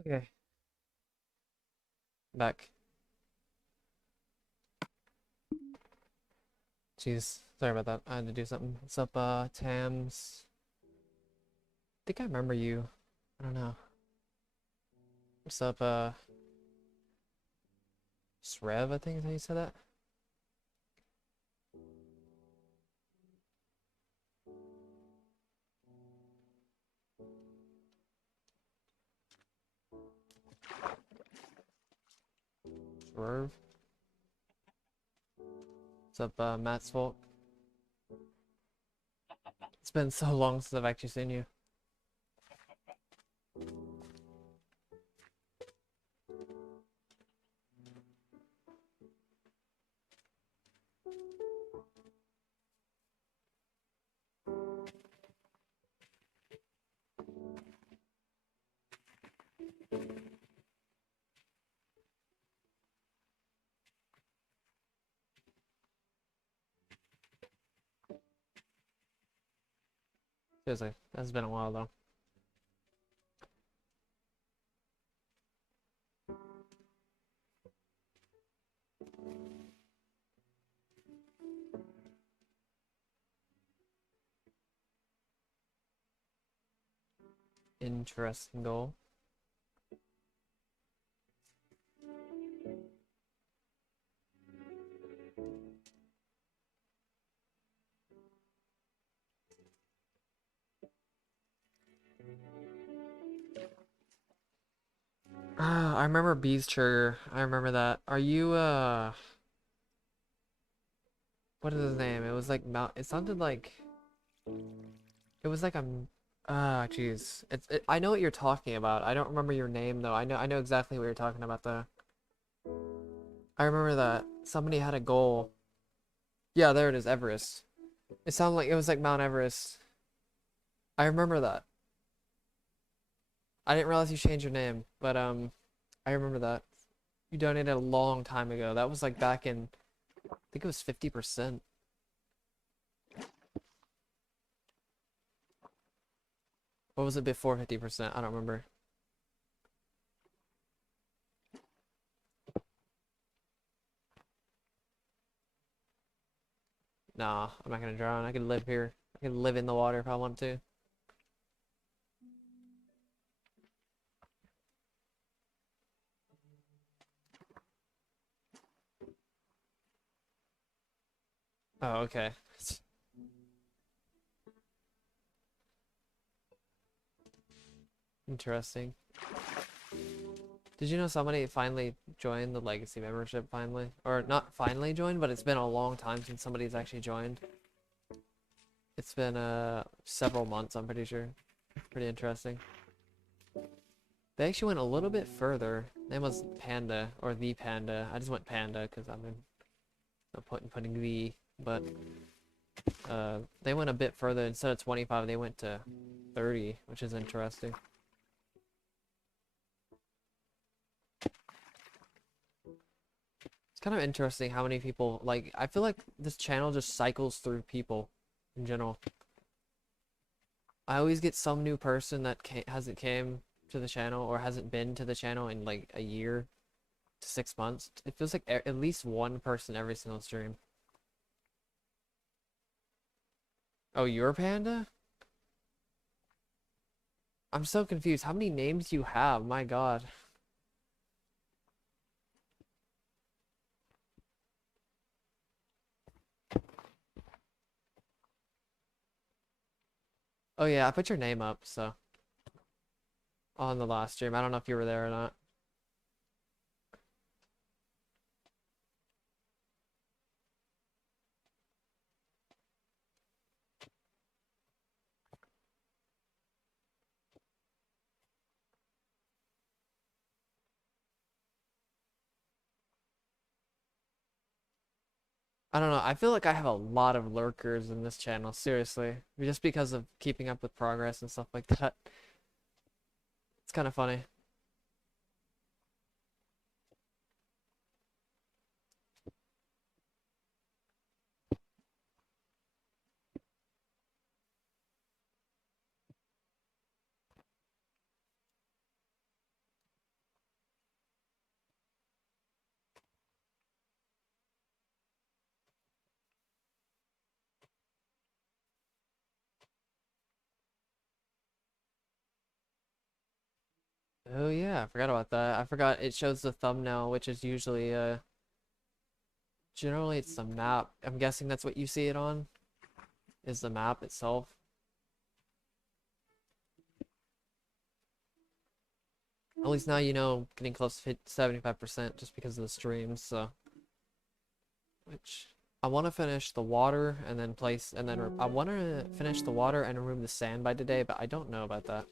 Okay, back. Jeez, sorry about that. I had to do something. What's up, Tams? I think I remember you. I don't know. What's up, Srev, I think is how you said that? Swerve? What's up, Matt's fault? It's been so long since I've actually seen you. Seriously, that's been a while though. Interesting goal. Ah, I remember Bee's Trigger. I remember that. Are you, what is his name? It was like Mount, it sounded like, it was like a, jeez. I know what you're talking about. I don't remember your name though. I know exactly what you're talking about though. I remember that somebody had a goal. Yeah, there it is, Everest. It sounded like it was like Mount Everest. I remember that. I didn't realize you changed your name, but I remember that. You donated a long time ago. That was like back in, I think it was 50%. What was it before 50%? I don't remember. Nah, I'm not gonna drown. I can live here. I can live in the water if I want to. Oh, okay. Interesting. Did you know somebody finally joined the Legacy membership finally? Or not finally joined, but it's been a long time since somebody's actually joined. It's been several months, I'm pretty sure. Pretty interesting. They actually went a little bit further. Name was Panda or the Panda. I just went Panda because I'm in no point in putting the, but they went a bit further. Instead of 25, they went to 30, which is interesting. It's kind of interesting how many people, like, I feel like this channel just cycles through people in general. I always get some new person that hasn't came to the channel or hasn't been to the channel in like a year to 6 months. It feels like at least one person every single stream. Oh, you're Panda? I'm so confused. How many names do you have? My God. Oh yeah, I put your name up, so on the last stream. I don't know if you were there or not. I don't know. I feel like I have a lot of lurkers in this channel, seriously. Just because of keeping up with progress and stuff like that. It's kind of funny. Oh yeah, I forgot about that. I forgot it shows the thumbnail, which is usually generally it's the map. I'm guessing that's what you see it on, is the map itself. At least now you know, getting close to 75% just because of the streams, so. Which, I want to finish the water and then I want to finish the water and remove the sand by today, but I don't know about that.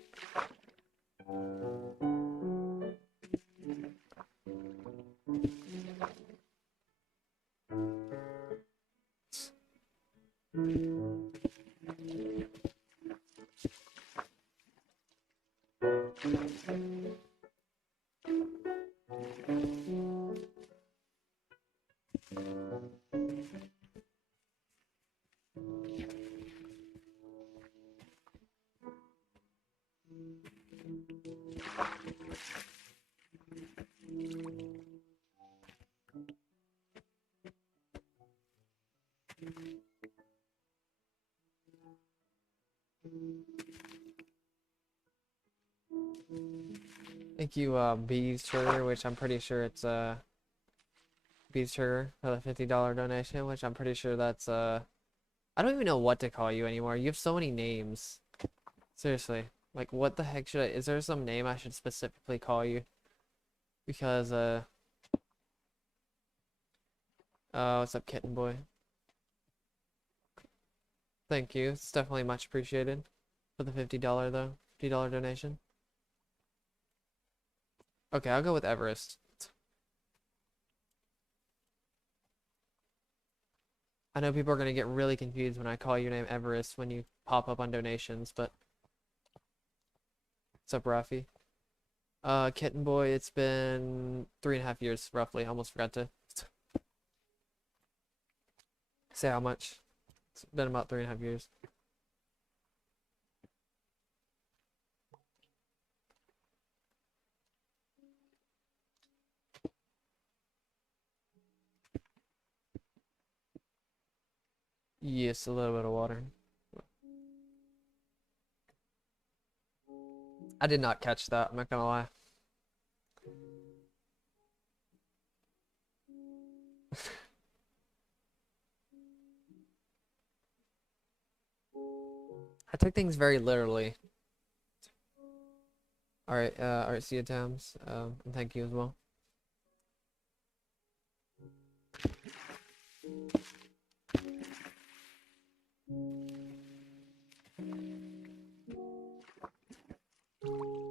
Thank you, Bees Sugar, which I'm pretty sure it's Bees Sugar for the $50 donation, which I'm pretty sure that's I don't even know what to call you anymore. You have so many names. Seriously. Like, what the heck should I... Is there some name I should specifically call you? Because, what's up, Kitten Boy? Thank you. It's definitely much appreciated for the $50, though. $50 donation. Okay, I'll go with Everest. I know people are going to get really confused when I call your name Everest when you pop up on donations, but... What's up, Rafi? Kitten Boy, it's been 3.5 years, roughly. I almost forgot to say how much. It's been about 3.5 years. Yes, a little bit of water. I did not catch that, I'm not gonna lie. I took things very literally. Alright, see you, Tams. And thank you as well.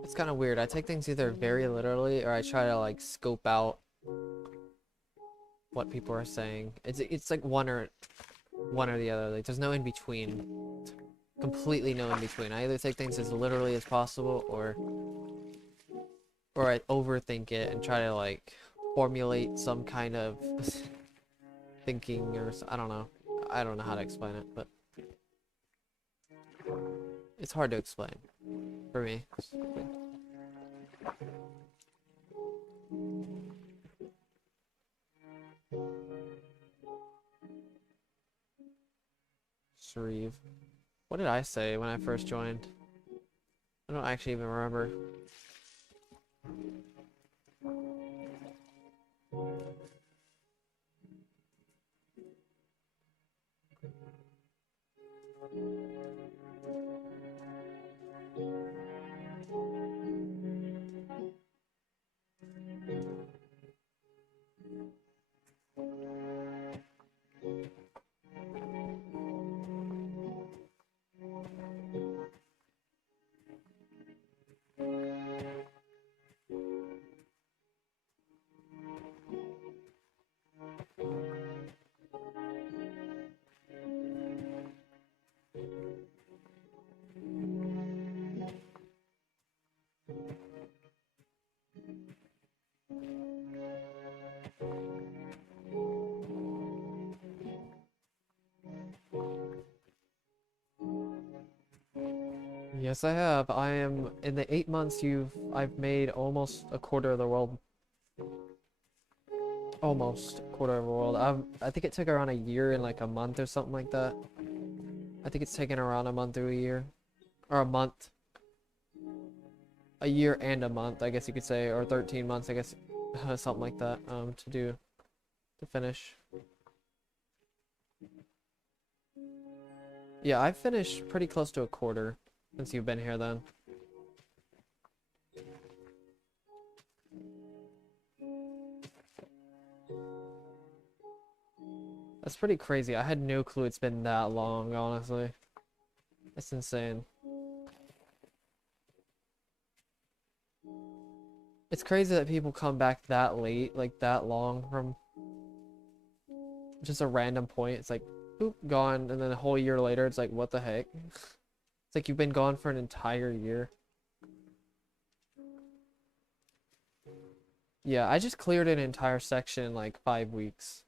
It's kind of weird. I take things either very literally or I try to like scope out what people are saying. It's like one or the other. Like there's no in between. Completely no in between. I either take things as literally as possible or I overthink it and try to like formulate some kind of thinking or I don't know. I don't know how to explain it, but it's hard to explain for me. Shreve. What did I say when I first joined? I don't actually even remember. Yes, I have. I am in the 8 months I've made almost a quarter of the world. Almost a quarter of the world. I think it took around a year and like a month or something like that. I think it's taken around a month or a year. Or a month. a year and a month, I guess you could say, or 13 months, I guess, something like that, to finish. Yeah, I've finished pretty close to a quarter since you've been here then. That's pretty crazy. I had no clue it's been that long, honestly. It's insane. It's crazy that people come back that late, like that long from just a random point. It's like, boop, gone, and then a whole year later, it's like, what the heck? It's like you've been gone for an entire year. Yeah, I just cleared an entire section in like 5 weeks.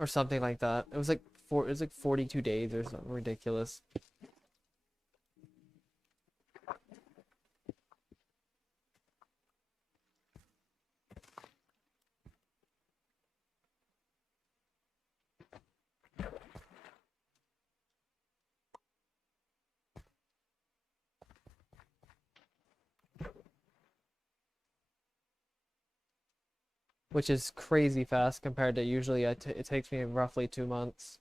Or something like that. It was like 42 days or something ridiculous. Which is crazy fast compared to usually it takes me roughly 2 months.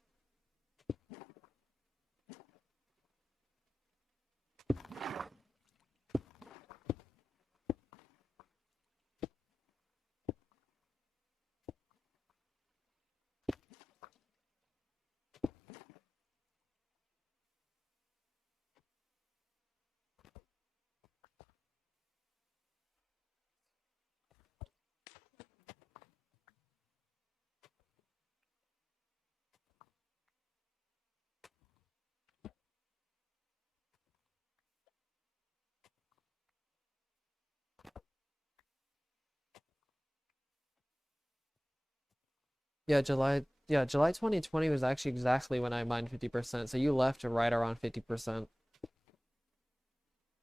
Yeah, July 2020 was actually exactly when I mined 50%. So you left right around 50%.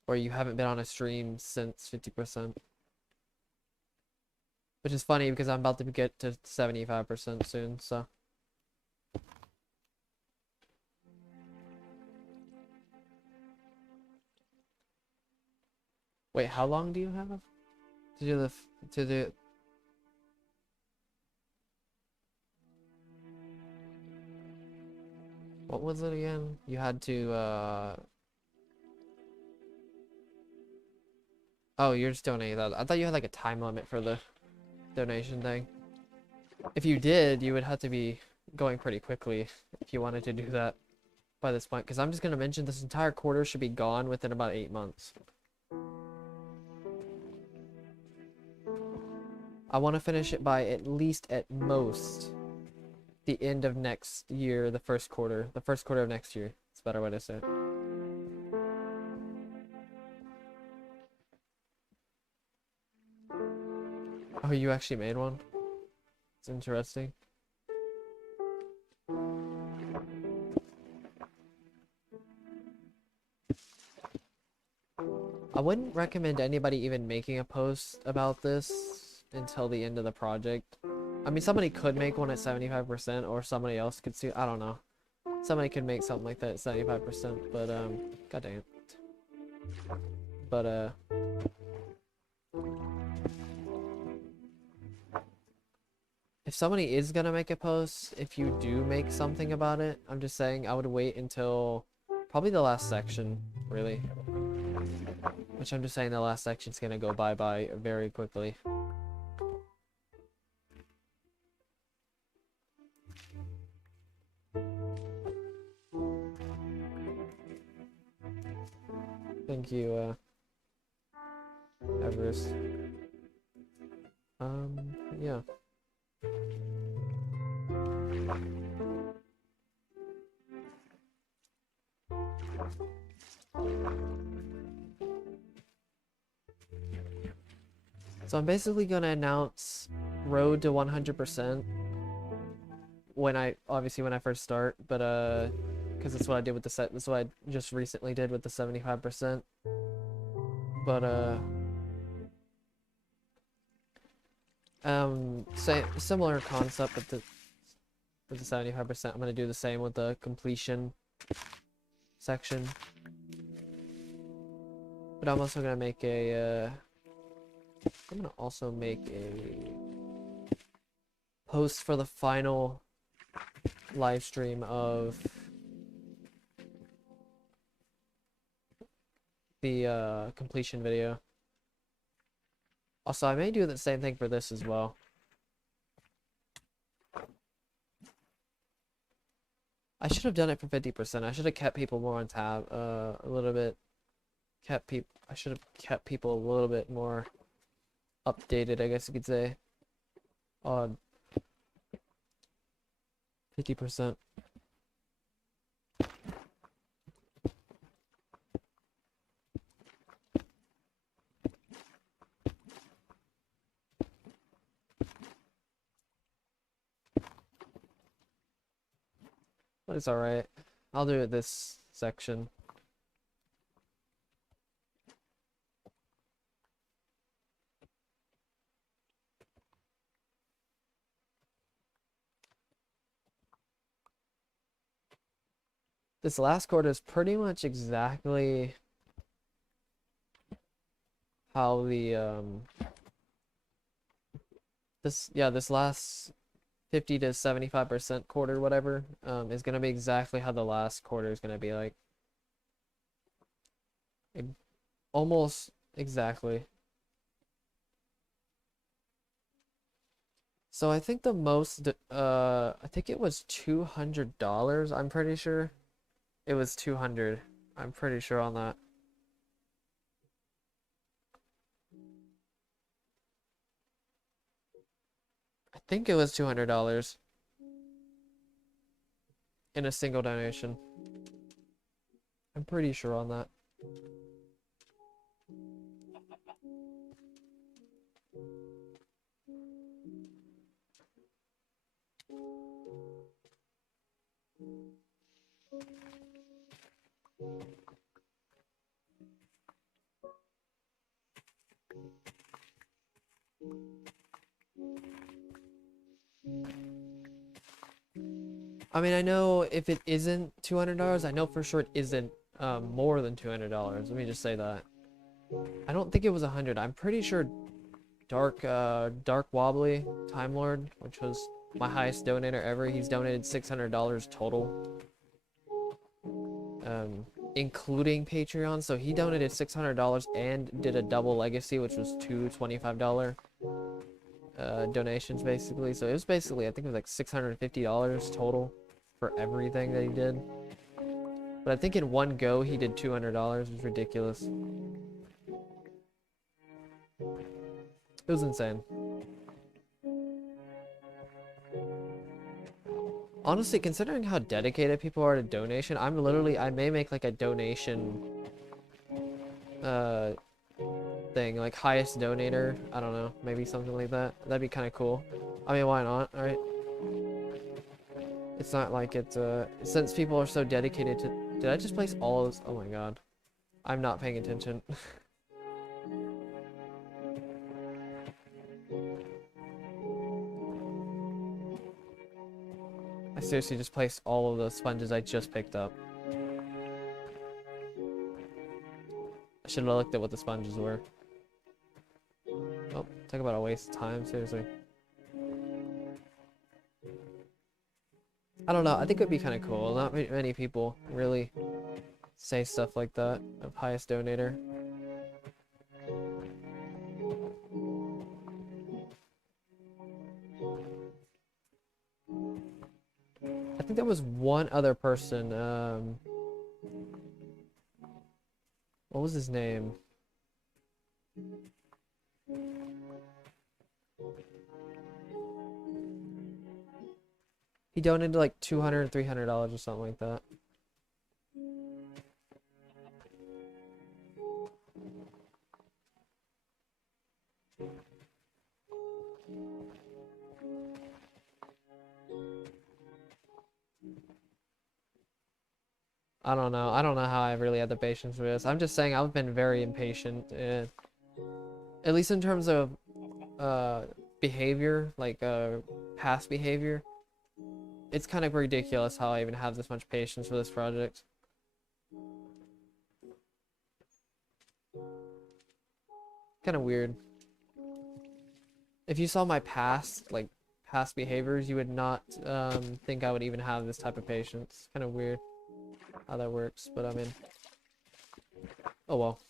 Or you haven't been on a stream since 50%. Which is funny because I'm about to get to 75% soon, so. Wait, how long do you have to do the what was it again? You had to oh, you're just donating that. I thought you had like a time limit for the donation thing. If you did, you would have to be going pretty quickly if you wanted to do that by this point, because I'm just gonna mention this entire quarter should be gone within about 8 months. I want to finish it by at least at most the end of next year, the first quarter of next year. It's a better way to say it. Oh, you actually made one? It's interesting. I wouldn't recommend anybody even making a post about this until the end of the project. I mean, somebody could make one at 75%, or somebody else could see. I don't know. Somebody could make something like that at 75%, but god dang it. But if somebody is gonna make a post, if you do make something about it, I'm just saying I would wait until probably the last section, really. Which I'm just saying the last section's gonna go bye-bye very quickly. Thank you, Everest. Yeah. So I'm basically gonna announce road to 100% when I first start, but because that's what I did with that's what I just recently did with the 75%. But similar concept with the 75%. I'm gonna do the same with the completion section. But I'm also gonna make a, I'm gonna also make a post for the final live stream of the completion video. Also, I may do the same thing for this as well. I should have done it for 50%. I should have kept people more on tab, a little bit. I should have kept people a little bit more updated, I guess you could say, on 50%. But it's alright. I'll do it this section. This last quarter is pretty much exactly how the this last 50 to 75% quarter, whatever, is gonna be exactly how the last quarter is gonna be like. Almost exactly. So I think the most, I think it was $200. I'm pretty sure it was 200. I'm pretty sure on that. I think it was $200 in a single donation. I'm pretty sure on that. I mean, I know if it isn't $200, I know for sure it isn't more than $200. Let me just say that. I don't think it was 100. I'm pretty sure Dark Wobbly Time Lord, which was my highest donator ever, he's donated $600 total, including Patreon. So he donated $600 and did a double legacy, which was two $25 donations basically. So it was basically, I think it was like $650 total for everything that he did. But I think in one go he did $200. It was ridiculous. It was insane. Honestly, considering how dedicated people are to donation, I may make like a donation thing, like highest donator. I don't know, maybe something like that. That'd be kind of cool. I mean, why not, right? It's not like it's since people are so dedicated to. Did I just place all of this? Oh my god, I'm not paying attention. I seriously just placed all of the sponges I just picked up. I should have looked at what the sponges were. Oh, talk about a waste of time, seriously. I don't know, I think it would be kind of cool. Not many people really say stuff like that of highest donator. I think there was one other person, what was his name? He donated like $200, $300 or something like that. I don't know. I don't know how I really had the patience for this. I'm just saying I've been very impatient, at least in terms of behavior, like past behavior. It's kind of ridiculous how I even have this much patience for this project. kind of weird. If you saw my past behaviors, you would not think I would even have this type of patience. Kind of weird how that works, but I mean, oh well.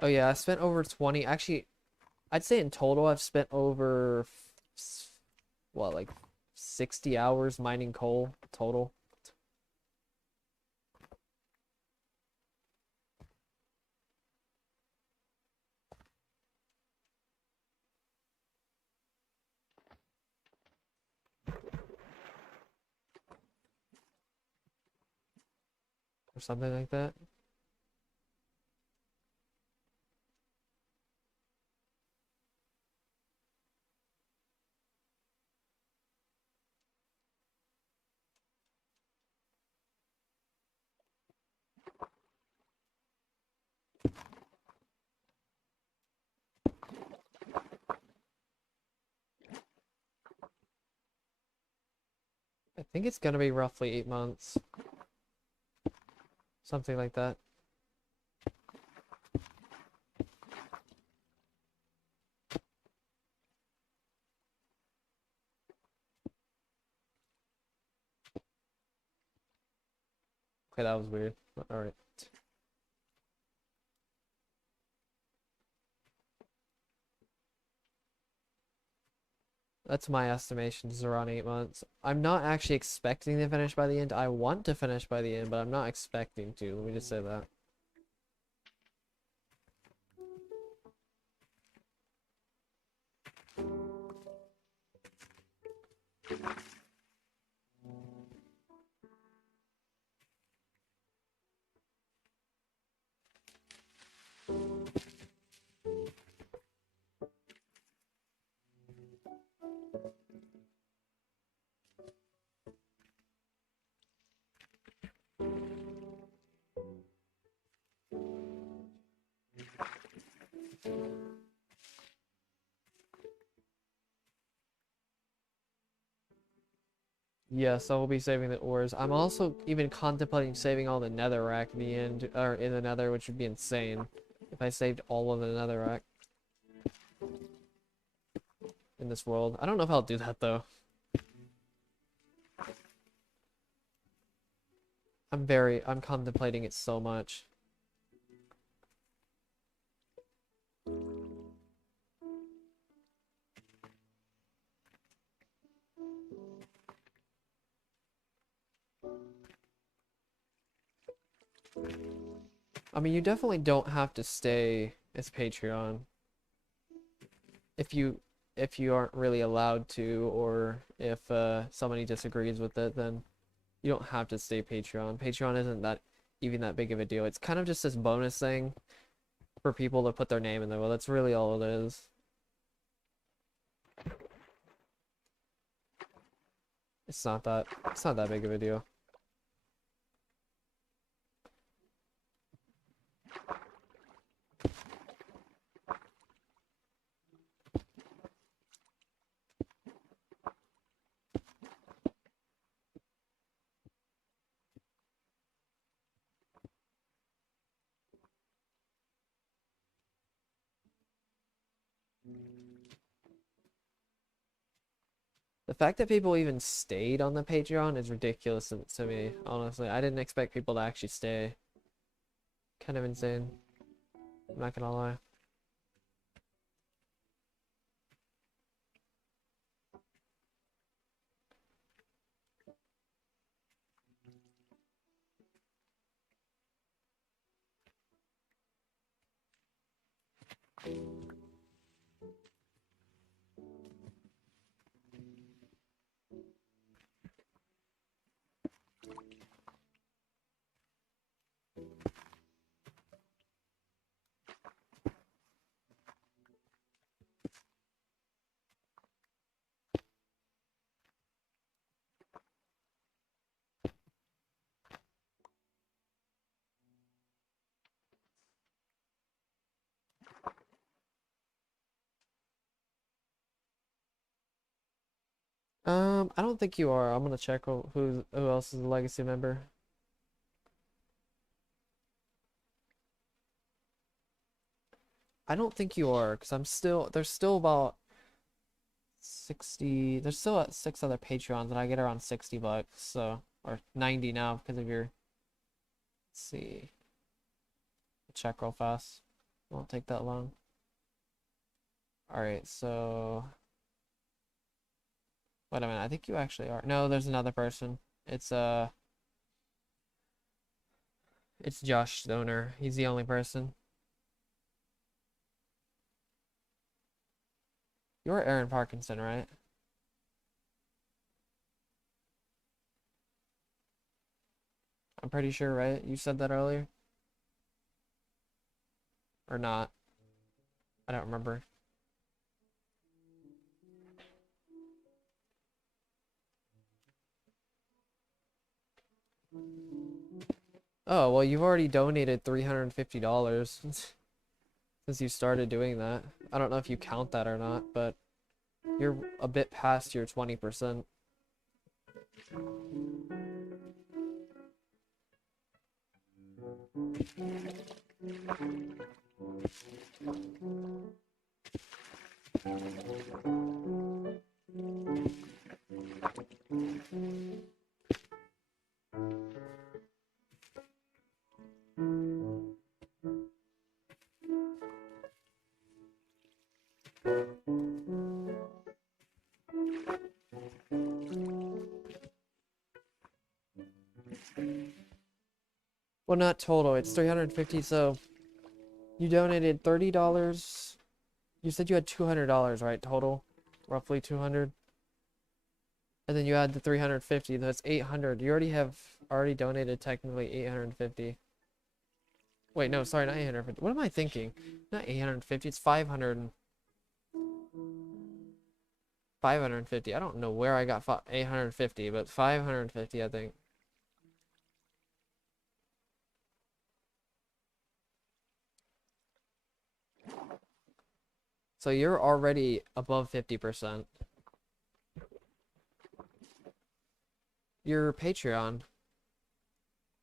Oh yeah, I spent over 20. Actually, I'd say in total I've spent over what, like 60 hours mining coal total. Or something like that. I think it's gonna be roughly 8 months. Something like that. Okay, that was weird. Alright. That's my estimation, is around 8 months. I'm not actually expecting to finish by the end. I want to finish by the end, but I'm not expecting to. Let me just say that. Yes, I will be saving the ores. I'm also even contemplating saving all the netherrack at the end, or in the nether, which would be insane if I saved all of the netherrack in this world. I don't know if I'll do that though. I'm contemplating it so much. I mean, you definitely don't have to stay as Patreon if you aren't really allowed to, or if somebody disagrees with it, then you don't have to stay Patreon. Patreon isn't that even that big of a deal. It's kind of just this bonus thing for people to put their name in there. Well, that's really all it is. It's not that big of a deal. The fact that people even stayed on the Patreon is ridiculous to me, honestly. I didn't expect people to actually stay. Kind of insane. I'm not gonna lie. I don't think you are. I'm gonna check who else is a legacy member. I don't think you are, because there's still about 60, there's still 6 other Patreons, and I get around 60 bucks, so, or 90 now because of your, let's see, check real fast. Won't take that long. Alright, so, wait a minute, I think you actually are. No, there's another person. It's Josh Stoner. He's the only person. You're Aaron Parkinson, right? I'm pretty sure, right? You said that earlier? Or not? I don't remember. Oh, well, you've already donated $350 since you started doing that. I don't know if you count that or not, but you're a bit past your 20%. Well, not total. It's 350, so you donated $30. You said you had $200, right? Total? Roughly 200. And then you add the 350, that's 800. You already donated technically 850. Wait, no, sorry, not 850. What am I thinking? Not 850, it's 500. 550. I don't know where I got 850, but 550, I think. So you're already above 50%. Your Patreon.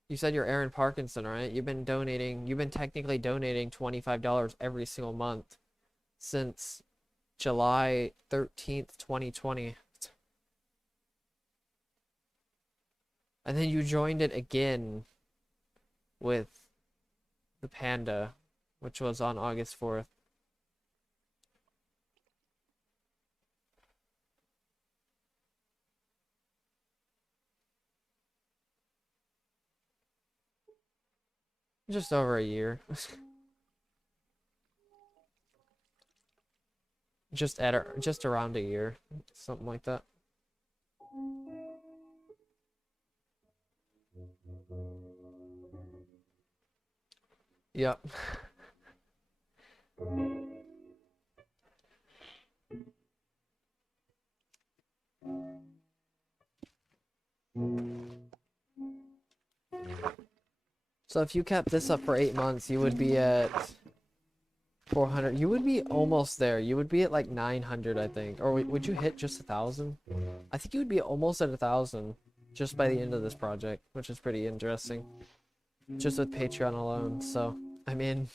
You said you're Aaron Parkinson, right? You've been technically donating $25 every single month since July 13th, 2020. And then you joined it again with the Panda, which was on August 4th. Just over a year. just around a year, something like that. Yep. So if you kept this up for 8 months, you would be at 400. You would be almost there. You would be at like 900, I think. Or would you hit just 1,000? I think you would be almost at 1,000 just by the end of this project, which is pretty interesting. Just with Patreon alone. So, I mean,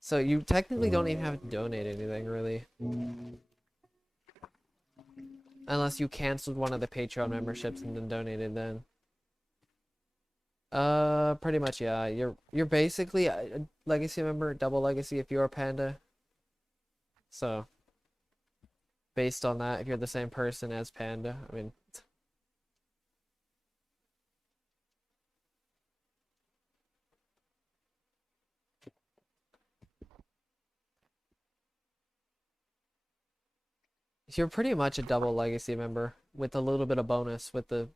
so you technically don't even have to donate anything, really. Unless you canceled one of the Patreon memberships and then donated then. Pretty much, yeah. You're basically a legacy member, double legacy if you're a Panda. So, based on that, if you're the same person as Panda, I mean... You're pretty much a double legacy member with a little bit of bonus with the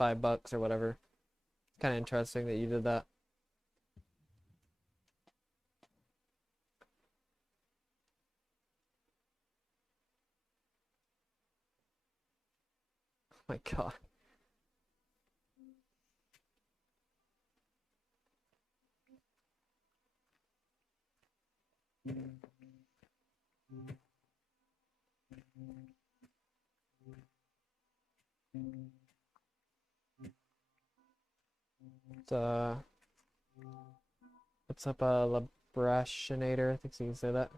$5 or whatever. Kind of interesting that you did that. Oh my god. Uh, what's up, Labrashinator? I think so you can say that.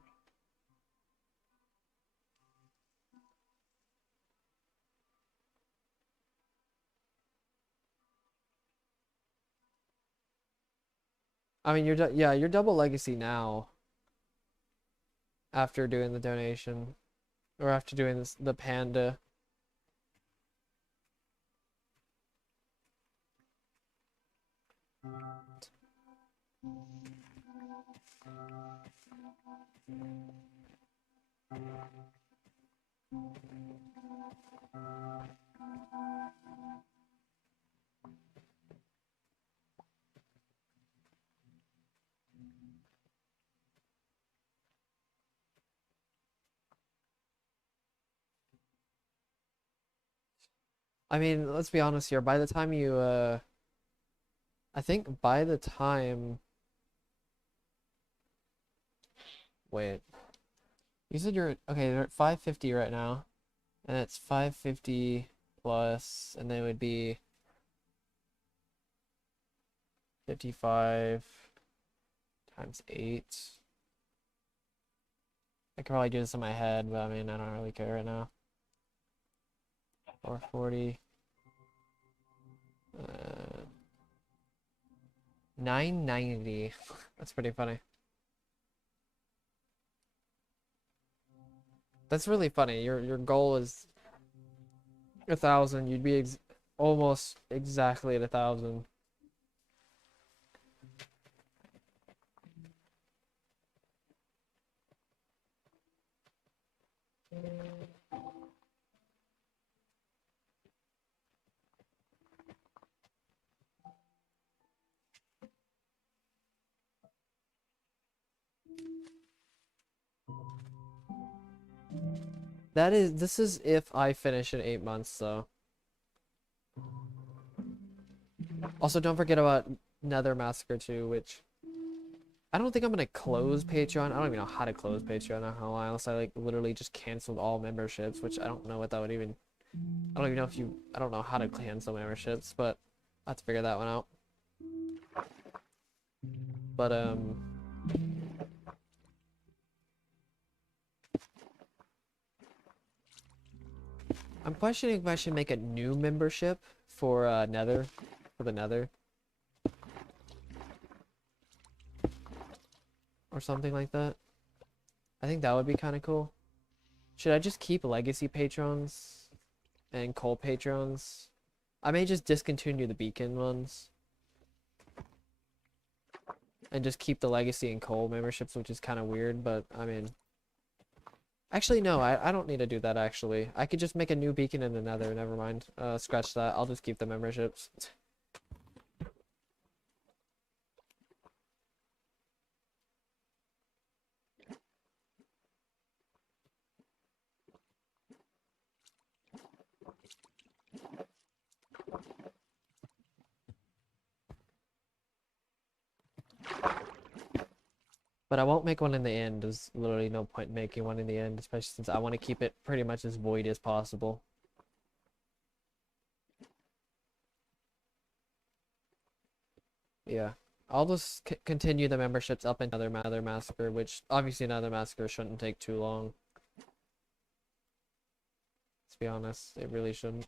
I mean, yeah, you're double legacy now after doing the donation or after doing this, the panda. I mean, let's be honest here. By the time you, I think by the time, wait, you said you're, okay, you're at 550 right now, and it's 550 plus, and then it would be 55 times 8. I could probably do this in my head, but I mean, I don't really care right now. 440. 990. That's pretty funny. That's really funny. Your goal is 1,000. You'd be almost exactly at 1,000. This is if I finish in 8 months, though. Also, don't forget about Nether Massacre 2, which I don't think I'm gonna close Patreon. I don't even know how to close Patreon, not gonna lie, unless I like literally just canceled all memberships, which I don't know what that would even. I don't even know if you. I don't know how to cancel memberships, but I have to figure that one out. But I'm questioning if I should make a new membership for Nether, for the Nether, or something like that. I think that would be kind of cool. Should I just keep legacy patrons and coal patrons? I may just discontinue the beacon ones and just keep the legacy and coal memberships, which is kind of weird, but I mean, actually no, I don't need to do that. Actually, I could just make a new beacon in the Nether. Never mind, scratch that. I'll just keep the memberships. But I won't make one in the end. There's literally no point making one in the end, especially since I want to keep it pretty much as void as possible. Yeah. I'll just continue the memberships up into Nether Massacre, which obviously Nether Massacre shouldn't take too long. Let's be honest, it really shouldn't.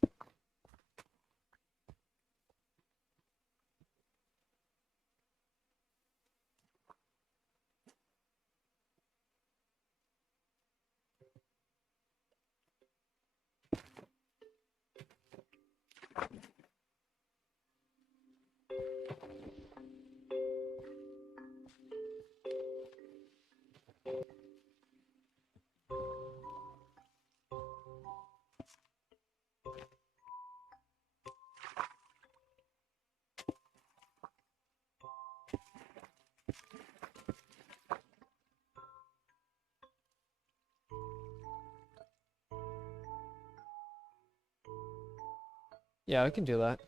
Yeah, we can do that.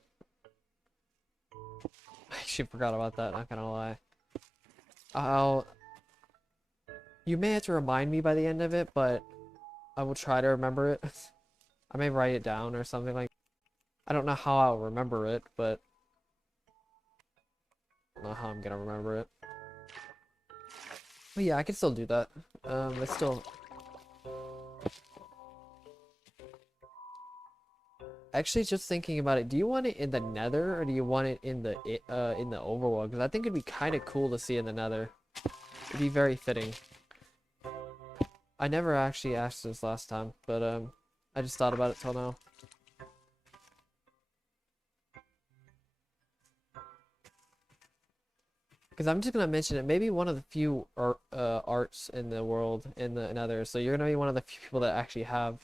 I actually forgot about that, not gonna lie. I'll You may have to remind me by the end of it, but I will try to remember it. I may write it down or something like. I don't know how I'll remember it, but I don't know how I'm gonna remember it. But yeah, I can still do that. It's still. Actually, just thinking about it, do you want it in the Nether or do you want it in the overworld? Because I think it'd be kind of cool to see in the Nether. It'd be very fitting. I never actually asked this last time, but I just thought about it till now. Because I'm just gonna mention it, maybe one of the few arts in the world in the Nether. So you're gonna be one of the few people that actually have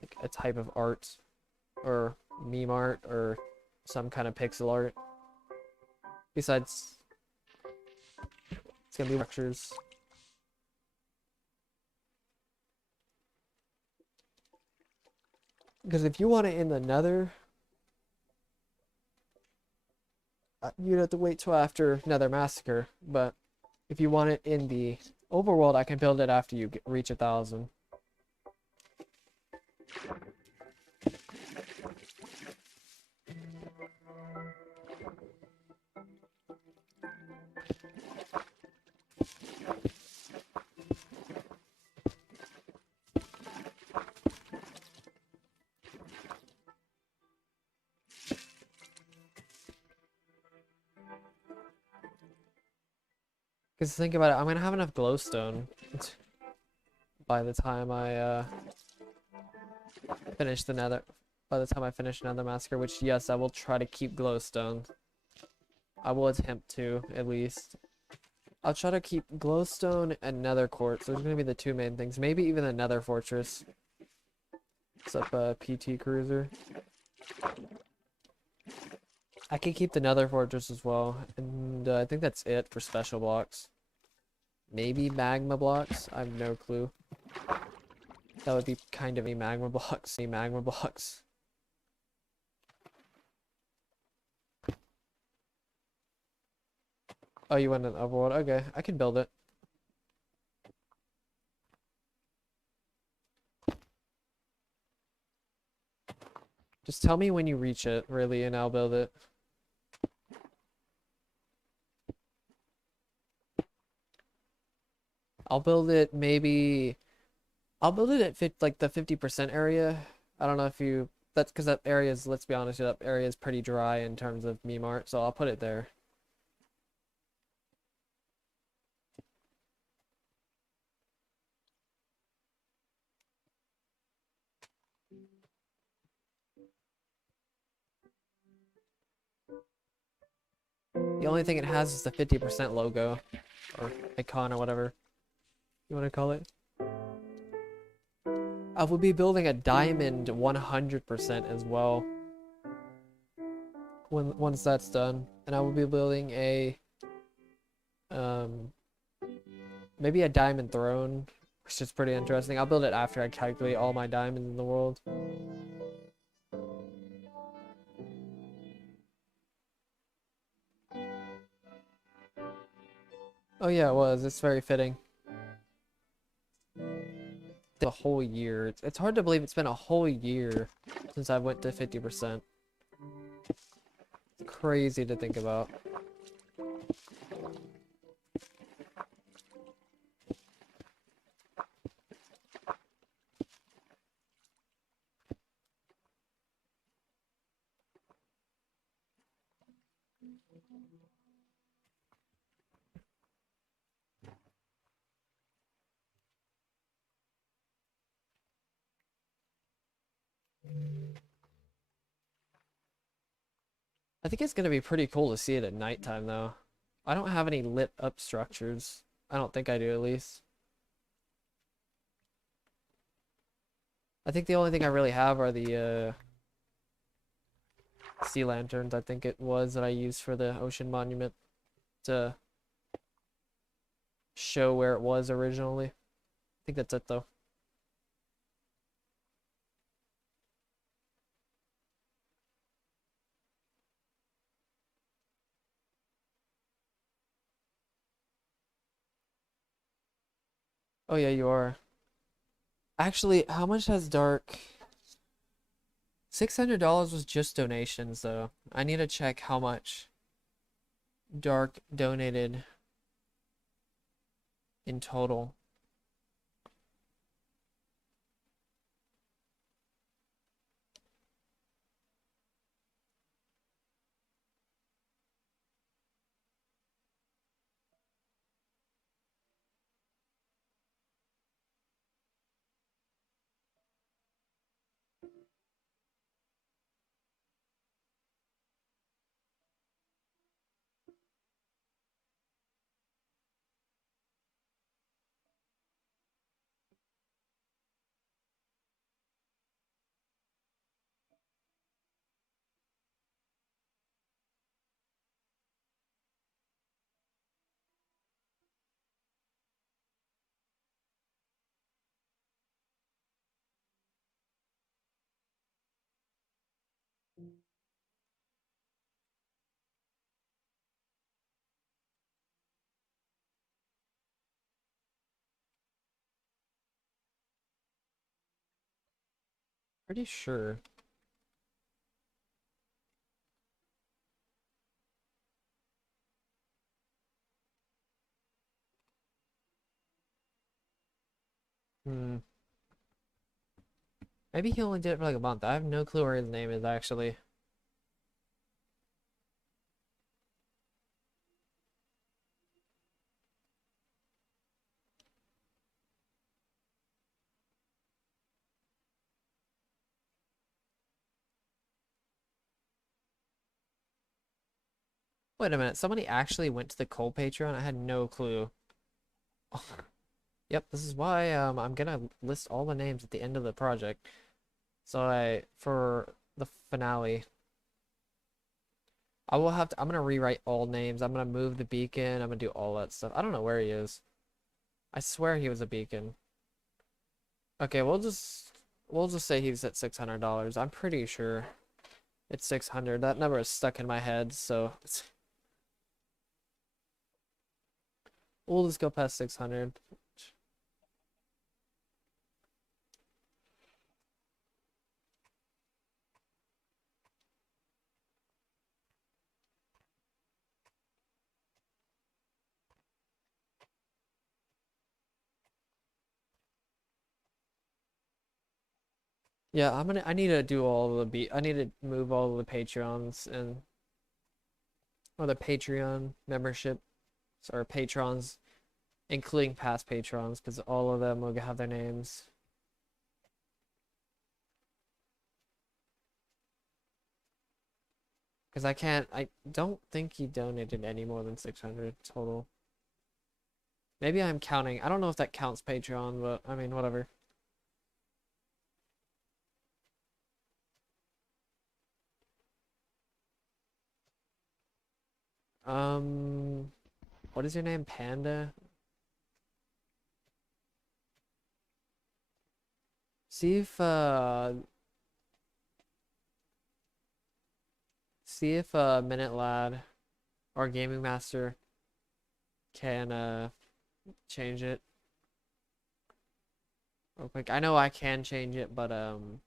like a type of art, or meme art, or some kind of pixel art. Besides, it's gonna be structures. Because if you want it in the Nether, you'd have to wait till after Nether Massacre. But if you want it in the overworld, I can build it after you reach 1,000. Because think about it, I'm gonna have enough glowstone by the time I finish the Nether. By the time I finish Nether Massacre, which yes, I will try to keep glowstone. I will attempt to, at least. I'll try to keep glowstone and nether quartz. Those are gonna be the two main things. Maybe even a nether fortress. What's up, PT Cruiser? I can keep the nether fortress as well, and I think that's it for special blocks. Maybe magma blocks. I have no clue. That would be kind of a magma blocks. A magma blocks. Oh, you want an overworld? Okay, I can build it. Just tell me when you reach it, really, and I'll build it. I'll build it maybe. I'll build it at like the 50% area. I don't know if you. That's because that area is. Let's be honest, that area is pretty dry in terms of meme art, so I'll put it there. The only thing it has is the 50% logo, or icon, or whatever you want to call it. I will be building a diamond 100% as well. Once that's done, and I will be building a maybe a diamond throne, which is pretty interesting. I'll build it after I calculate all my diamonds in the world. Oh yeah, it was. It's very fitting. The whole year. It's hard to believe it's been a whole year since I went to 50%. Crazy to think about. I think it's gonna be pretty cool to see it at nighttime though. I don't have any lit up structures. I don't think I do, at least. I think the only thing I really have are the sea lanterns, I think it was, that I used for the ocean monument to show where it was originally. I think that's it though. Oh yeah, you are. Actually, how much has Dark? $600 was just donations, though. I need to check how much Dark donated in total. Pretty sure. Hmm. Maybe he only did it for like a month. I have no clue where his name is actually. Wait a minute. Somebody actually went to the Cole Patreon? I had no clue. Yep, this is why I'm gonna list all the names at the end of the project. So for the finale, I'm gonna rewrite all names. I'm gonna move the beacon. I'm gonna do all that stuff. I don't know where he is. I swear he was a beacon. Okay, we'll just say he's at $600. I'm pretty sure it's 600. That number is stuck in my head, so we'll just go past 600. Yeah, I need to do all of I need to move all of the Patreons and or the Patreon membership or patrons, including past patrons, because all of them will have their names. Because I don't think he donated any more than 600 total. Maybe I'm counting. I don't know if that counts Patreon, but I mean, whatever. Um, what is your name? Panda? See if, Minute Lad or Gaming Master can, change it real quick. I know I can change it, but, I'm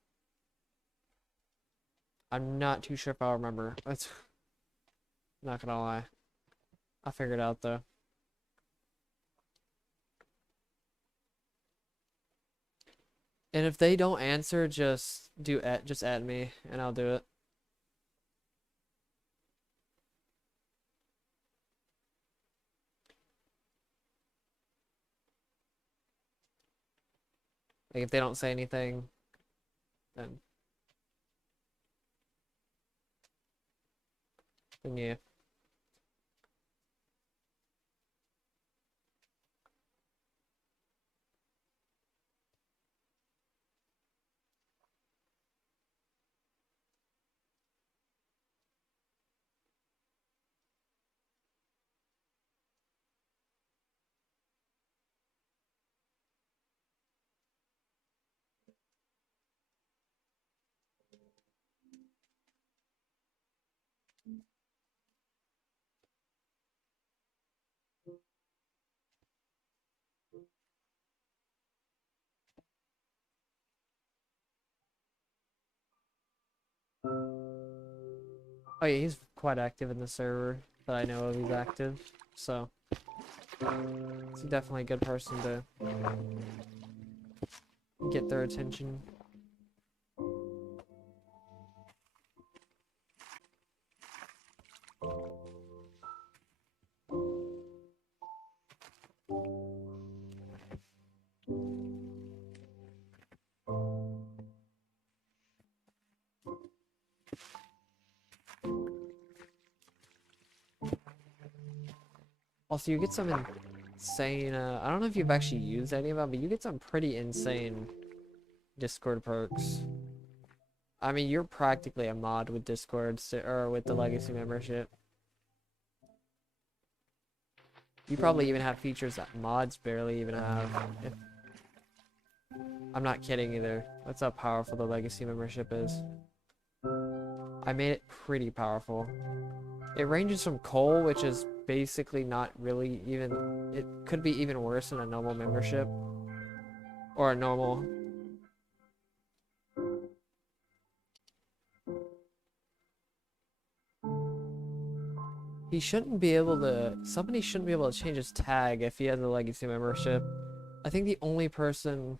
not too sure if I'll remember. That's not gonna lie. I'll figure it out though. And if they don't answer, just add me and I'll do it. Like if they don't say anything, then yeah. Oh yeah, he's quite active in the server that I know of. He's active, so it's definitely a good person to get their attention. Also, you get some insane, I don't know if you've actually used any of them, but you get some pretty insane Discord perks. I mean, you're practically a mod with Discord, or with the Legacy membership. You probably even have features that mods barely even have. I'm not kidding either. That's how powerful the Legacy membership is. I made it pretty powerful. It ranges from coal, which is basically not really even... It could be even worse than a normal membership. Or a normal... He shouldn't be able to... Somebody shouldn't be able to change his tag if he has a Legacy membership. I think the only person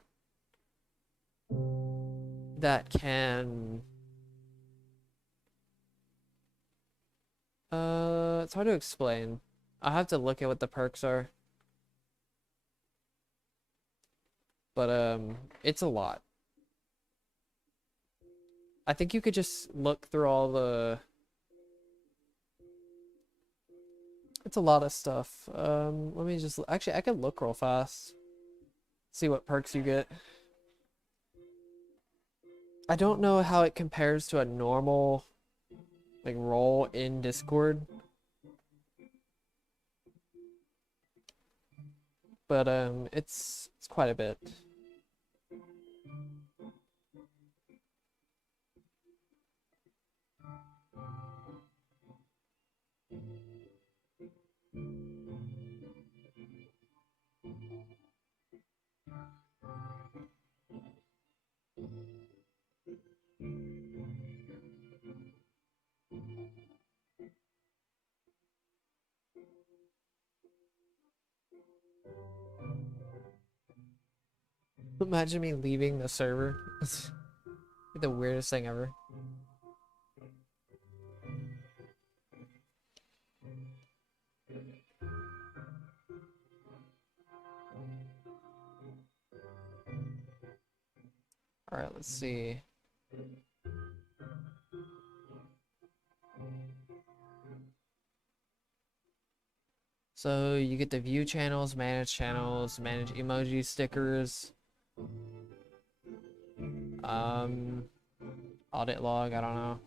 that can... It's hard to explain. I'll have to look at what the perks are. But, it's a lot. I think you could just look through all the... It's a lot of stuff. Let me just... Actually, I could look real fast. See what perks you get. I don't know how it compares to a normal, like, role in Discord. But, it's quite a bit. Imagine me leaving the server. It's the weirdest thing ever. Alright, let's see. So you get to view channels, manage emoji stickers. Audit log, I don't know.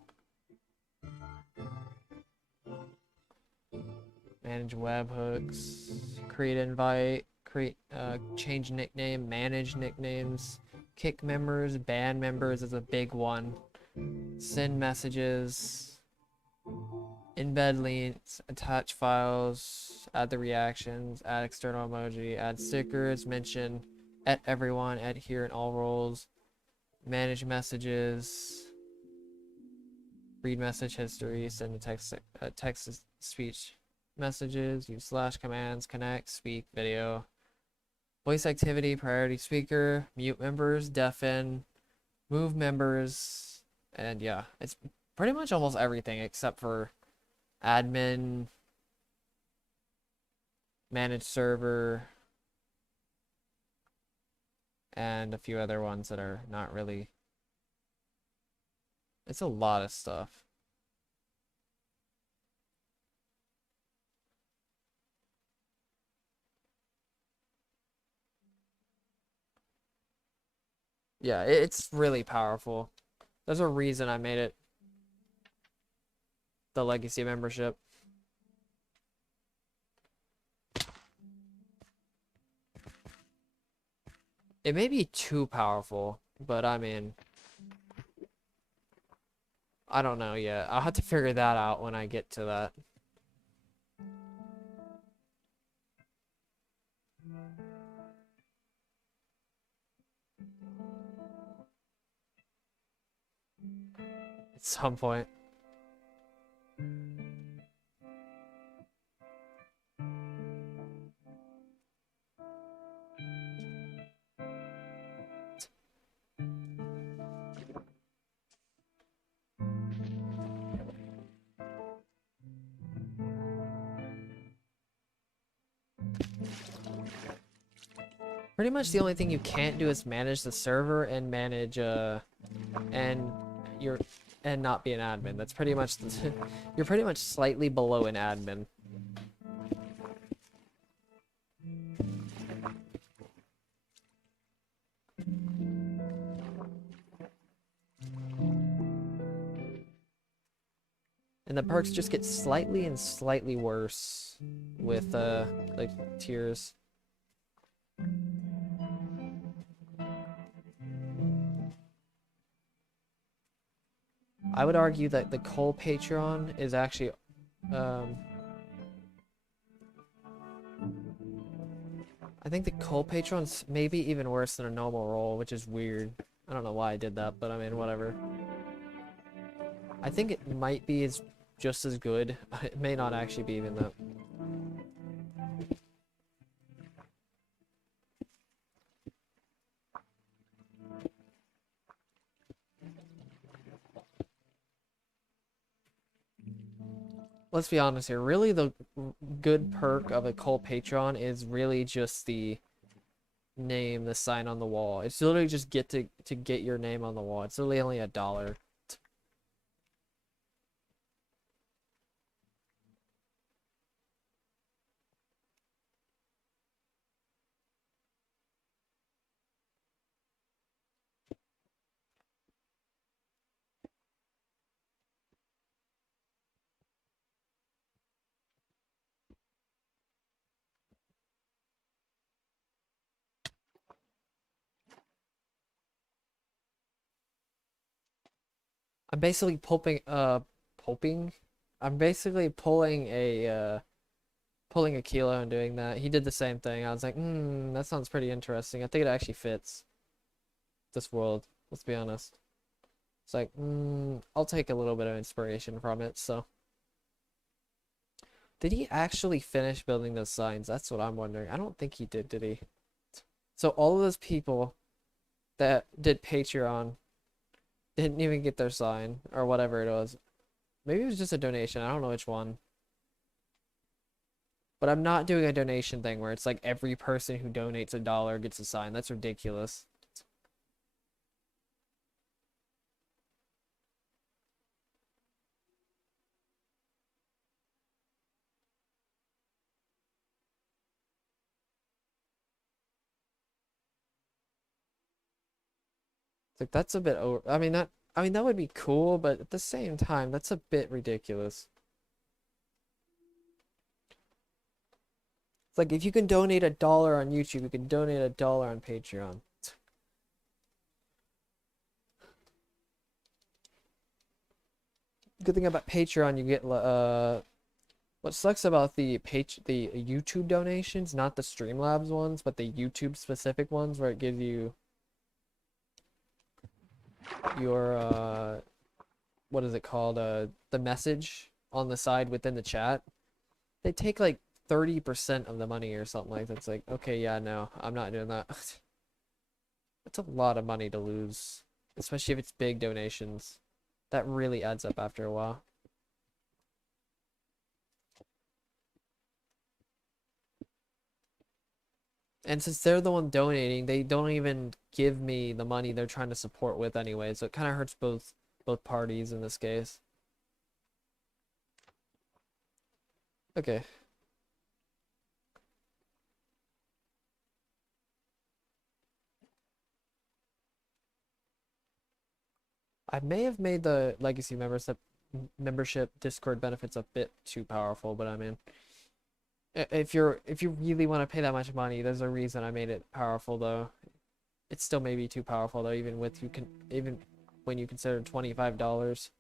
Manage webhooks, create invite, change nickname, manage nicknames, kick members, ban members is a big one. Send messages, embed links, attach files, add the reactions, add external emoji, add stickers, mention at everyone, add here in all roles, manage messages, read message history, send a text to speech messages, use slash commands, connect, speak, video, voice activity, priority speaker, mute members, deafen, move members, and yeah, it's pretty much almost everything except for admin, manage server, and a few other ones that are not really. It's a lot of stuff. Yeah, it's really powerful. There's a reason I made it the Legacy membership. It may be too powerful, but I mean, I don't know yet. I'll have to figure that out when I get to that. At some point. Pretty much the only thing you can't do is manage the server and manage and your and not be an admin. That's pretty much the, you're pretty much slightly below an admin. And the perks just get slightly and slightly worse with like tiers. I would argue that the coal Patreon is actually I think the coal Patreon's maybe even worse than a normal roll, which is weird. I don't know why I did that, but I mean, whatever. I think it might be just as good. It may not actually be even that. Let's be honest here. Really, the good perk of a coal Patreon is really just the name, the sign on the wall. It's literally just to get your name on the wall. It's literally only $1. I'm basically pulping. I'm basically pulling a kilo and doing that. He did the same thing. I was like, that sounds pretty interesting. I think it actually fits this world. Let's be honest. It's like, I'll take a little bit of inspiration from it. So, did he actually finish building those signs? That's what I'm wondering. I don't think he did he? So all of those people that did Patreon didn't even get their sign or whatever it was. Maybe it was just a donation. I don't know which one. But I'm not doing a donation thing where it's like every person who donates $1 gets a sign. That's ridiculous. It's like that's a bit over. I mean that would be cool, but at the same time, that's a bit ridiculous. It's like if you can donate $1 on YouTube, you can donate $1 on Patreon. Good thing about Patreon, you get what sucks about the YouTube donations, not the Streamlabs ones, but the YouTube specific ones where it gives you your what is it called? The message on the side within the chat. They take like 30% of the money or something like that. It's like, okay, yeah, no, I'm not doing that. That's a lot of money to lose, especially if it's big donations. That really adds up after a while. And since they're the one donating, they don't even give me the money they're trying to support with anyway, so it kind of hurts both parties in this case. Okay. I may have made the legacy membership Discord benefits a bit too powerful, but I mean, if you really want to pay that much money, there's a reason I made it powerful though. It still may be too powerful though, even when you consider $25.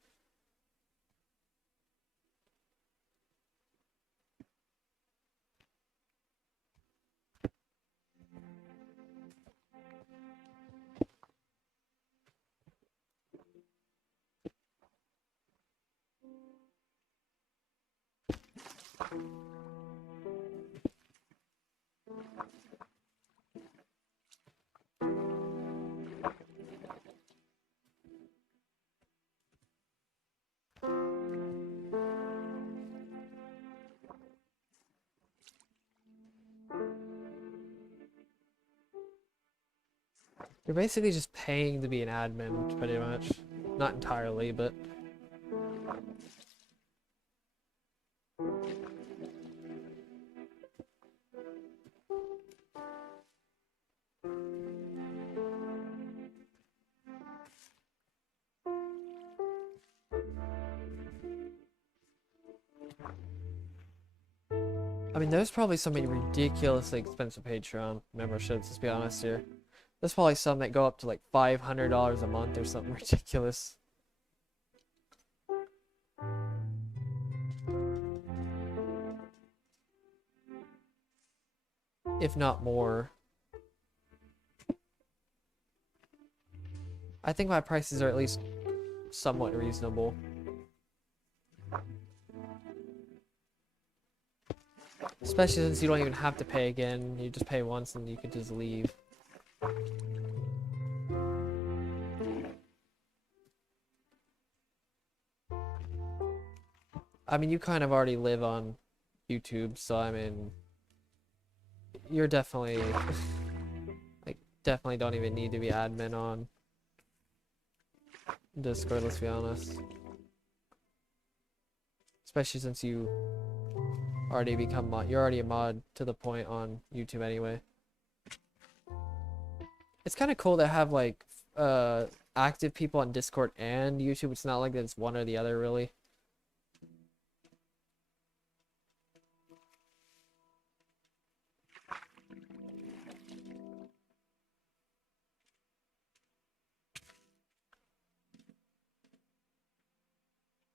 You're basically just paying to be an admin, pretty much. Not entirely, but... I mean, there's probably some ridiculously expensive Patreon memberships, let's be honest here. There's probably some that go up to like $500 a month or something ridiculous. If not more. I think my prices are at least somewhat reasonable. Especially since you don't even have to pay again. You just pay once and you can just leave. I mean, you kind of already live on YouTube, so I mean, you're definitely, like, definitely don't even need to be admin on Discord, let's be honest. Especially since you already become mod, you're already a mod to the point on YouTube anyway. It's kind of cool to have like active people on Discord and YouTube. It's not like it's one or the other really.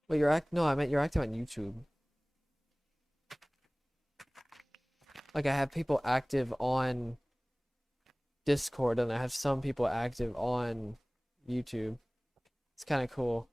Wait, no, I meant you're active on YouTube. Like I have people active on Discord and I have some people active on YouTube. It's kind of cool.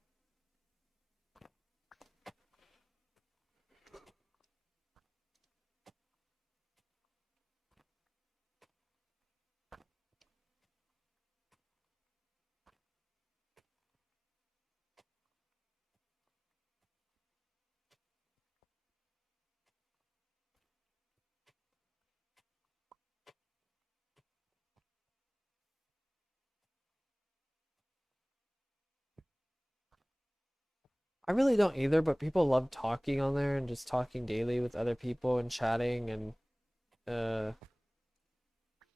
I really don't either, but people love talking on there and just talking daily with other people and chatting and uh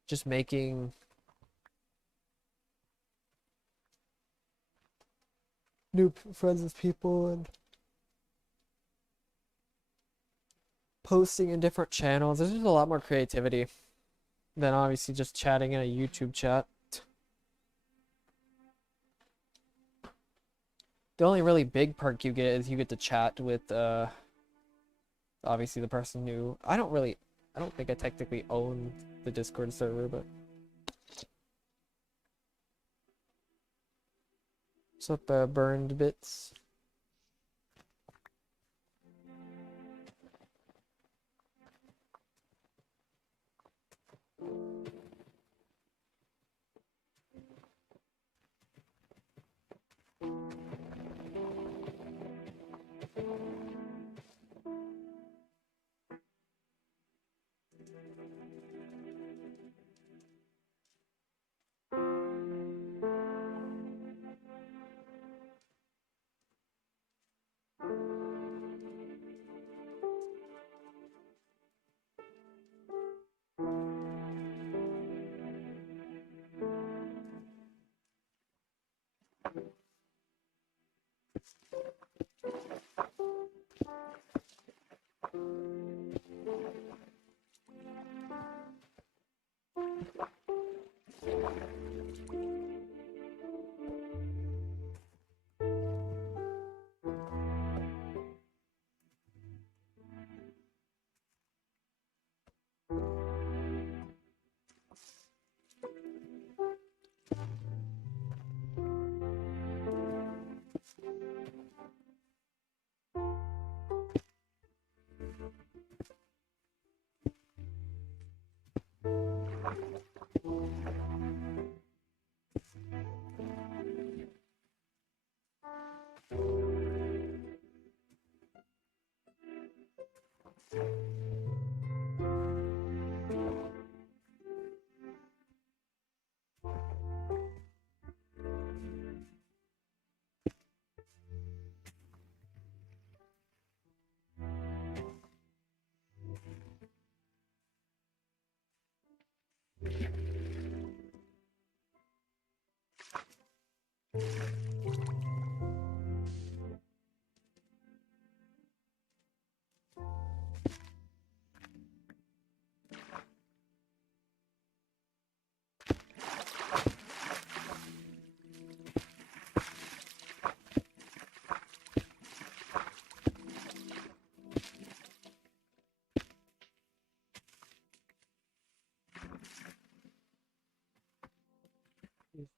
just making new friends with people and posting in different channels. There's just a lot more creativity than obviously just chatting in a YouTube chat. The only really big perk you get is you get to chat with obviously the person who I don't think I technically own the Discord server, but what's up, burned bits?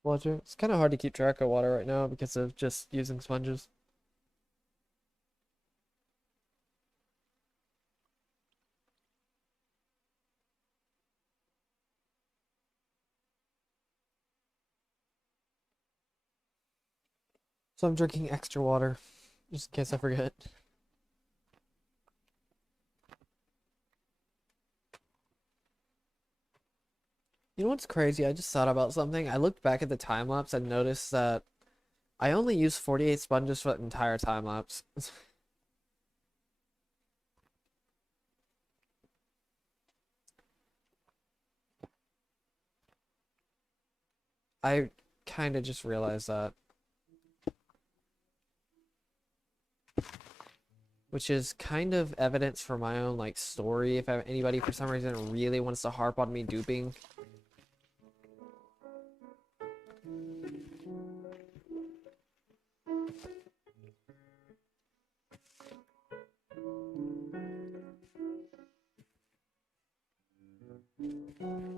Water. It's kind of hard to keep track of water right now because of just using sponges. So I'm drinking extra water, just in case I forget. You know what's crazy? I just thought about something. I looked back at the time lapse and noticed that I only used 48 sponges for the entire time lapse. I kind of just realized that, which is kind of evidence for my own like story. If anybody for some reason really wants to harp on me duping.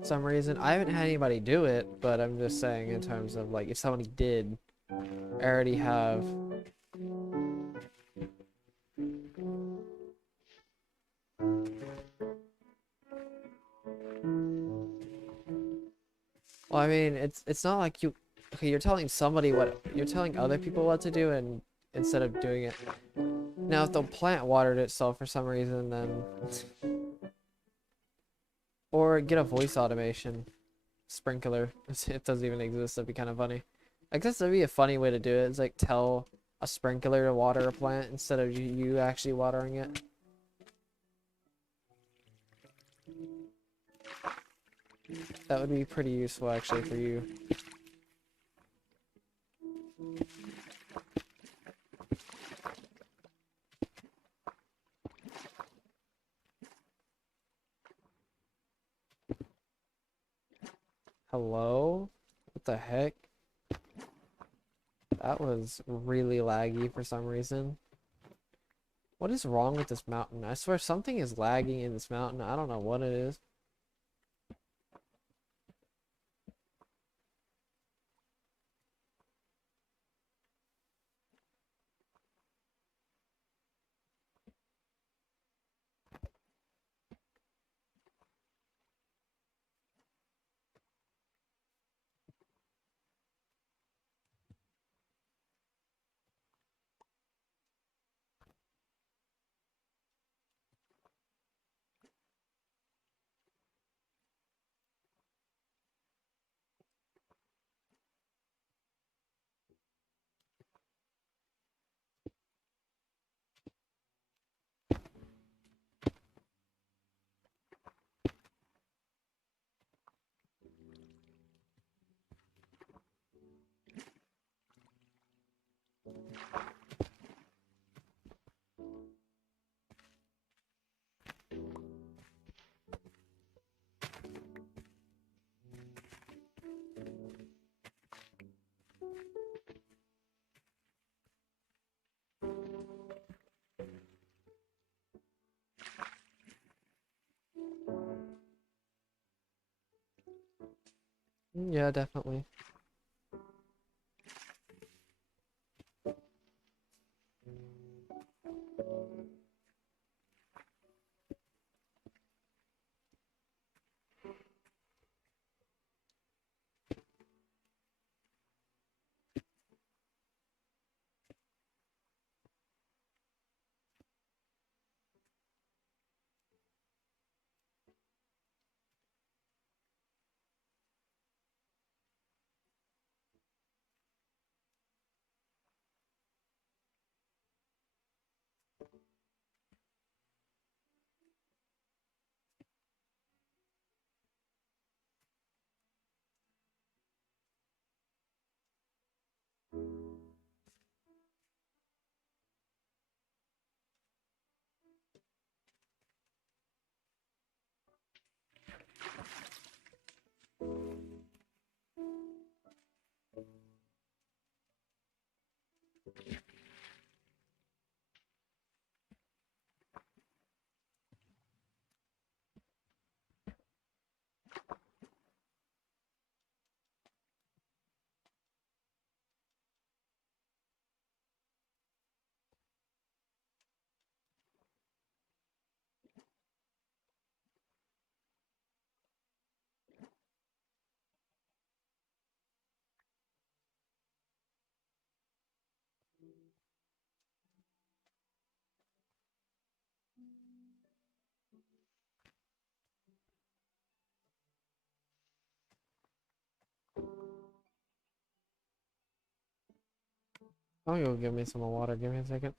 Some reason I haven't had anybody do it, but I'm just saying in terms of like if somebody did, I already have. Well, I mean, it's not like you. Okay, you're telling somebody what you're telling other people what to do, and instead of doing it. Now, if the plant watered itself for some reason, then or get a voice automation sprinkler. It doesn't even exist. That'd be kind of funny. I guess that'd be a funny way to do it. It's like tell a sprinkler to water a plant instead of you actually watering it. That would be pretty useful actually for you. Hello? What the heck? That was really laggy for some reason. What is wrong with this mountain? I swear something is lagging in this mountain. I don't know what it is. Yeah, definitely. I'll go give me some more water. Give me a second.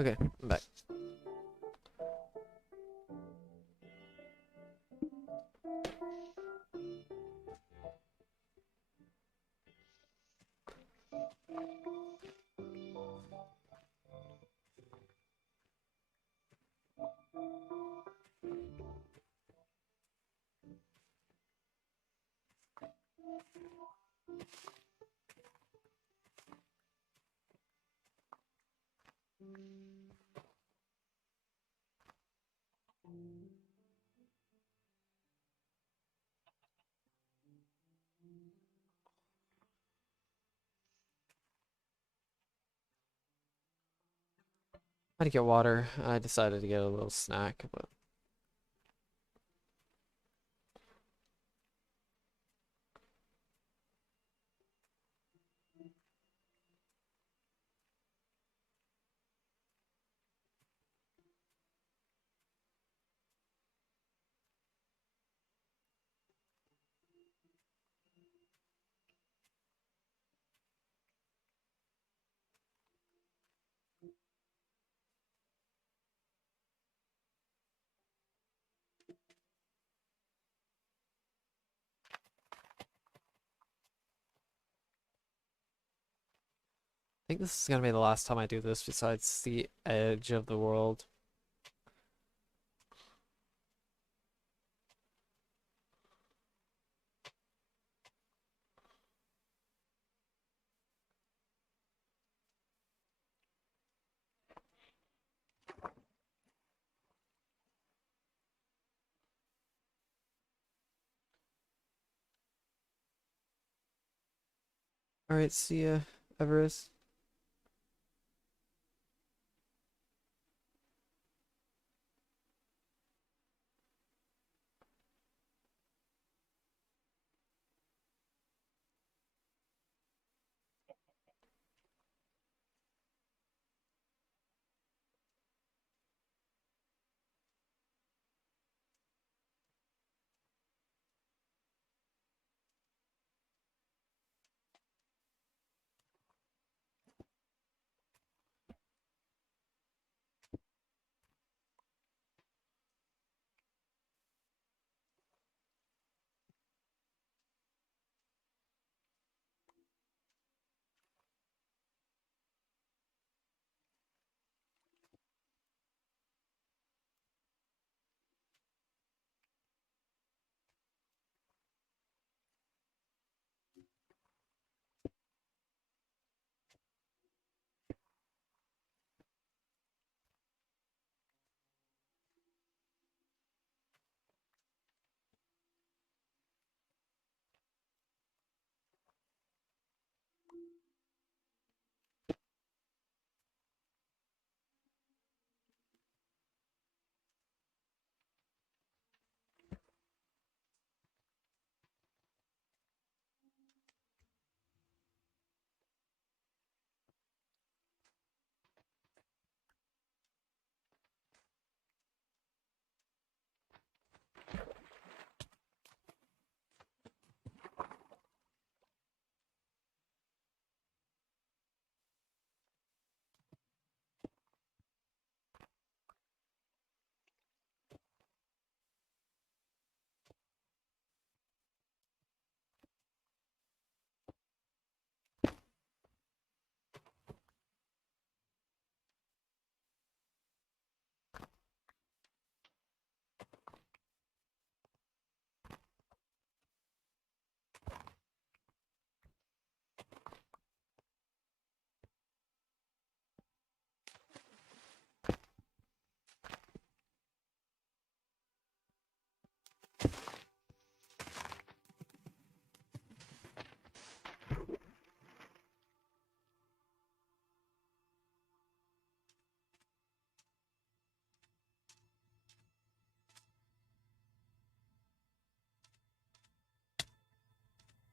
Okay, I'm back. I had to get water. I decided to get a little snack, but I think this is gonna be the last time I do this besides the edge of the world. Alright, see ya, Everest.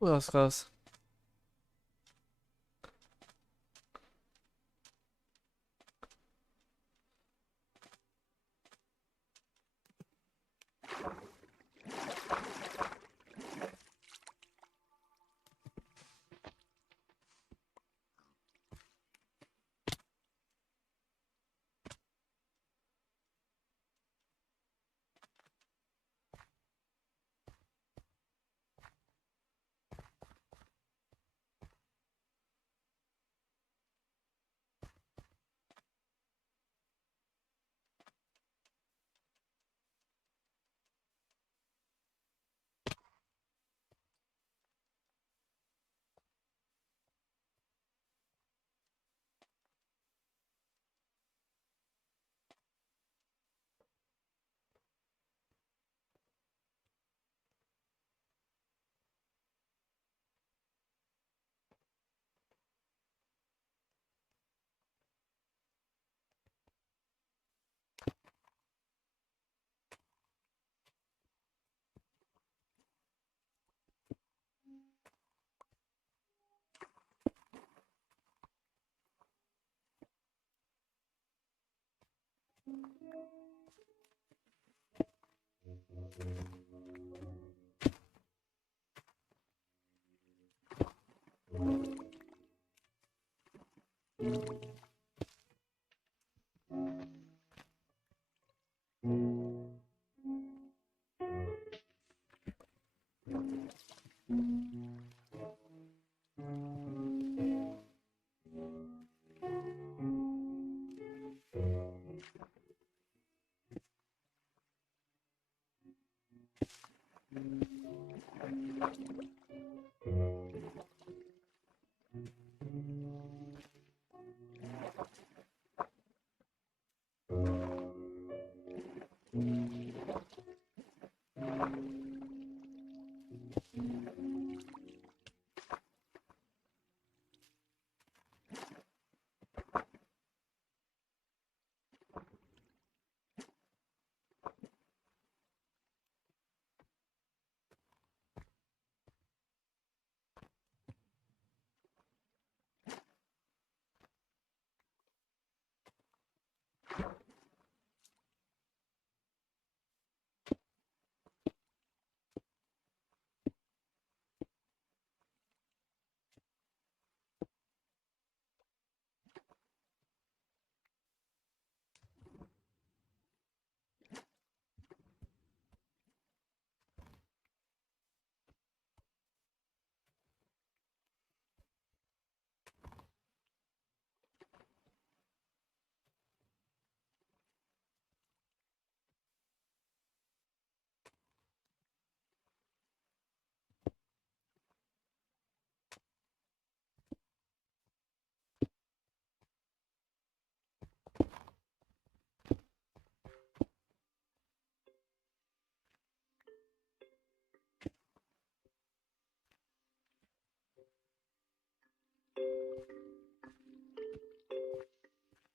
Well, that's close.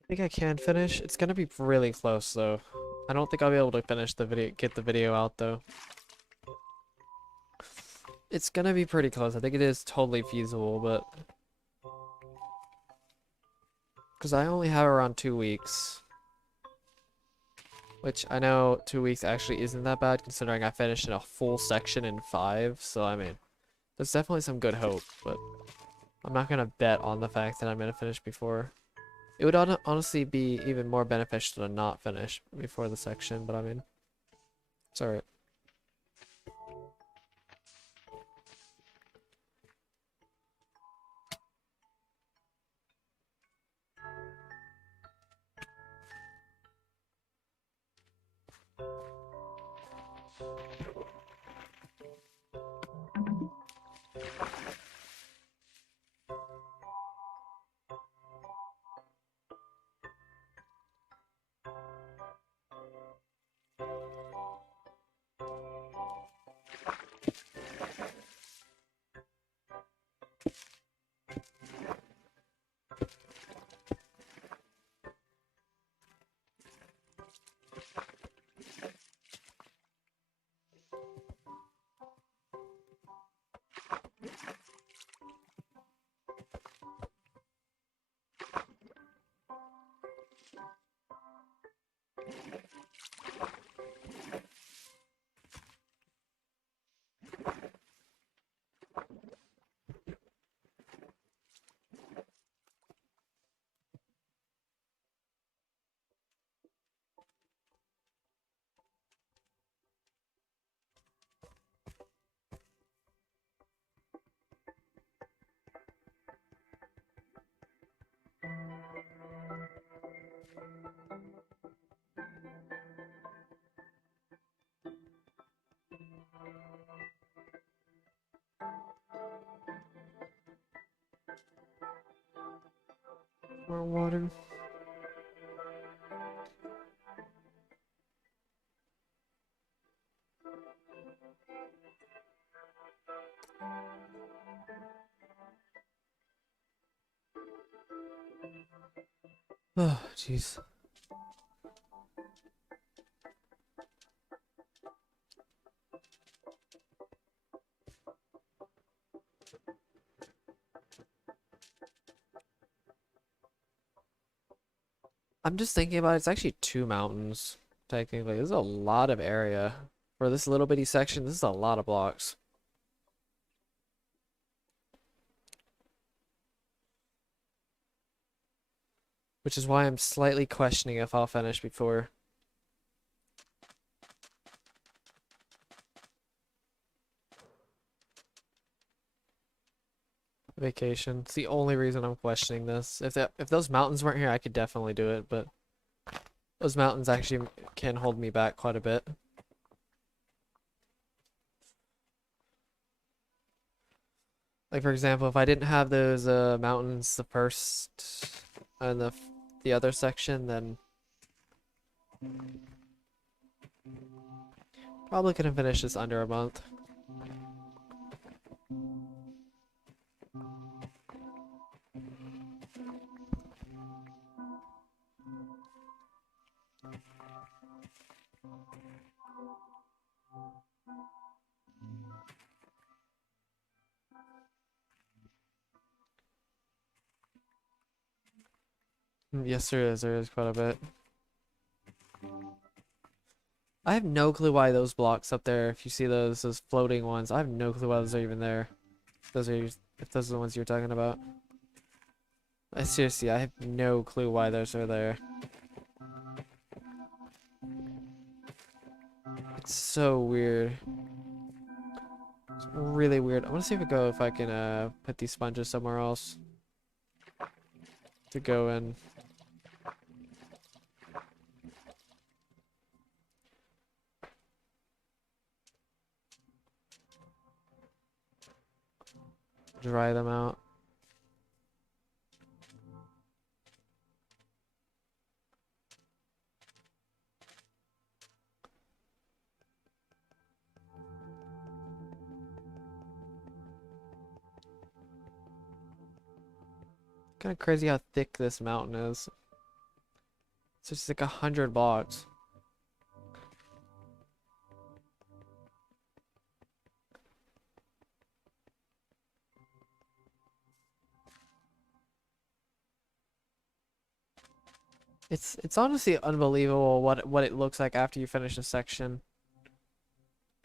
I think I can finish. It's gonna be really close though. I don't think I'll be able to finish the video, get the video out though. It's gonna be pretty close. I think it is totally feasible, but because I only have around 2 weeks, which I know 2 weeks actually isn't that bad considering I finished in a full section in 5. So I mean, there's definitely some good hope, but I'm not gonna bet on the fact that I'm gonna finish before. It would honestly be even more beneficial to not finish before the section, but I mean, it's alright. More water. Oh, jeez. I'm just thinking about it, it's actually 2 mountains, technically. This is a lot of area. For this little bitty section, this is a lot of blocks. Which is why I'm slightly questioning if I'll finish before. Vacation. It's the only reason I'm questioning this. If those mountains weren't here, I could definitely do it, but those mountains actually can hold me back quite a bit. Like for example, if I didn't have those mountains the first and the other section, then probably couldn't finish this under a month. Yes, there is. There is quite a bit. I have no clue why those blocks up there, if you see those floating ones, I have no clue why those are even there. If those are the ones you're talking about. Seriously, I have no clue why those are there. It's so weird. It's really weird. I want to see if I can put these sponges somewhere else to go in. Dry them out. Kind of crazy how thick this mountain is. It's just like 100 blocks. It's honestly unbelievable what it looks like after you finish a section.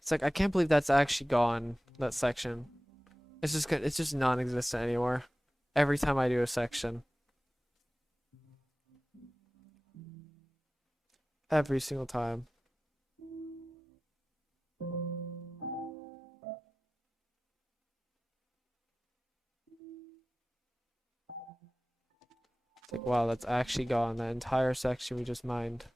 It's like I can't believe that's actually gone, that section. It's just non-existent anymore. Every time I do a section. Every single time. It's like, wow, that's actually gone. That entire section we just mined.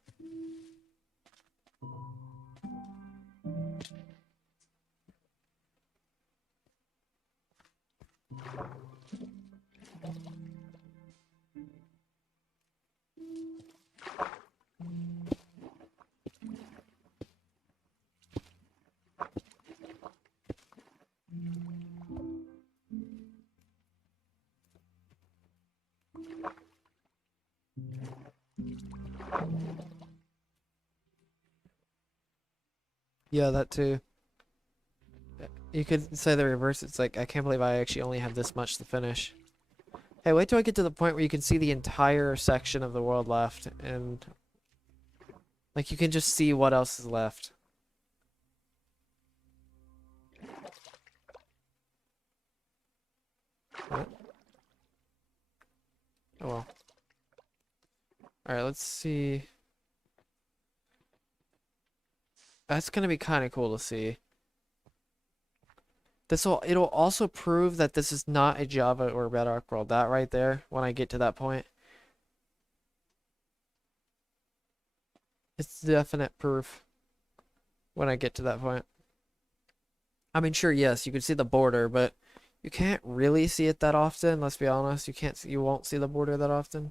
Yeah, that too. You could say the reverse. It's like, I can't believe I actually only have this much to finish. Hey, wait till I get to the point where you can see the entire section of the world left, and like you can just see what else is left. What? Oh well. Alright, let's see. That's gonna be kind of cool to see. It'll also prove that this is not a Java or Bedrock world. That right there, when I get to that point. It's definite proof when I get to that point. I mean, sure, yes, you can see the border, but You can't really see it that often, let's be honest. You won't see the border that often.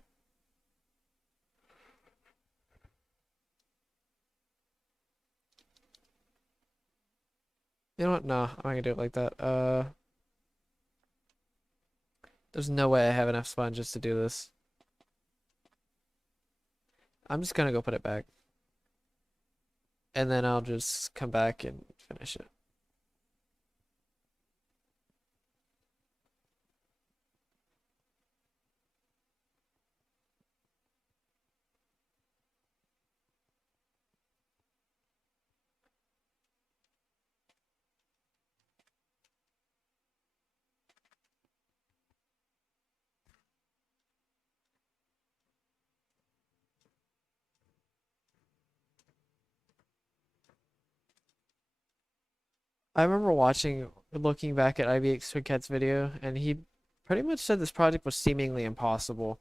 You know what? No, I'm not gonna do it like that. There's no way I have enough sponges to do this. I'm just gonna go put it back. And then I'll just come back and finish it. I remember looking back at IVX Twigcat's video, and he pretty much said this project was seemingly impossible.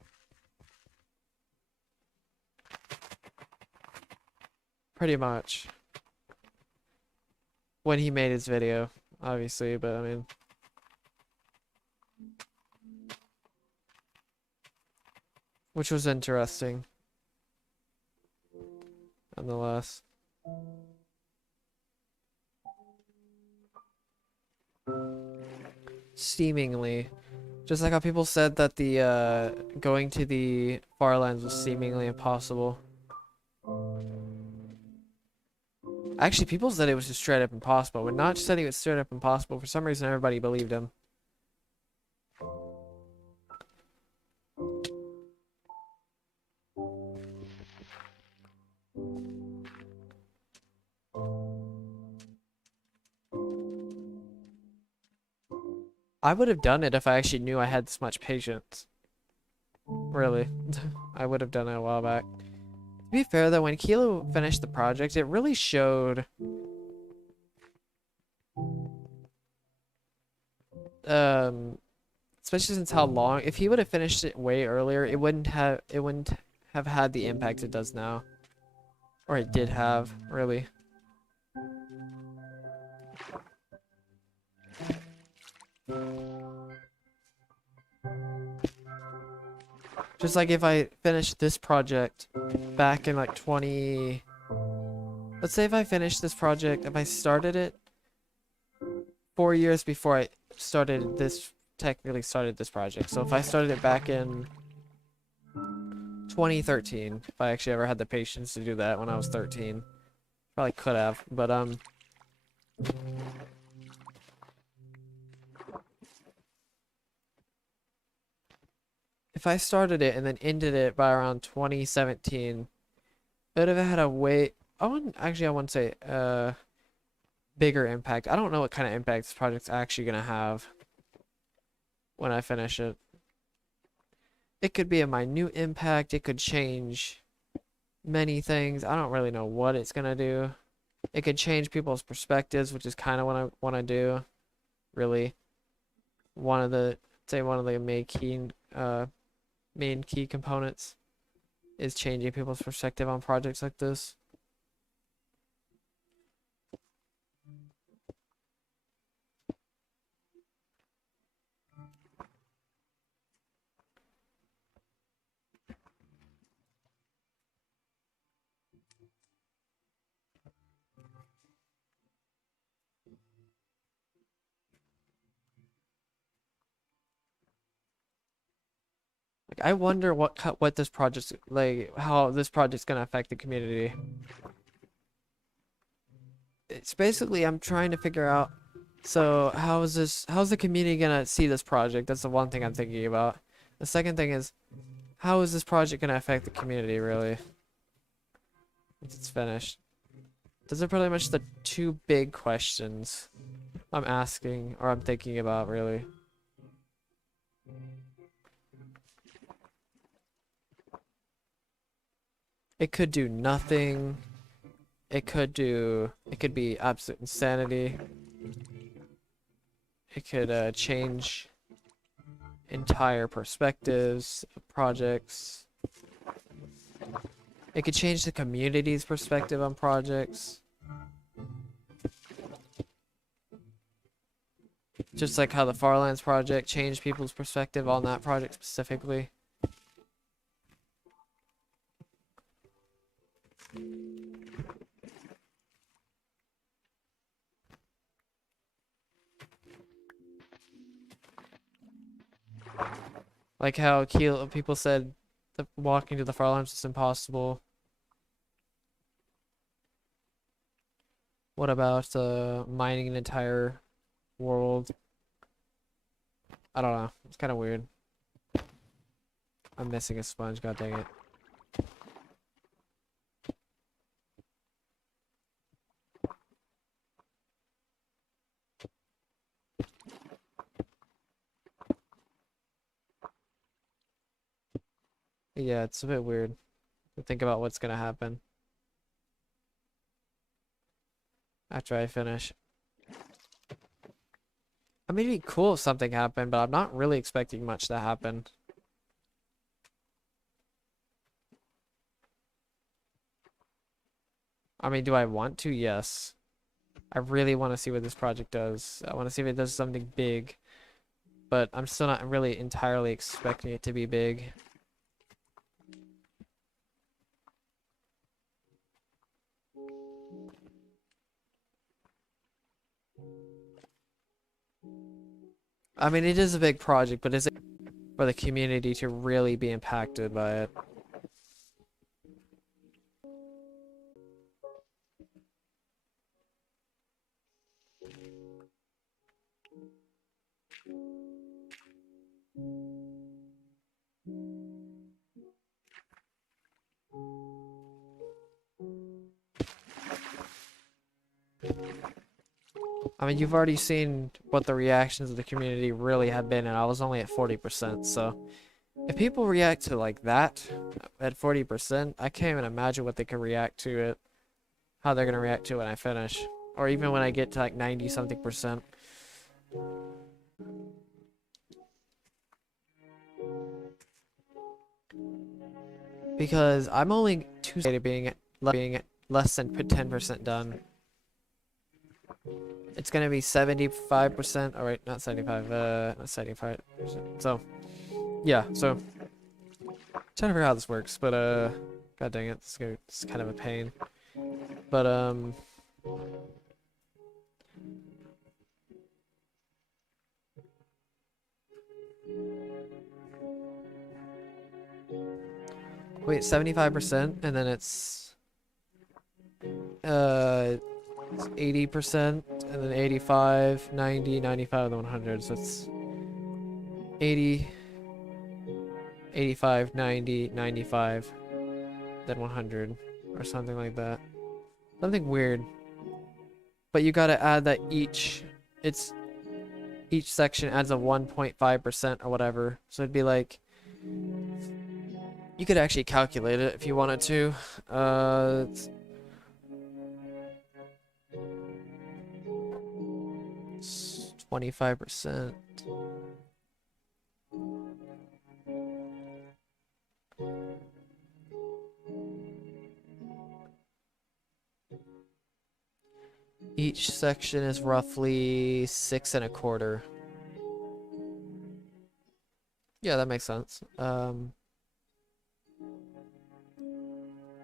Pretty much. When he made his video, obviously, but I mean. Which was interesting. Nonetheless. Seemingly. Just like how people said that the going to the far lands was seemingly impossible. Actually, people said it was just straight up impossible. When Notch said it was straight up impossible, for some reason everybody believed him. I would have done it if I actually knew I had this much patience. Really. I would have done it a while back. To be fair though, when Kilo finished the project, it really showed especially since how long, if he would have finished it way earlier, it wouldn't have had the impact it does now. Or it did have, really. Just like if I finished this project back in like let's say if I finished this project, if I started it 4 years before I technically started this project. So if I started it back in 2013, if I actually ever had the patience to do that when I was 13, probably could have, but if I started it and then ended it by around 2017, it would have had a I wouldn't say bigger impact. I don't know what kind of impact this project's actually gonna have when I finish it. It could be a minute impact, it could change many things. I don't really know what it's gonna do. It could change people's perspectives, which is kind of what I want to do. Really, one of the main key components is changing people's perspective on projects like this. Like, I wonder what this project's like, how this project's gonna affect the community. It's basically I'm trying to figure out. So how's the community gonna see this project? That's the one thing I'm thinking about. The second thing is, how is this project gonna affect the community really? Once it's finished. Those are pretty much the two big questions I'm asking or I'm thinking about really. It could do nothing. It could be absolute insanity. It could change entire perspectives of projects. It could change the community's perspective on projects. Just like how the Farlands project changed people's perspective on that project specifically. Like how people said that walking to the Farlands is impossible. What about mining an entire world? I don't know. It's kind of weird. I'm missing a sponge. God dang it. Yeah, it's a bit weird to think about what's gonna happen after I finish. I mean, it'd be cool if something happened, but I'm not really expecting much to happen. I mean, do I want to? Yes. I really want to see what this project does. I want to see if it does something big, but I'm still not really entirely expecting it to be big. I mean, it is a big project, but is it for the community to really be impacted by it? I mean, you've already seen what the reactions of the community really have been, and I was only at 40%, so if people react to like that at 40%, I can't even imagine what they could react to it, how they're gonna react to it when I finish, or even when I get to like 90 something percent. Because I'm only too to being less than 10% done. It's gonna be 75%. All right, not 75. Not 75%. So, yeah. So, trying to figure out how this works, but god dang it, it's kind of a pain. But wait, 75%, and then it's 80%, and then 85, 90, 95, and then 100. So it's 80, 85, 90, 95, then 100, or something like that. Something weird. But you gotta add that each section adds a 1.5% or whatever. So it'd be like, you could actually calculate it if you wanted to. It's 25%. Each section is roughly 6 1/4. Yeah, that makes sense.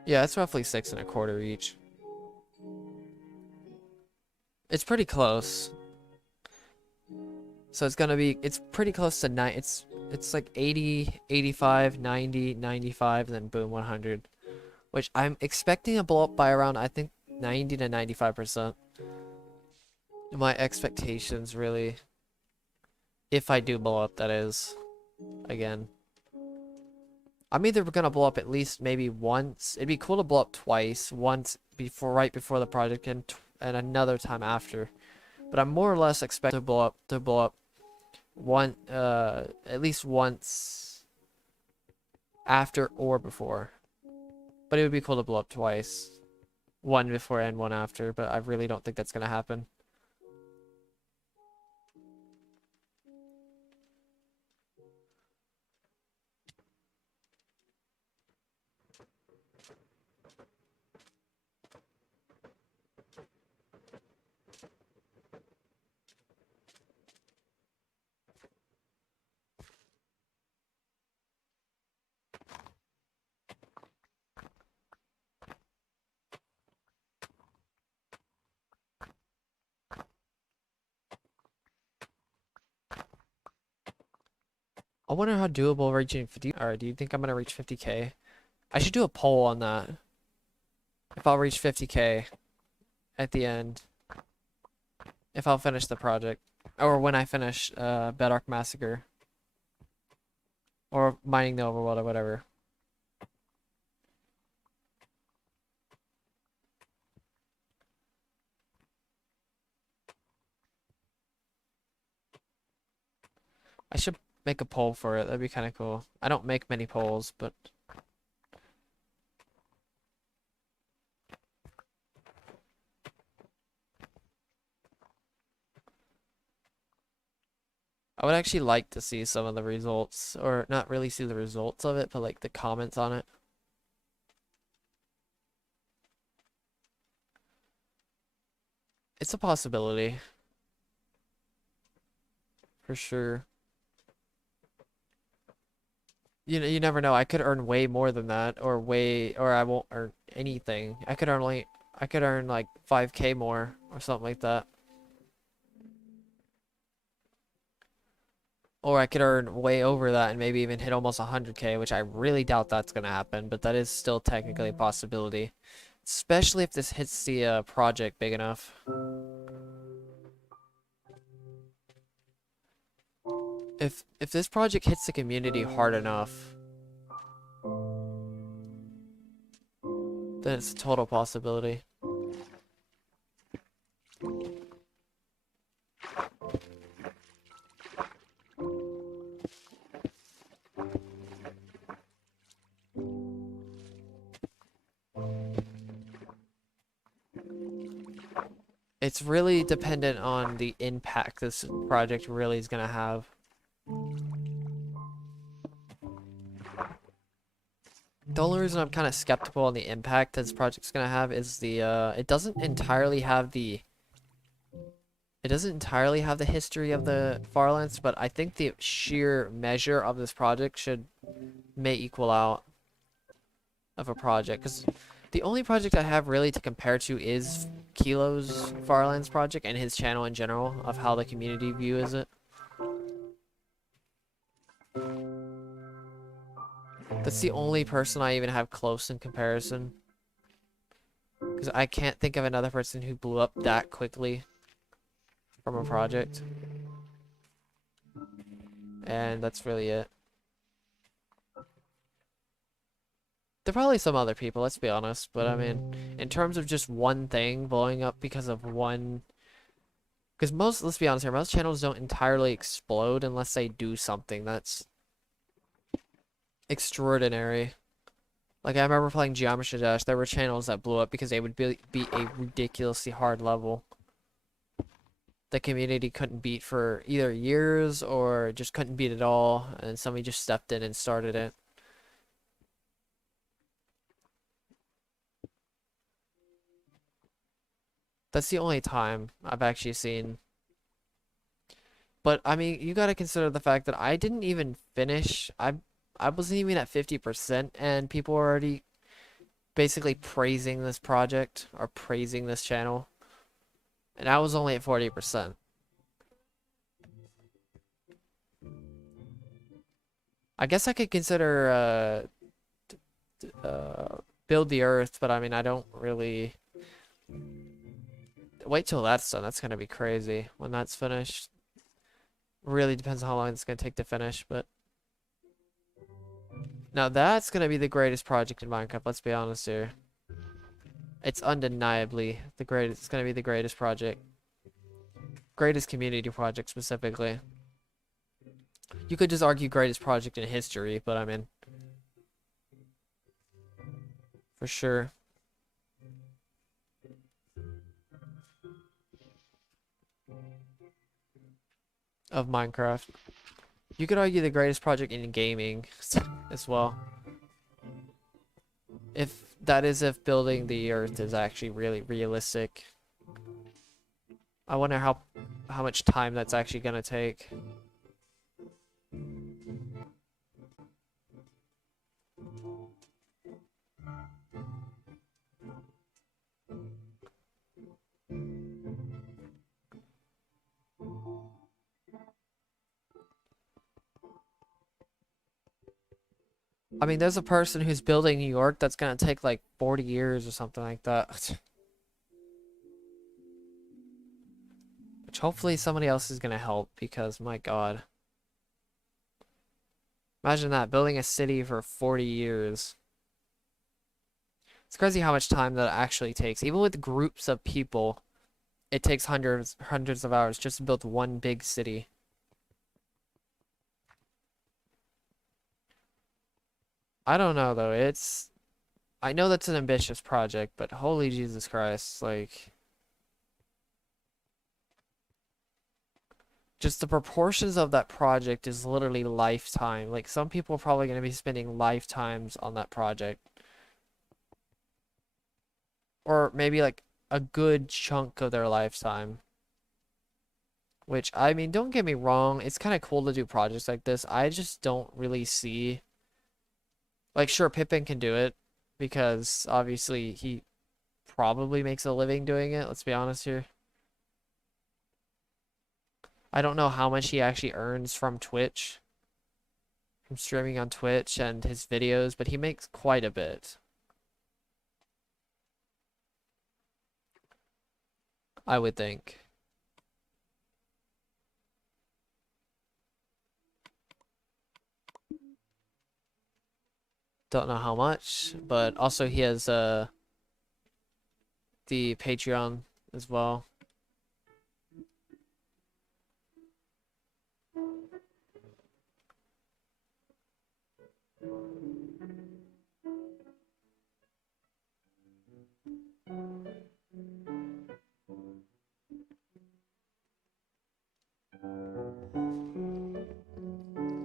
Yeah, it's roughly 6 1/4 each. It's pretty close. So it's pretty close to 9. It's like 80, 85, 90, 95, and then boom, 100. Which I'm expecting to blow up by around, I think, 90 to 95%. My expectations, really. If I do blow up, that is. Again. I'm either gonna blow up at least maybe once. It'd be cool to blow up twice. Once right before the project and another time after. But I'm more or less expecting to blow up at least once after or before. But it would be cool to blow up twice. One before and one after, but I really don't think that's gonna happen. I wonder how doable reaching 50. Alright, do you think I'm gonna reach 50k? I should do a poll on that. If I'll reach 50k at the end. If I'll finish the project. Or when I finish Bedrock Massacre. Or mining the overworld or whatever. I should make a poll for it. That'd be kind of cool. I don't make many polls, but... I would actually like to see some of the results. Or not really see the results of it, but like the comments on it. It's a possibility. For sure. You never know. I could earn way more than that, or I won't earn anything. I could earn like 5k more or something like that. Or I could earn way over that and maybe even hit almost 100k, which I really doubt that's gonna happen, but that is still technically a possibility. Especially if this hits the project big enough. If this project hits the community hard enough, then it's a total possibility. It's really dependent on the impact this project really is gonna have. The only reason I'm kind of skeptical on the impact this project's gonna have is it doesn't entirely have the history of the Farlands, but I think the sheer measure of this project may equal out of a project, because the only project I have really to compare to is Kilo's Farlands project and his channel in general of how the community views it. That's the only person I even have close in comparison. Because I can't think of another person who blew up that quickly from a project. And that's really it. There are probably some other people, let's be honest. But I mean, in terms of just one thing blowing up because of one... Because let's be honest here, most channels don't entirely explode unless they do something that's extraordinary. Like, I remember playing Geometry Dash, there were channels that blew up because they would beat a ridiculously hard level. The community couldn't beat for either years or just couldn't beat at all, and somebody just stepped in and started it. That's the only time I've actually seen. But, I mean, you gotta consider the fact that I didn't even finish. I wasn't even at 50%, and people were already basically praising this project or praising this channel. And I was only at 40%. I guess I could consider build the earth, but I mean, I don't really... Wait till that's done. That's gonna be crazy when that's finished. Really depends on how long it's gonna take to finish, but... Now that's gonna be the greatest project in Minecraft, let's be honest here. It's undeniably the greatest. It's gonna be the greatest project. Greatest community project, specifically. You could just argue greatest project in history, but I mean... For sure. Of Minecraft. You could argue the greatest project in gaming as well. If building the earth is actually really realistic. I wonder how much time that's actually gonna take. I mean, there's a person who's building New York that's gonna take like 40 years or something like that. Which hopefully somebody else is gonna help because my God. Imagine that, building a city for 40 years. It's crazy how much time that actually takes. Even with groups of people, it takes hundreds of hours just to build one big city. I don't know though. I know that's an ambitious project, but holy Jesus Christ, like just the proportions of that project is literally lifetime. Like some people are probably going to be spending lifetimes on that project. Or maybe like a good chunk of their lifetime. Which, I mean, don't get me wrong, it's kind of cool to do projects like this. I just don't really see. Like, sure, Pippin can do it because obviously he probably makes a living doing it. Let's be honest here. I don't know how much he actually earns from Twitch, from streaming on Twitch and his videos, but he makes quite a bit. I would think. Don't know how much, but also he has the Patreon as well.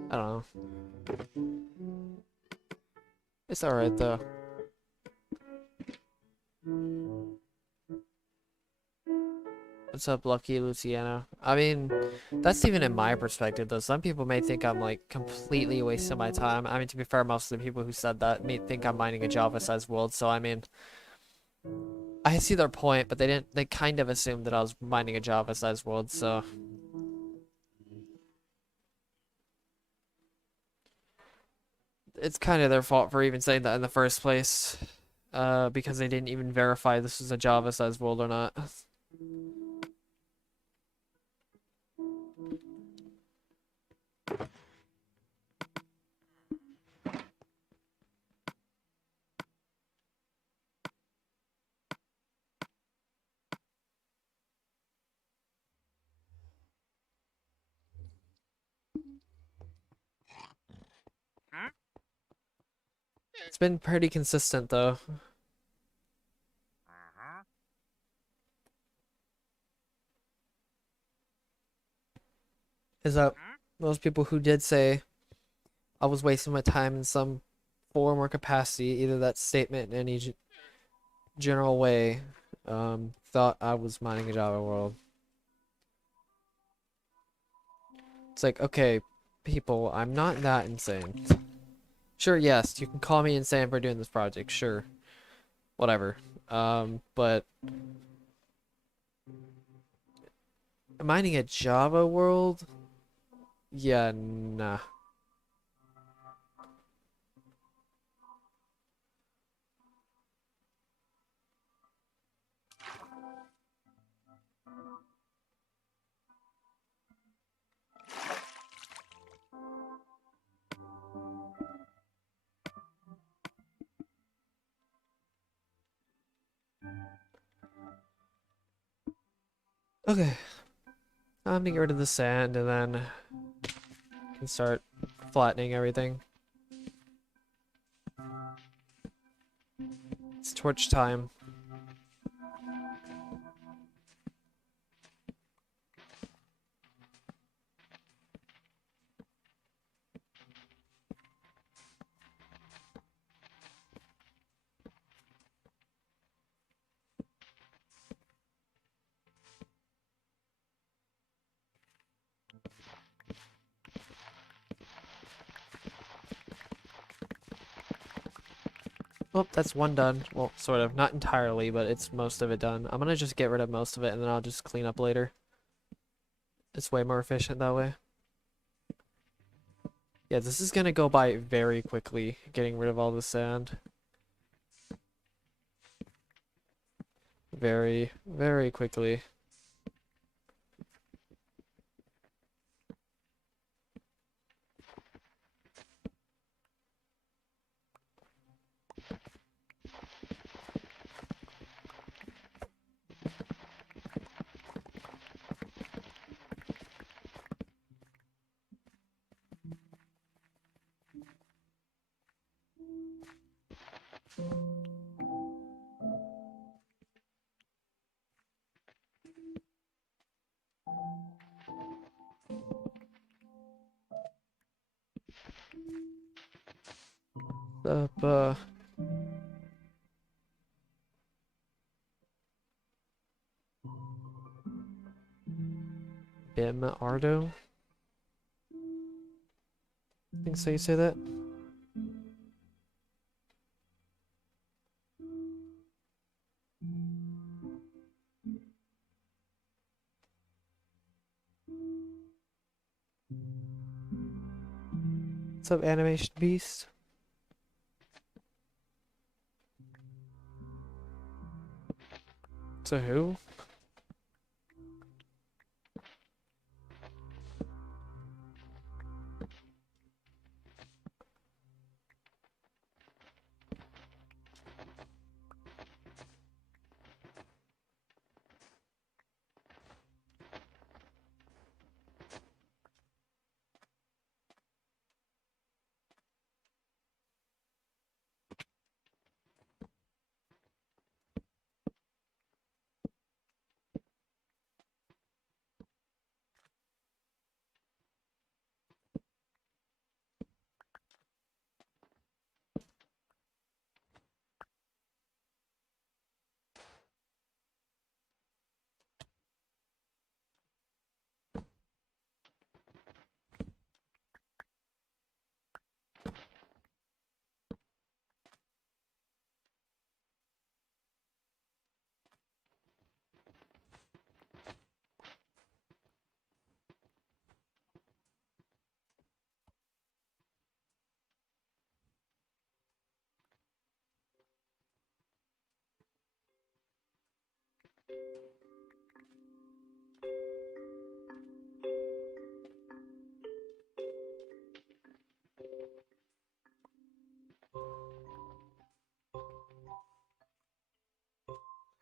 I don't know. It's alright though. What's up, Lucky Luciano? I mean, that's even in my perspective though. Some people may think I'm like completely wasting my time. I mean, to be fair, most of the people who said that may think I'm mining a Java-sized world. So I mean, I see their point, but they kind of assumed that I was mining a Java-sized world. So it's kind of their fault for even saying that in the first place. Because they didn't even verify this was a Java-sized world or not. It's been pretty consistent though. Is that those people who did say I was wasting my time in some form or capacity, either that statement in any general way, thought I was mining a Java world. It's like, okay, people, I'm not that insane. Sure, yes, you can call me insane for doing this project, sure. Whatever. But mining a Java world? Yeah, nah. Okay. I'm gonna get rid of the sand and then can start flattening everything. It's torch time. Well, that's one done. Well, sort of. Not entirely, but it's most of it done. I'm gonna just get rid of most of it and then I'll just clean up later. It's way more efficient that way. Yeah, this is gonna go by very quickly, getting rid of all the sand. Very, very quickly. Up, Bim Ardo? I think so you say that? What's up, Animation Beast? To who?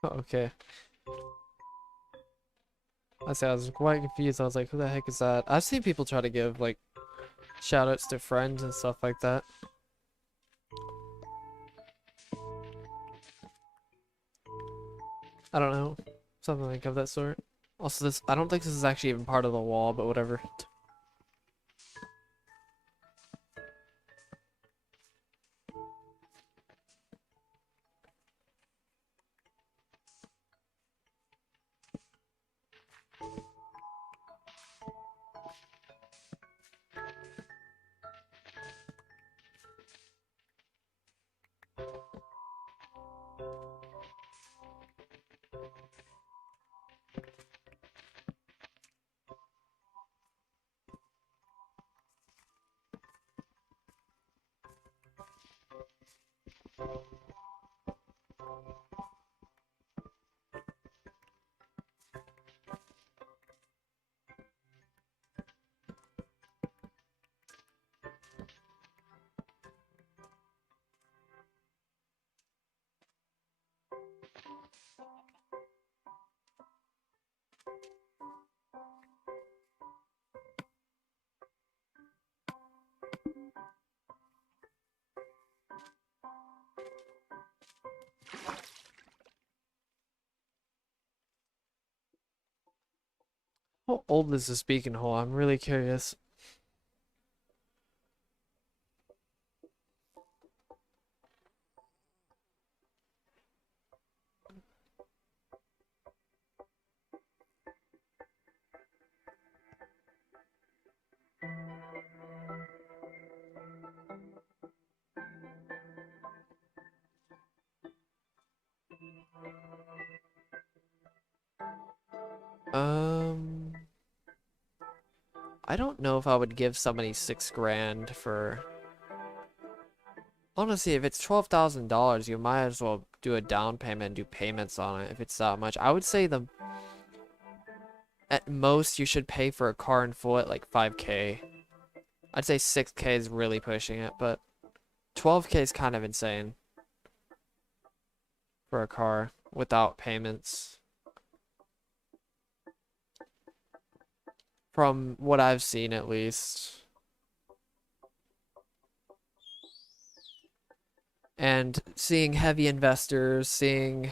Oh, okay. I was quite confused. I was like, who the heck is that? I've seen people try to give, like, shoutouts to friends and stuff like that. I don't know. Something like of that sort. Also, this, I don't think this is actually even part of the wall, but whatever. How old is this beacon hole? I'm really curious. Um, I don't know if I would give somebody $6 grand for... Honestly, if it's $12,000, you might as well do a down payment and do payments on it if it's that much. I would say at most you should pay for a car in full at like 5K. I'd say 6K is really pushing it, but 12K is kind of insane for a car without payments. From what I've seen, at least. And seeing heavy investors, seeing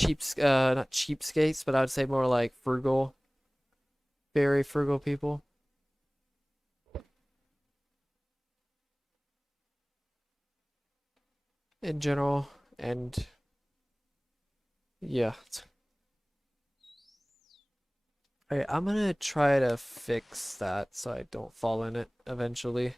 not cheapskates, but I would say more like frugal, very frugal people. In general, and yeah. Alright, I'm gonna try to fix that so I don't fall in it eventually.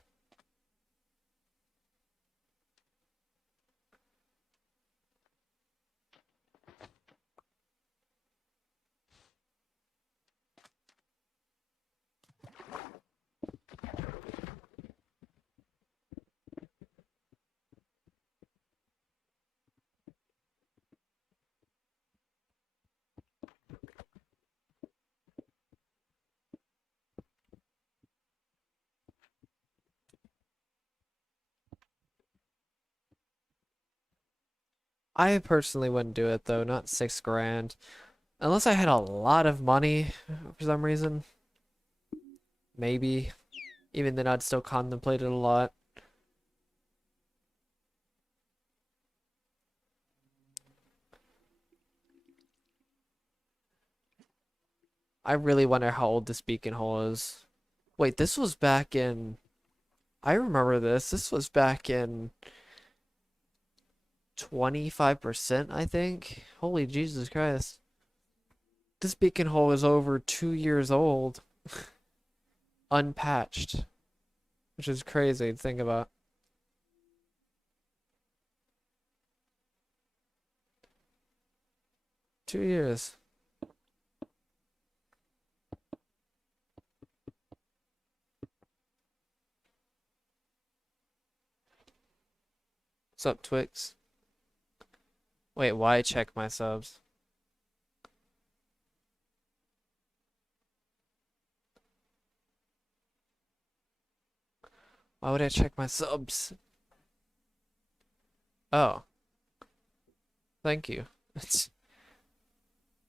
I personally wouldn't do it though, not 6 grand. Unless I had a lot of money for some reason. Maybe. Even then I'd still contemplate it a lot. I really wonder how old this beacon hole is. Wait, this was back in... I remember this. This was back in 25%, I think. Holy Jesus Christ. This beacon hole is over 2 years old. Unpatched. Which is crazy to think about. Two years. What's up, Twix? Wait, why check my subs? Why would I check my subs? Oh. Thank you.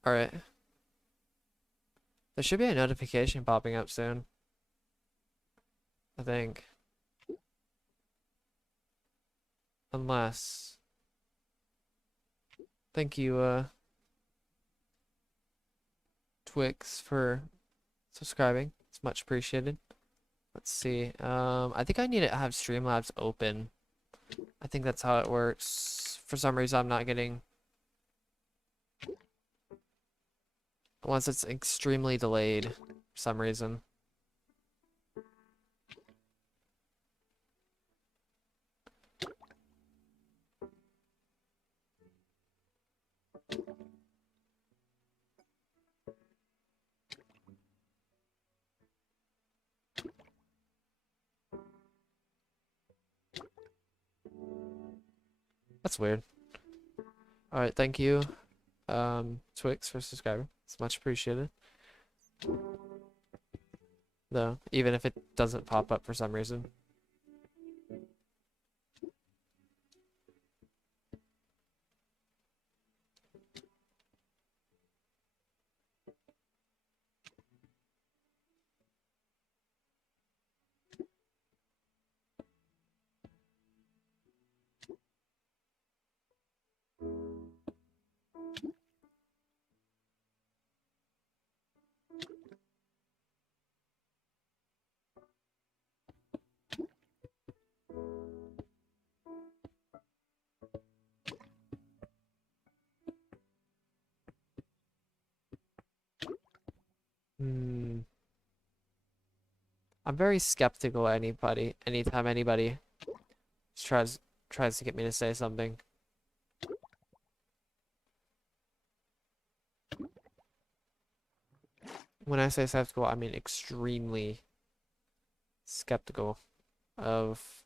Alright. There should be a notification popping up soon. I think. Unless. Thank you, Twix, for subscribing. It's much appreciated. Let's see. I think I need to have Streamlabs open. I think that's how it works. For some reason, I'm not getting... Unless it's extremely delayed for some reason. That's weird. Alright, thank you, Twix, for subscribing. It's much appreciated. Though, even if it doesn't pop up for some reason. I'm very skeptical of anytime anybody tries to get me to say something. When I say skeptical, I mean extremely skeptical of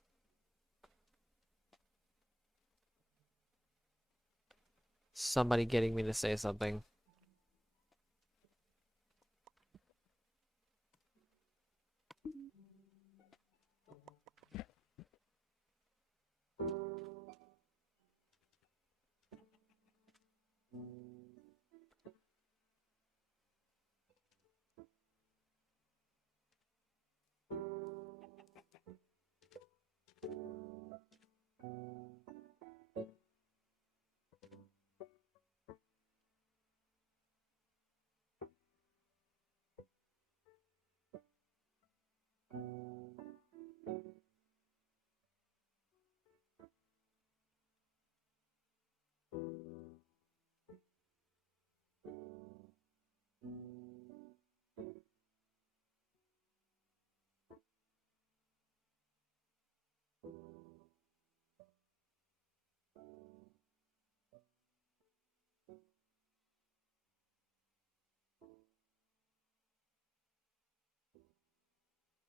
somebody getting me to say something.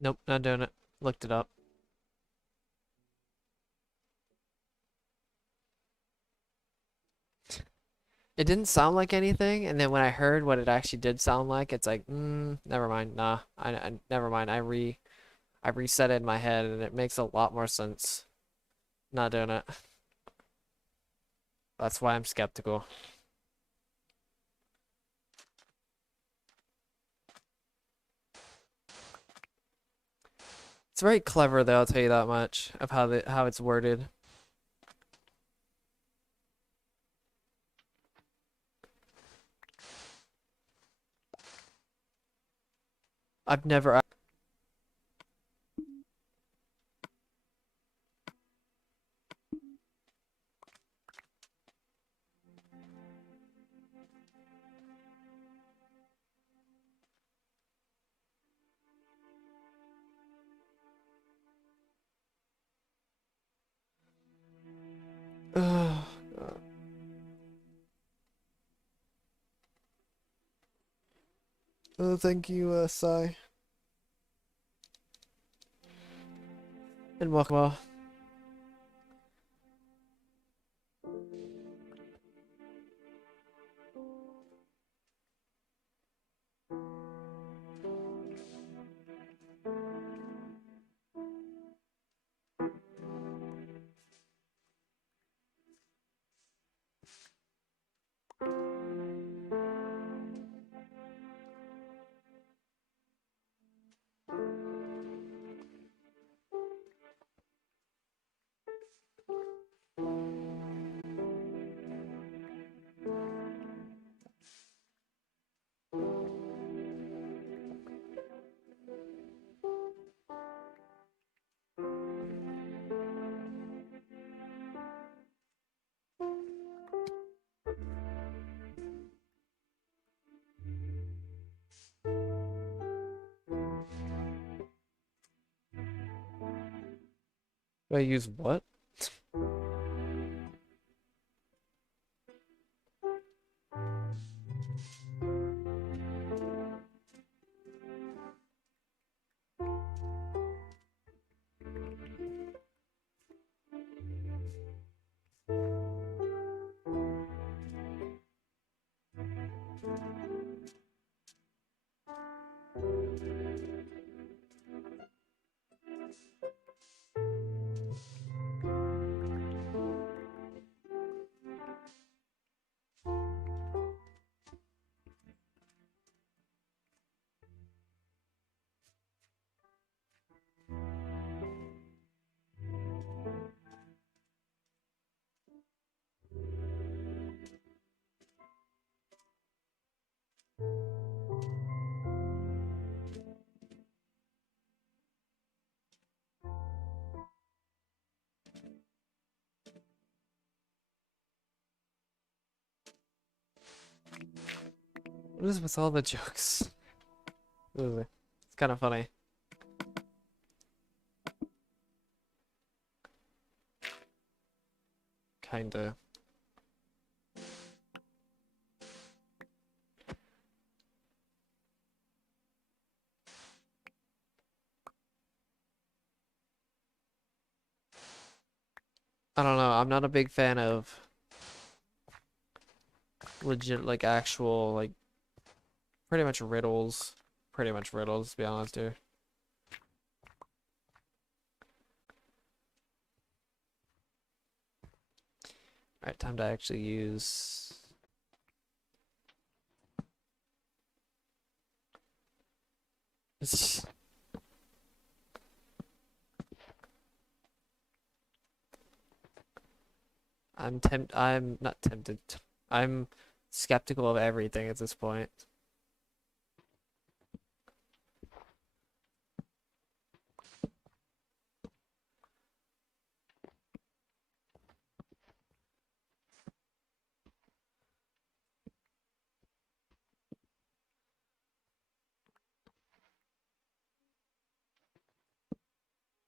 Nope, not doing it. Looked it up. It didn't sound like anything, and then when I heard what it actually did sound like, it's like, never mind. Nah, never mind. I reset it in my head, and it makes a lot more sense. Not doing it. That's why I'm skeptical. It's very clever, though. I'll tell you that much of how it's worded. I've never. Ugh. Oh, thank you, Sai. And welcome. Do I use what? What is with all the jokes? It's kind of funny. Kinda. I don't know. I'm not a big fan of legit, like, actual, like, pretty much riddles. Pretty much riddles, to be honest here. Alright, time to actually use... I'm not tempted. I'm skeptical of everything at this point.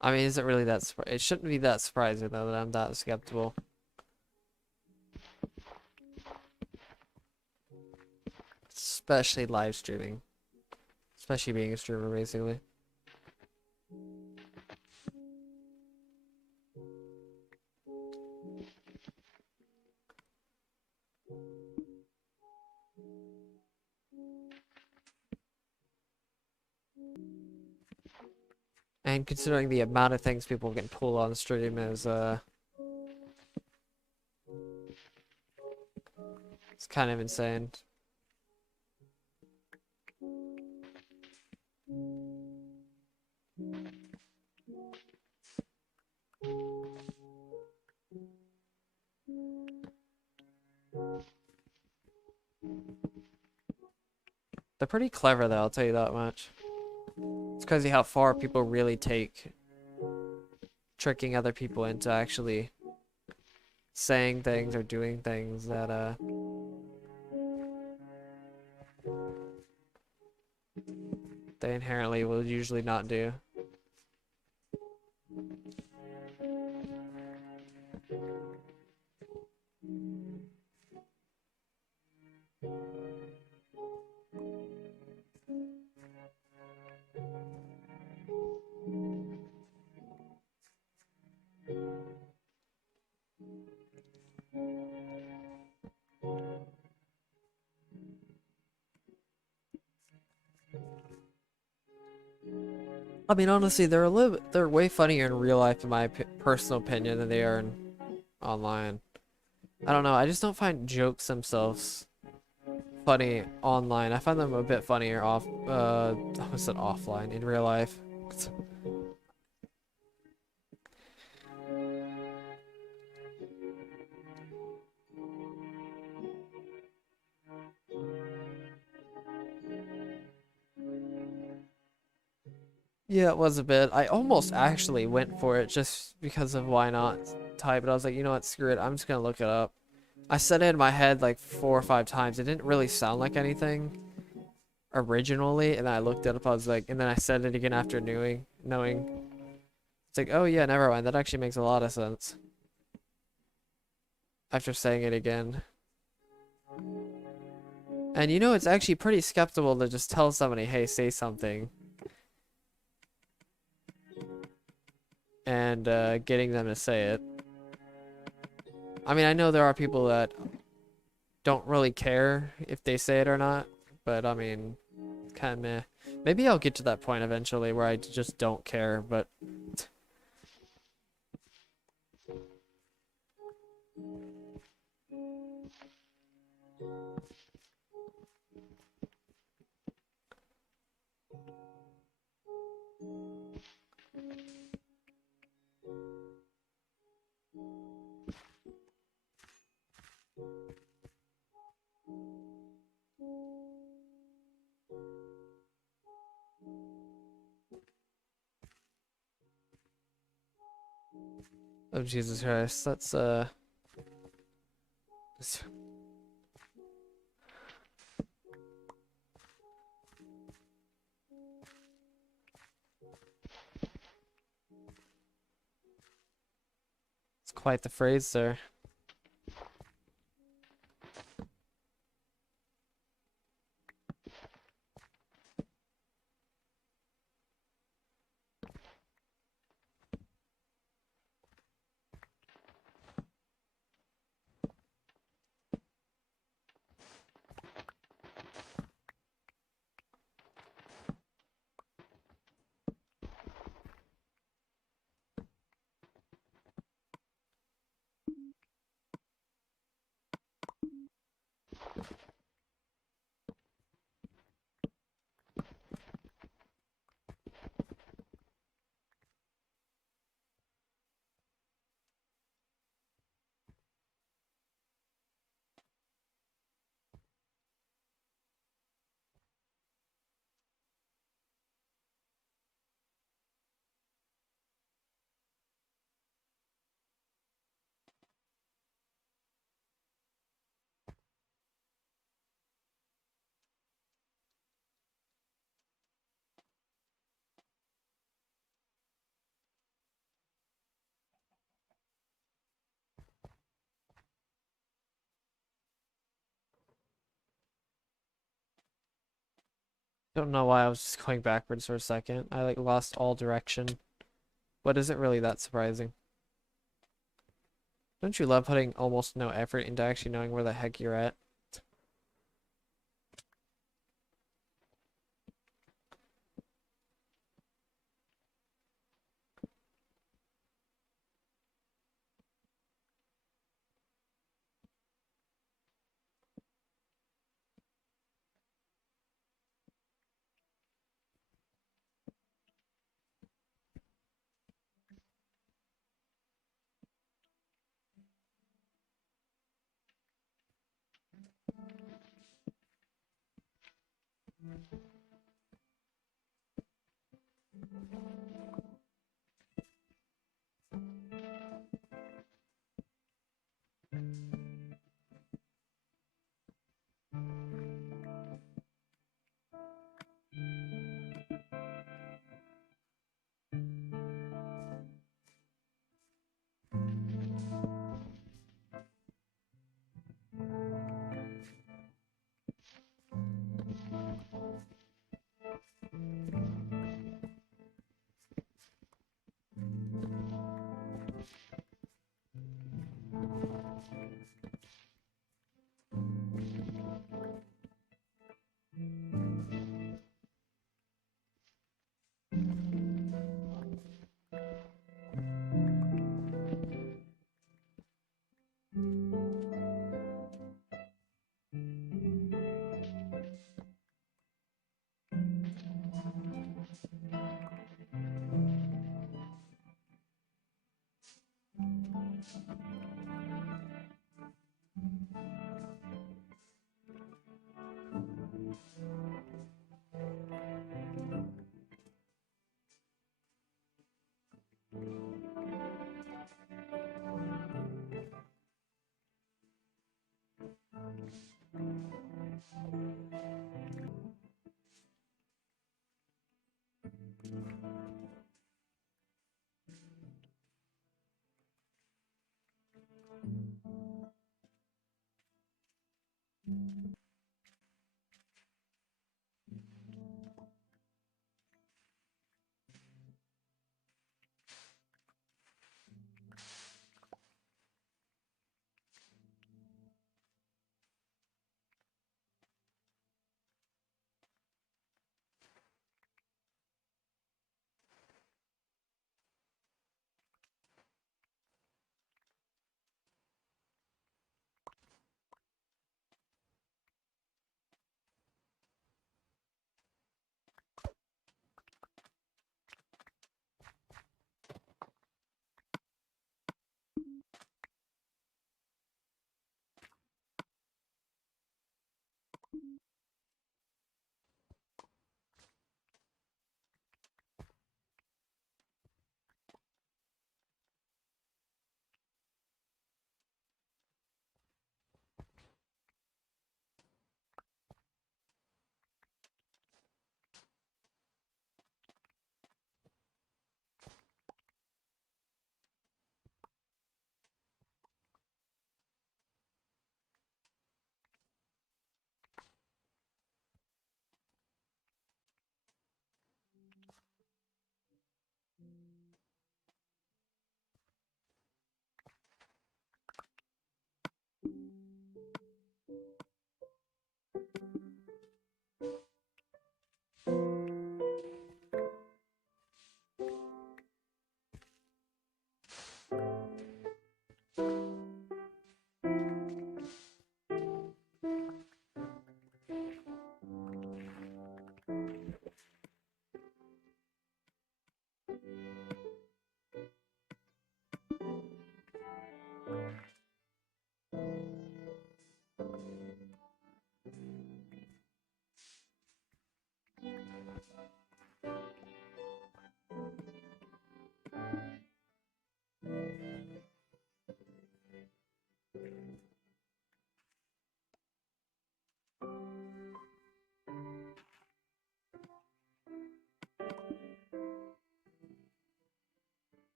I mean, is it really that it shouldn't be that surprising though that I'm that skeptical. Especially live streaming. Especially being a streamer, basically. And considering the amount of things people can pull on stream is, it's kind of insane. They're pretty clever though, I'll tell you that much. It's crazy how far people really take tricking other people into actually saying things or doing things that they inherently will usually not do. I mean, honestly, they're way funnier in real life, in my personal opinion, than they are online. I don't know. I just don't find jokes themselves funny online. I find them a bit funnier I said offline, in real life. Yeah, it was a bit. I almost actually went for it just because of why not type, but I was like, you know what, screw it. I'm just gonna look it up. I said it in my head like 4 or 5 times. It didn't really sound like anything originally, and then I looked it up. I was like, and then I said it again after knowing. It's like, oh yeah, never mind. That actually makes a lot of sense. After saying it again. And you know, it's actually pretty skeptical to just tell somebody, hey, say something. And getting them to say it. I mean, I know there are people that don't really care if they say it or not, but I mean, kind of meh. Maybe I'll get to that point eventually where I just don't care, but... Oh, Jesus Christ. That's, it's quite the phrase, sir. Don't know why I was just going backwards for a second. I like lost all direction. But is it really that surprising? Don't you love putting almost no effort into actually knowing where the heck you're at?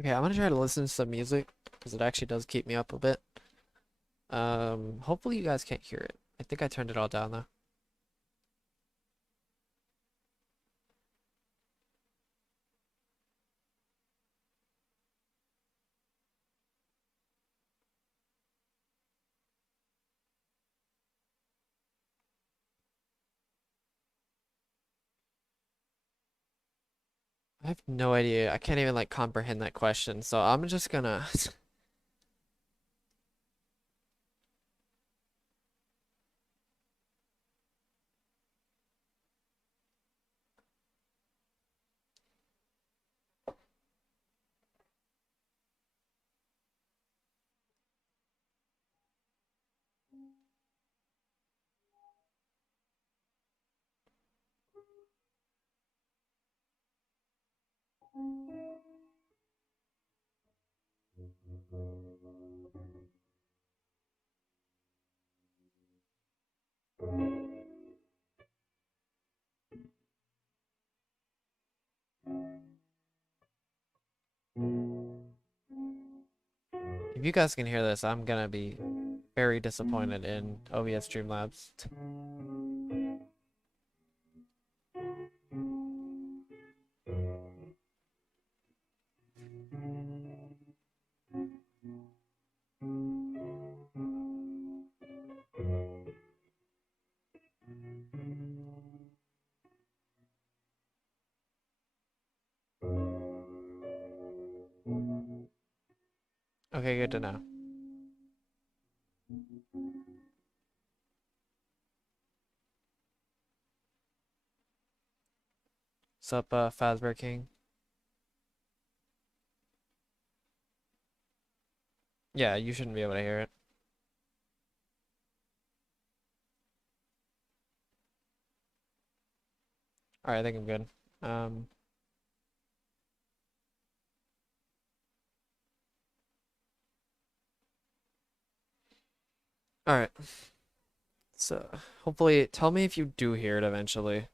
Okay, I'm gonna try to listen to some music because it actually does keep me up a bit. Hopefully you guys can't hear it. I think I turned it all down though. I have no idea. I can't even like comprehend that question. So I'm just gonna if you guys can hear this, I'm gonna be very disappointed in OBS Streamlabs. Okay, good to know. Sup, Fazbear King? Yeah, you shouldn't be able to hear it. Alright, I think I'm good. Um, alright. So, hopefully, tell me if you do hear it eventually.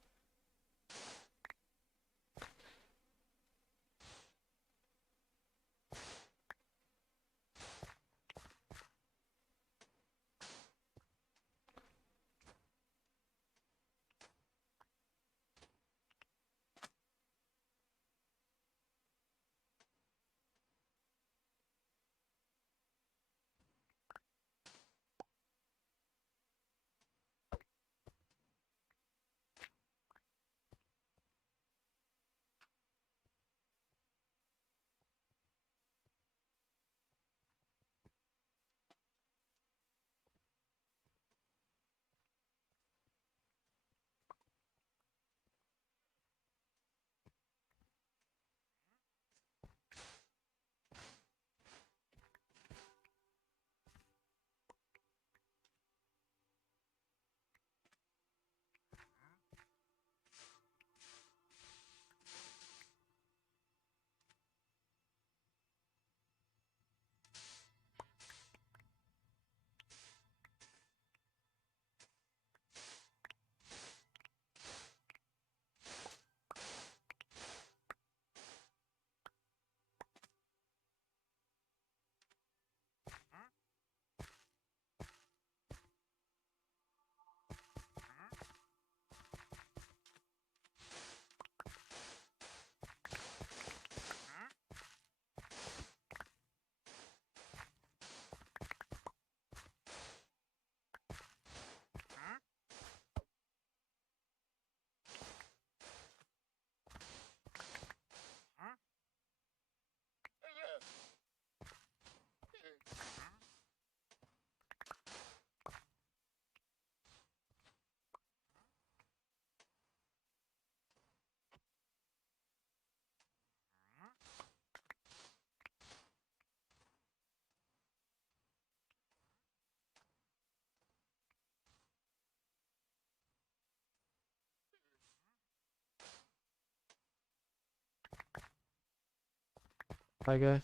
Hi, guy.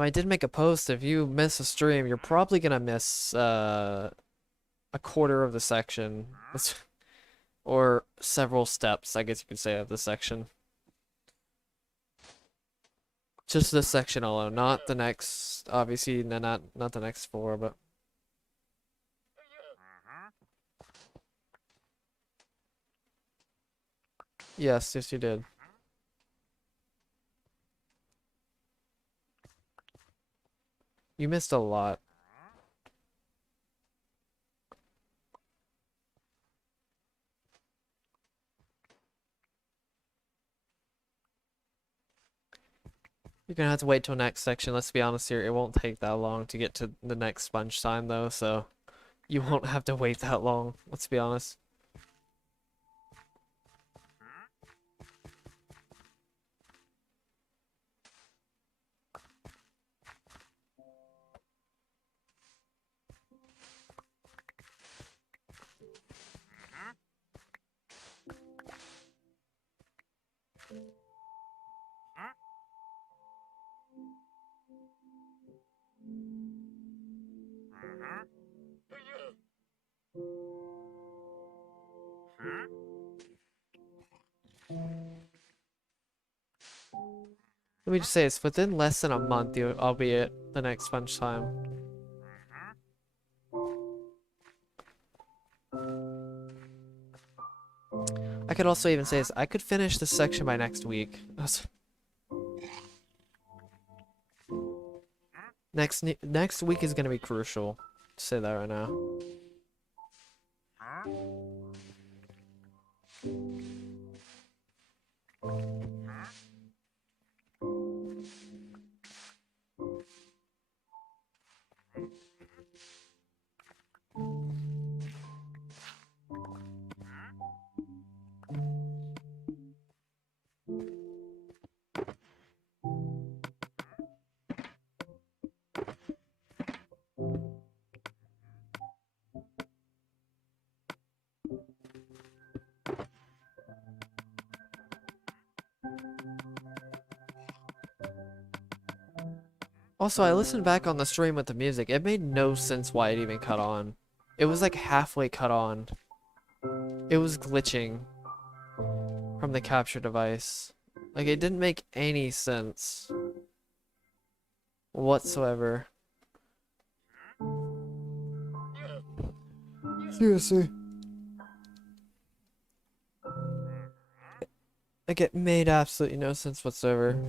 I did make a post. If you miss a stream, you're probably gonna miss a quarter of the section. Or several steps, I guess you could say, of the section. Just this section alone, not the next, obviously, not the next four, but yes, yes you did. You missed a lot. You're gonna have to wait till next section. Let's be honest here, it won't take that long to get to the next sponge time though, so you won't have to wait that long. Let's be honest. Let me just say, it's within less than a month I'll be at the next sponge time. I could also even say this, I could finish this section by next week. Next week is gonna be crucial. Say that right now. Also, I listened back on the stream with the music. It made no sense why it even cut on. It was like halfway cut on. It was glitching from the capture device. Like, it didn't make any sense whatsoever. Seriously. Like, it made absolutely no sense whatsoever.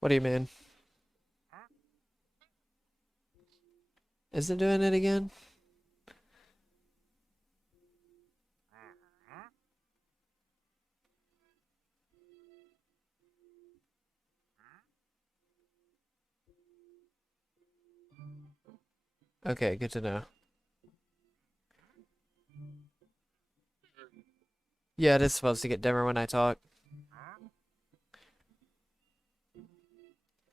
What do you mean? Is it doing it again? Okay, good to know. Yeah, it is supposed to get dimmer when I talk.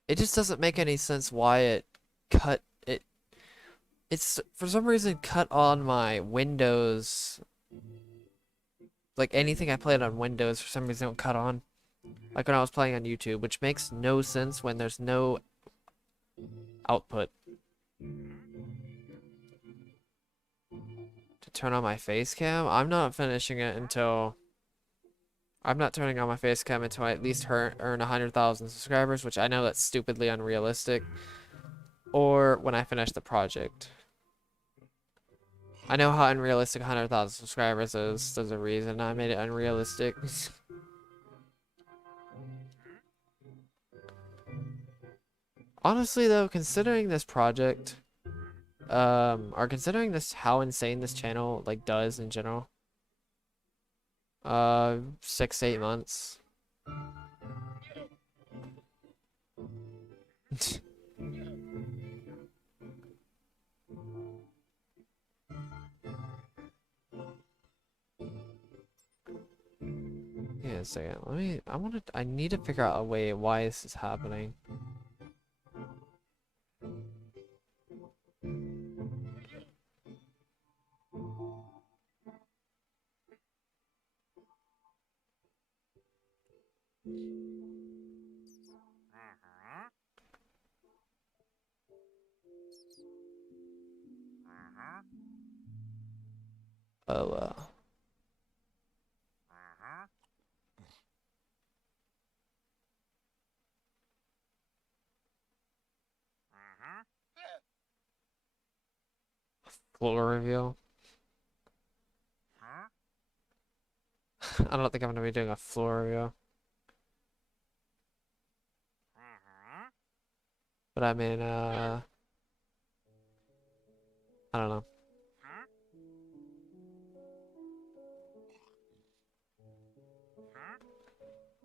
It just doesn't make any sense why it cut it. It's for some reason cut on my Windows. Like anything I played on Windows for some reason it cut on. Like when I was playing on YouTube, which makes no sense when there's no output. To turn on my face cam? I'm not finishing it until... I'm not turning on my face cam until I at least earn 100,000 subscribers, which I know that's stupidly unrealistic. Or when I finish the project. I know how unrealistic 100,000 subscribers is. There's a reason I made it unrealistic. Honestly though, considering this project, or considering this how insane this channel like does in general, 6 to 8 months. Yeah, a second. I need to figure out a way why this is happening. Oh well. Floor review. I don't think I'm gonna be doing a floor review. But I mean, I don't know.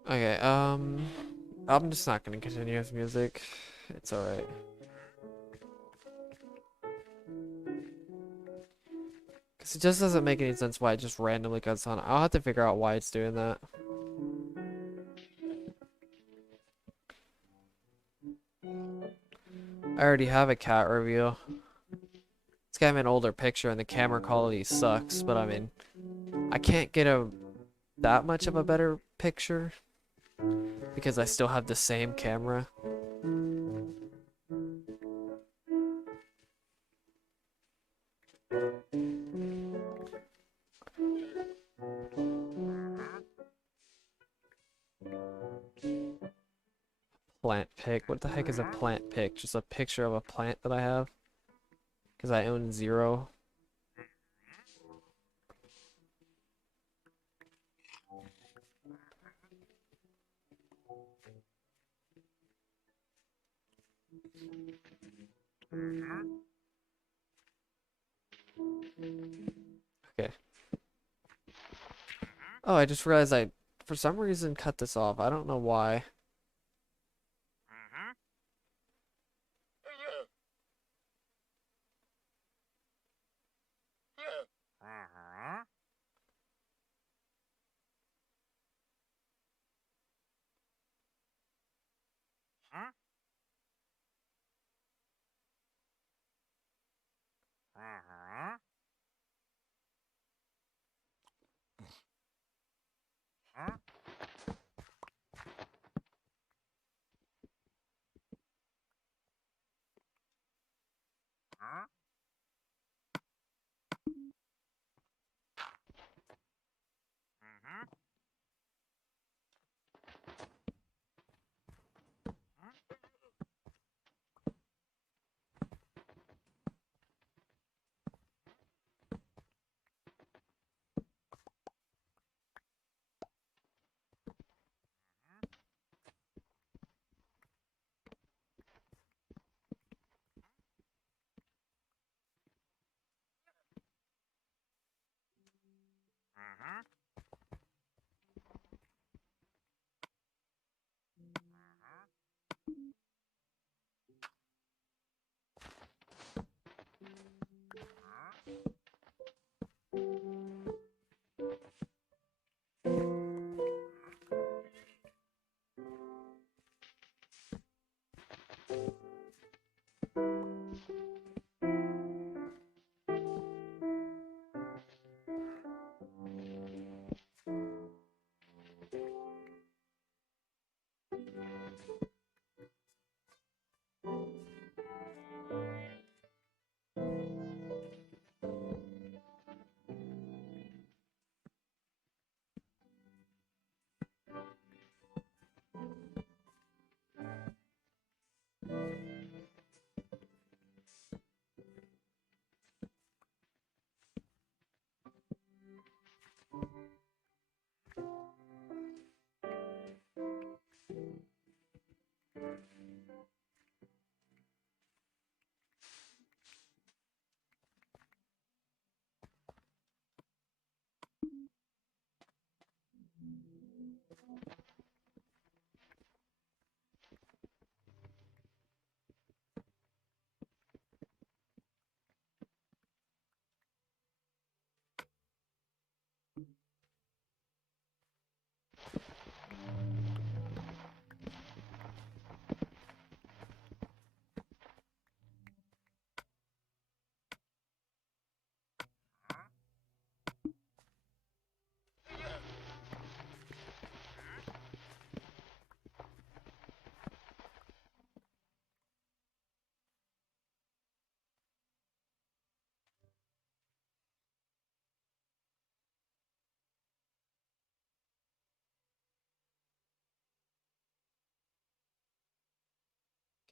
Okay, I'm just not gonna continue with music. It's alright. Because it just doesn't make any sense why it just randomly cuts on. I'll have to figure out why it's doing that. I already have a cat review. It's kind of an older picture and the camera quality sucks, but I mean, I can't get that much of a better picture because I still have the same camera. Plant pic. What the heck is a plant pic? Just a picture of a plant that I have? Because I own 0. Okay. Oh, I just realized I, for some reason, cut this off. I don't know why.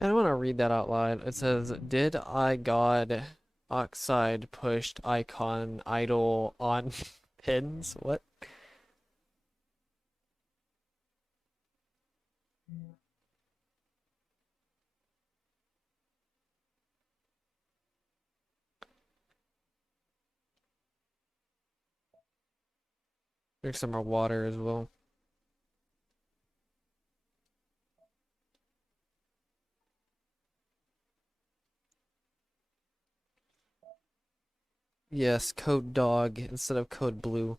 I don't want to read that out loud. It says, "Did I God oxide pushed icon idle on pins?" What? Drink some more water as well. Yes, code dog instead of code blue.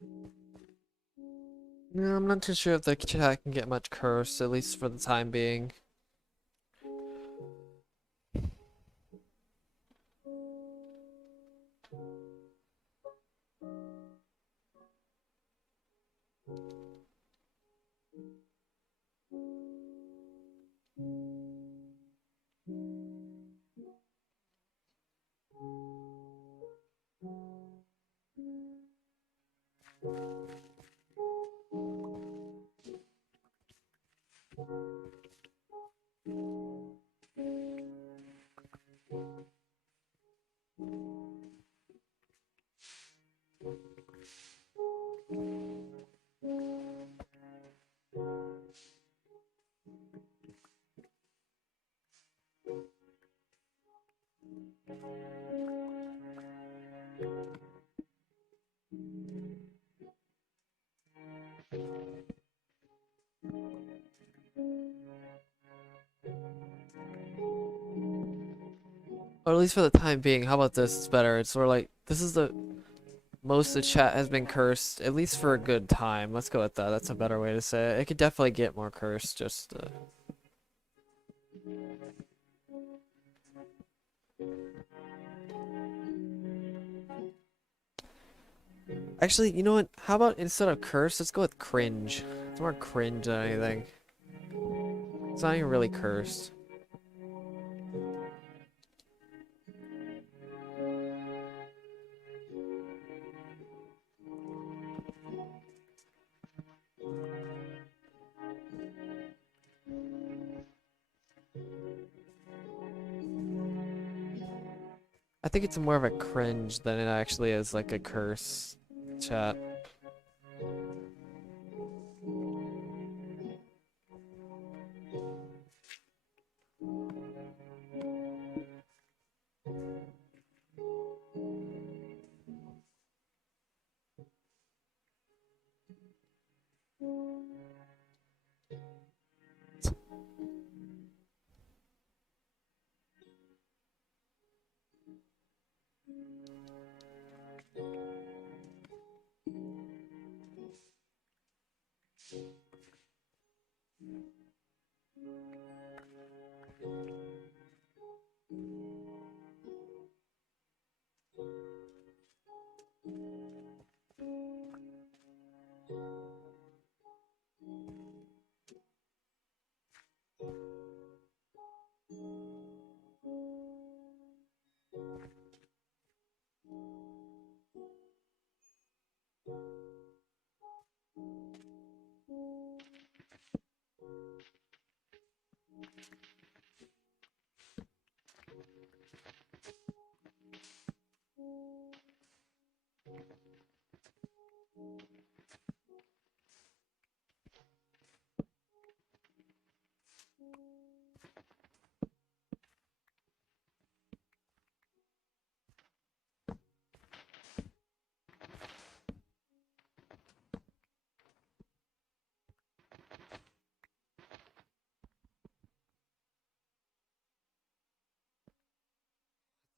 No, I'm not too sure if the chat can get much curse, at least for the time being. Or at least for the time being, how about this? It's better. It's sort of like, this is the most the chat has been cursed, at least for a good time. Let's go with that. That's a better way to say it. It could definitely get more cursed, just Actually, you know what? How about instead of curse, let's go with cringe. It's more cringe than anything. It's not even really cursed. I think it's more of a cringe than it actually is like a curse, chat.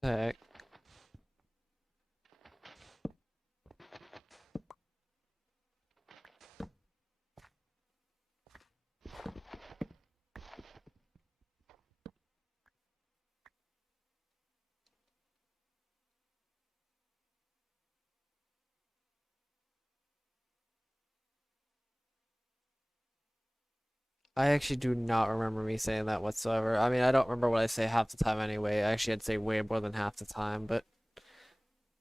Heck. I actually do not remember me saying that whatsoever. I mean, I don't remember what I say half the time anyway. Actually, I'd say way more than half the time, but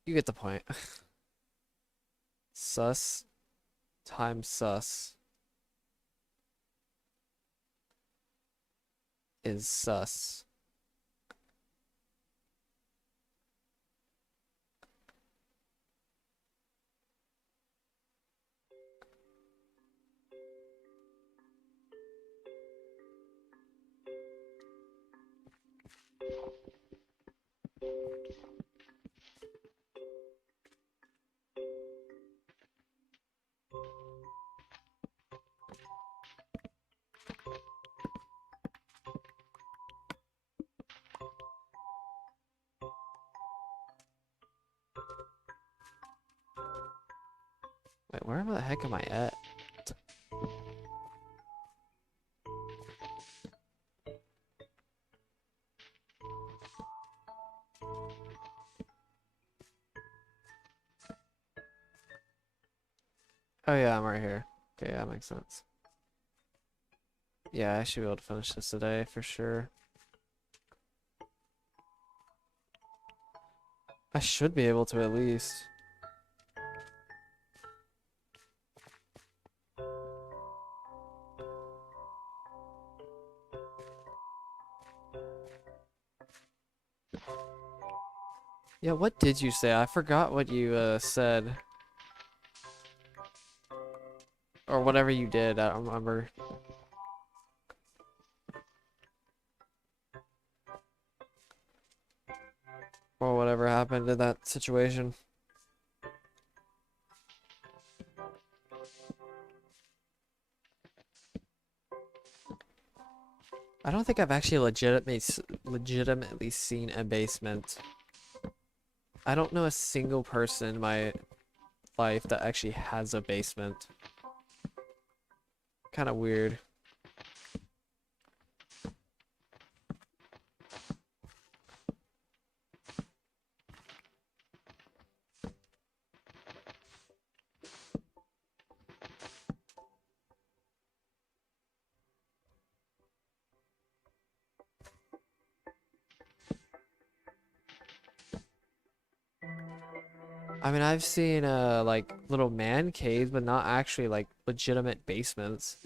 you get the point. Sus times sus is sus. Wait, where the heck am I at? Oh yeah, I'm right here. Okay, that makes sense. Yeah, I should be able to finish this today for sure. I should be able to at least. Yeah, what did you say? I forgot what you said. Or whatever you did, I don't remember. Or whatever happened in that situation. I don't think I've actually legitimately seen a basement. I don't know a single person in my life that actually has a basement. Kind of weird. I mean, I've seen like little man caves, but not actually like legitimate basements.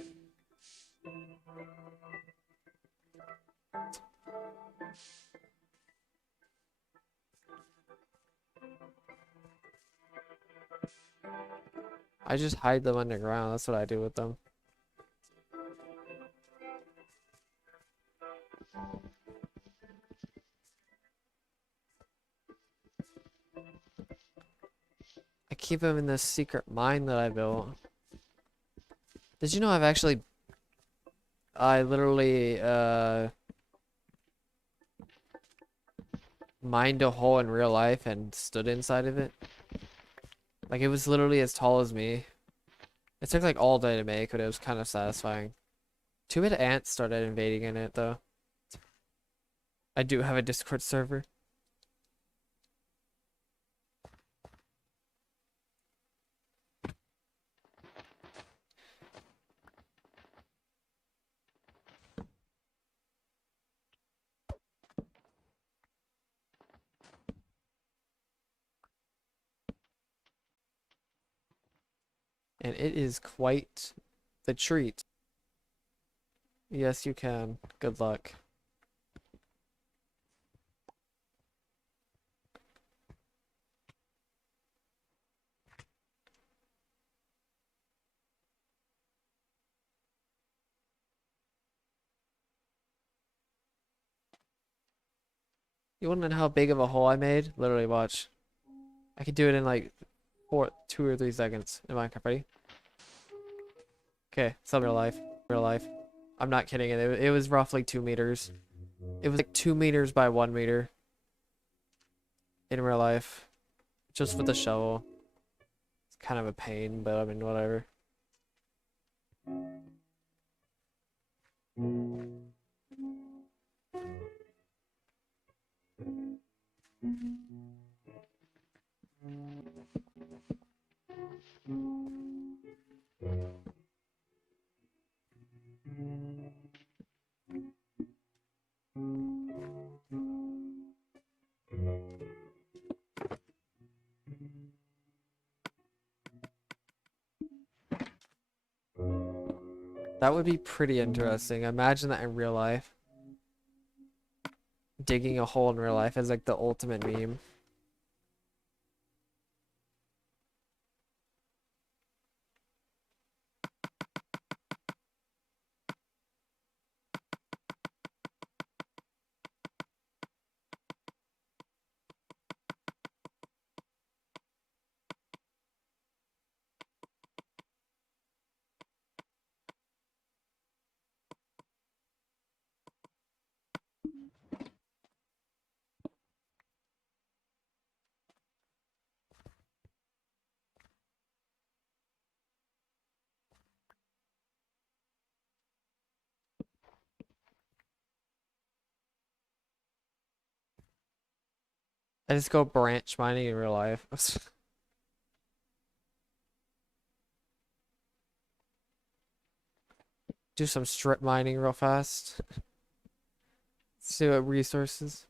I just hide them underground. That's what I do with them. I keep them in this secret mine that I built. Did you know I literally mined a hole in real life and stood inside of it? Like it was literally as tall as me. It took like all day to make, but it was kind of satisfying. Too bad ants started invading in it though. I do have a Discord server. And it is quite the treat. Yes, you can. Good luck. You wanna know how big of a hole I made? Literally, watch. I could do it in like 2 or 3 seconds. Am I ready? Okay, it's not real life. Real life. I'm not kidding. It was roughly 2 meters. It was like 2 meters by 1 meter in real life. Just with the shovel. It's kind of a pain, but I mean, whatever. That would be pretty interesting. Imagine that in real life. Digging a hole in real life is like the ultimate meme. I just go branch mining in real life. Do some strip mining real fast. See what resources.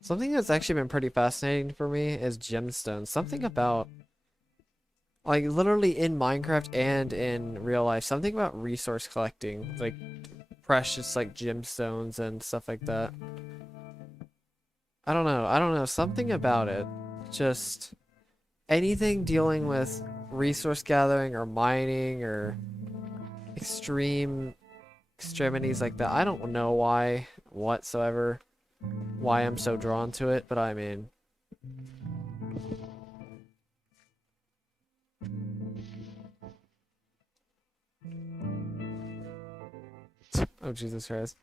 Something that's actually been pretty fascinating for me is gemstones. Something about, like, literally in Minecraft and in real life, something about resource collecting, like precious, like gemstones and stuff like that. I don't know. I don't know. Something about it. Just anything dealing with resource gathering or mining or extreme extremities like that. I don't know why whatsoever, why I'm so drawn to it, but I mean, oh Jesus Christ.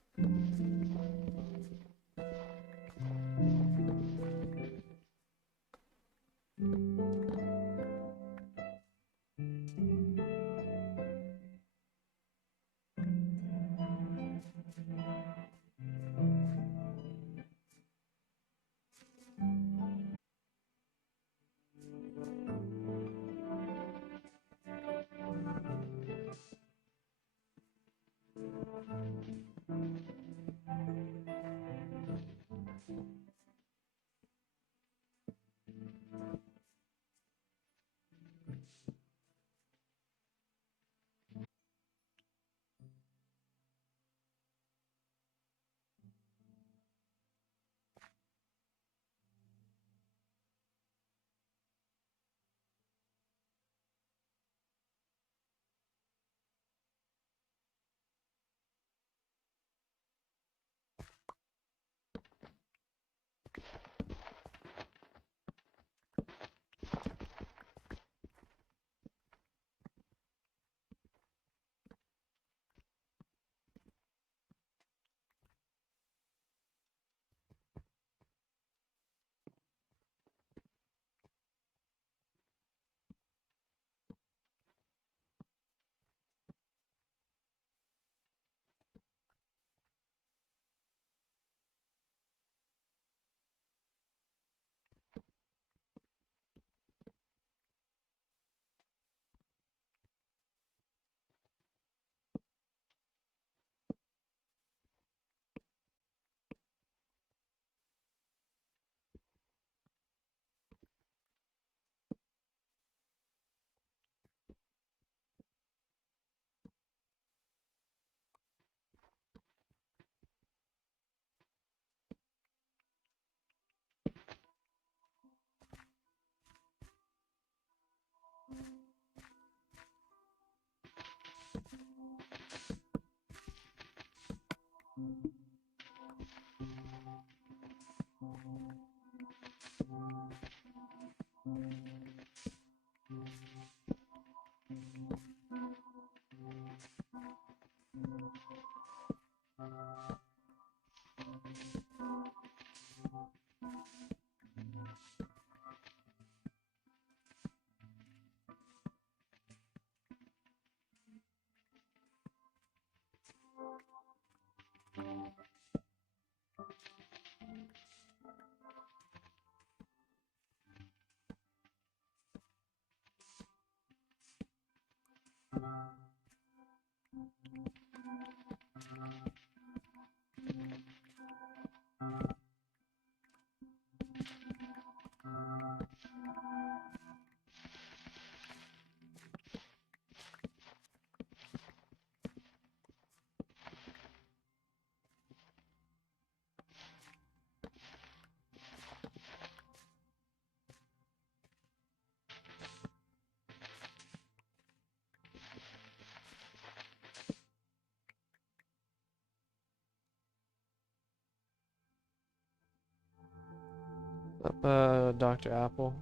Dr. Apple.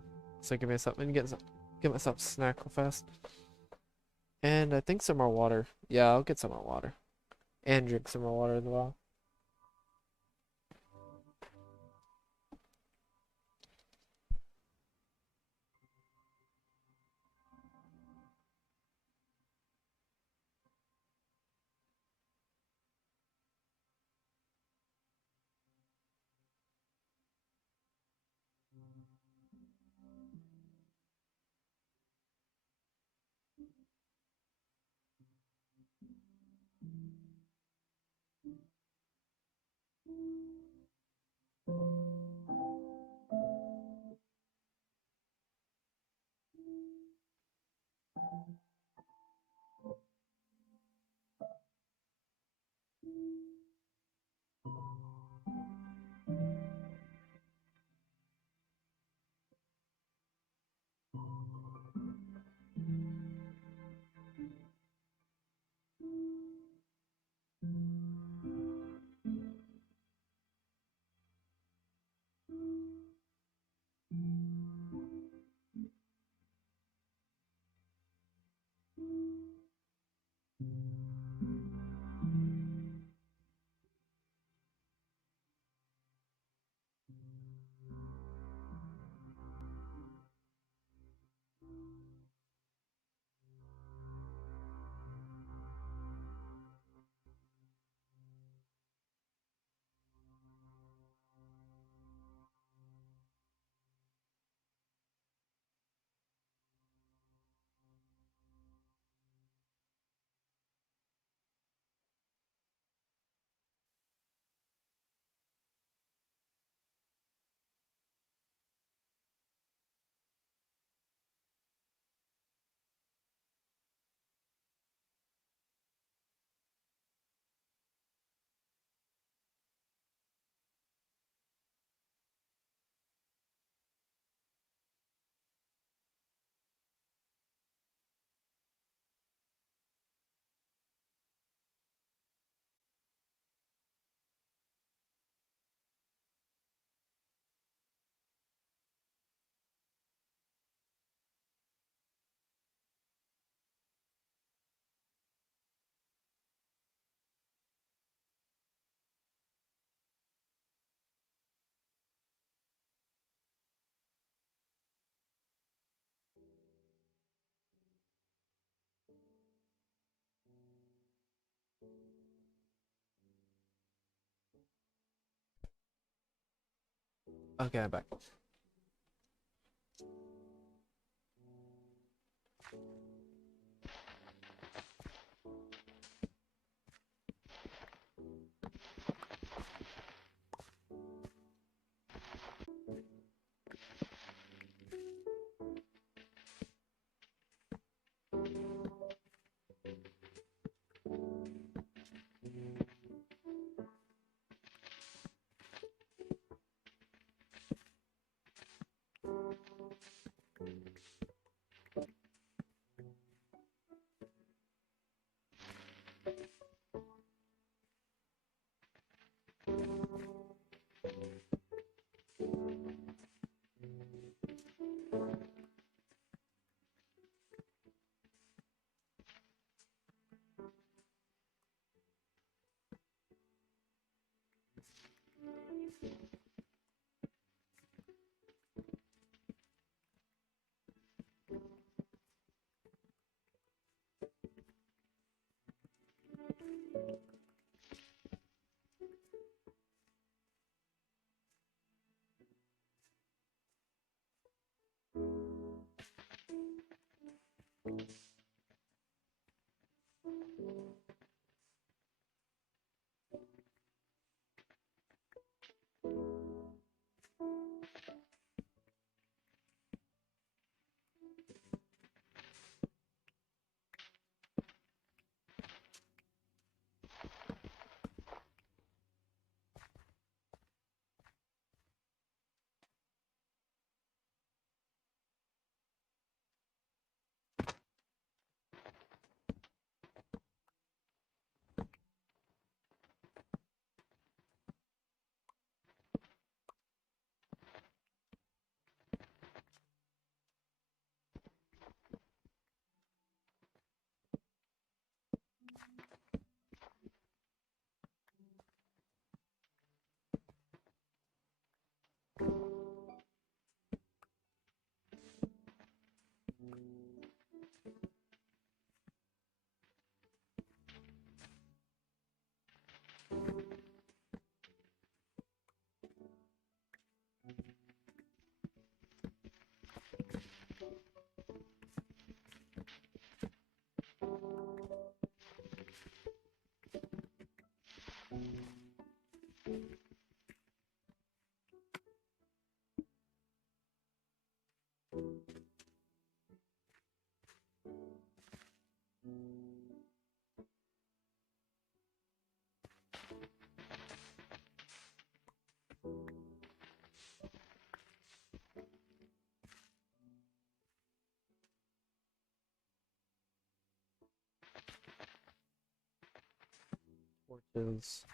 So give me something, get myself a snack real fast. And I think some more water. Yeah, I'll get some more water. And drink some more water as well. Okay, I'm back. torches.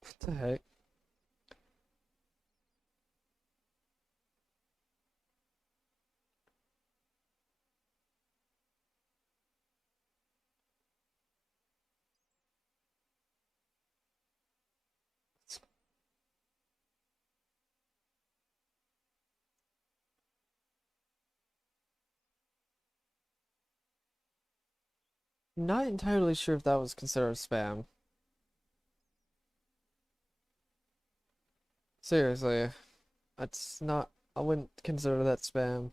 What the heck? Not entirely sure if that was considered spam. Seriously, that's not. I wouldn't consider that spam.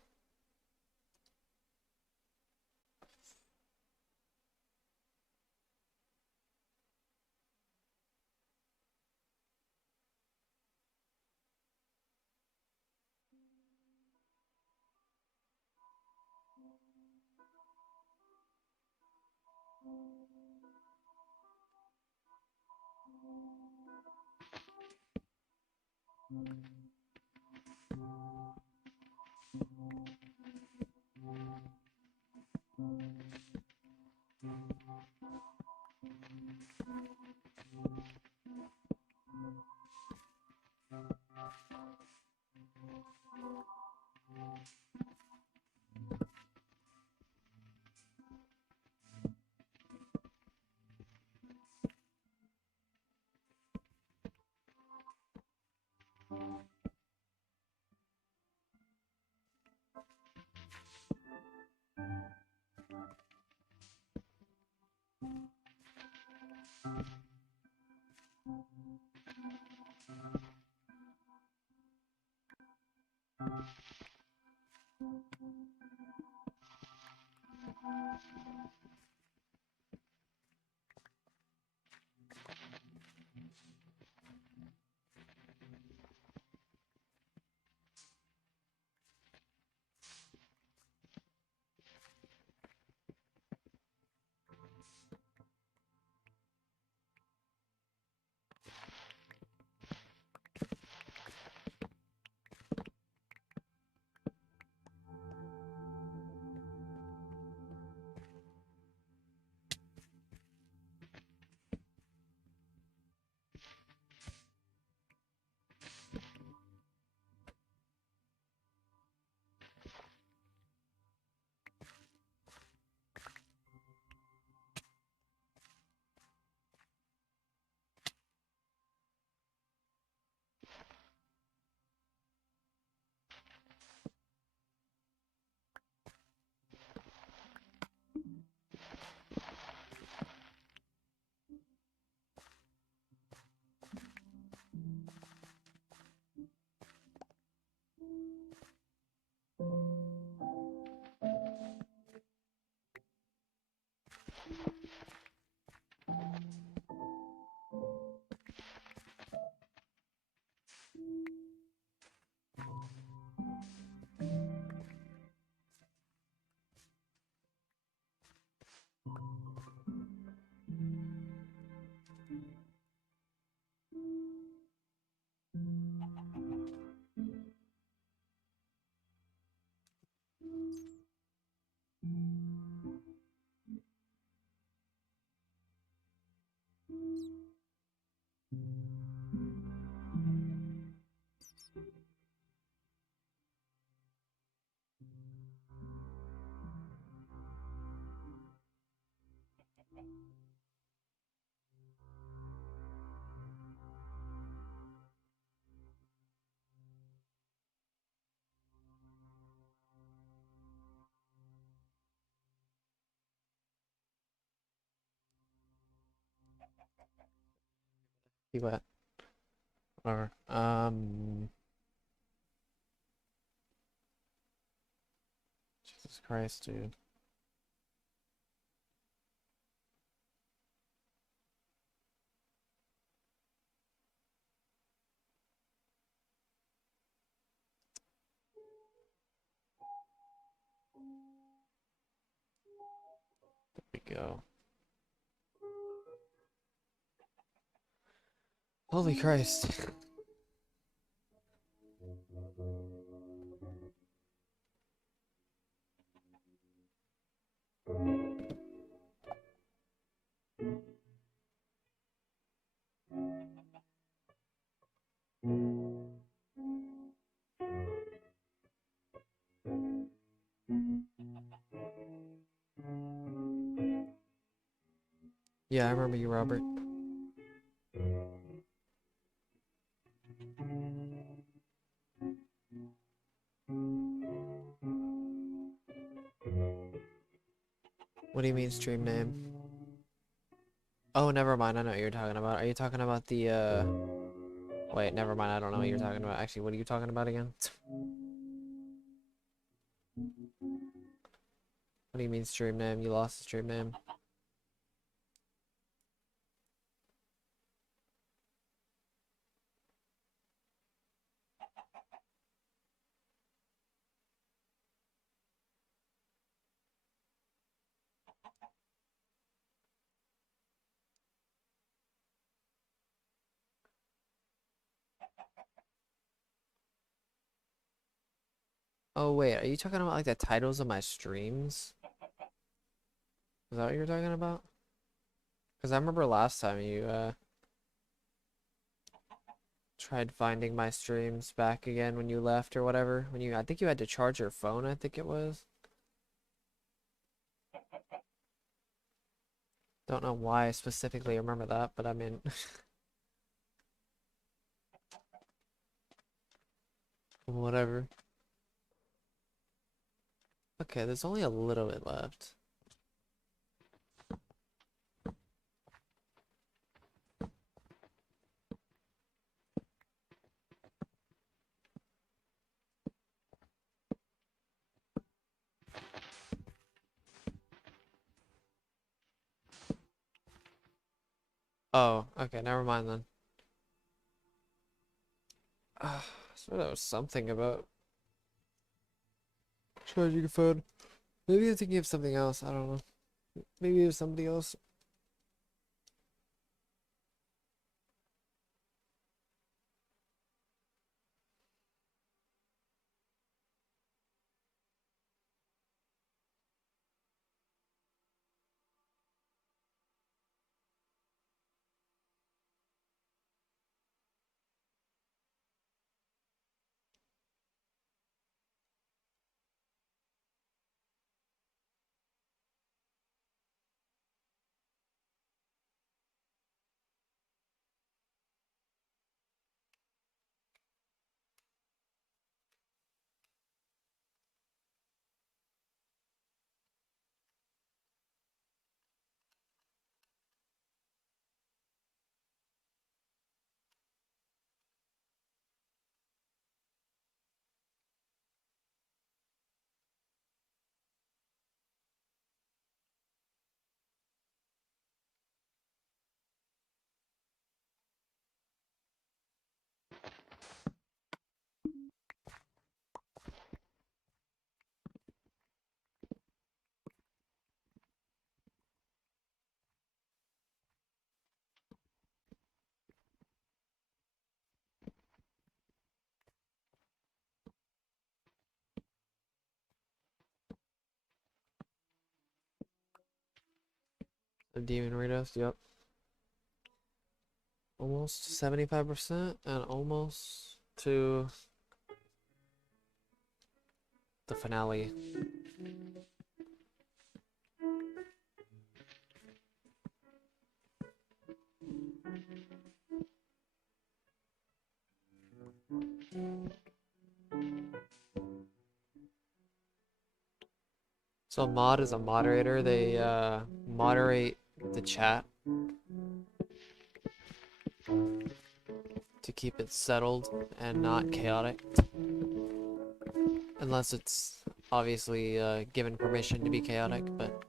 You what? Whatever. Jesus Christ, dude. go. Holy Christ. Yeah, I remember you, Robert. What do you mean stream name? Oh, never mind. I know what you're talking about. Are you talking about the, Wait, never mind. I don't know what you're talking about. Actually, what are you talking about again? What do you mean stream name? You lost the stream name. Oh, wait. Are you talking about, like, the titles of my streams? Is that what you're talking about? Because I remember last time you, tried finding my streams back again when you left or whatever. I think you had to charge your phone, I think it was. Don't know why I specifically remember that, but I mean... whatever. Okay, there's only a little bit left. Oh, okay, never mind then. I swear there was something about charging your phone. Maybe I'm thinking of something else, I don't know. Maybe it was somebody else. The demon Ritos, yep. Almost 75% and almost to the finale. So a mod is a moderator. They moderate the chat to keep it settled and not chaotic. Unless it's obviously given permission to be chaotic, but...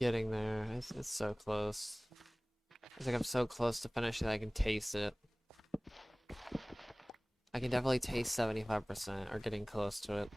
Getting there. It's so close. It's like I'm so close to finishing that I can taste it. I can definitely taste 75% or getting close to it.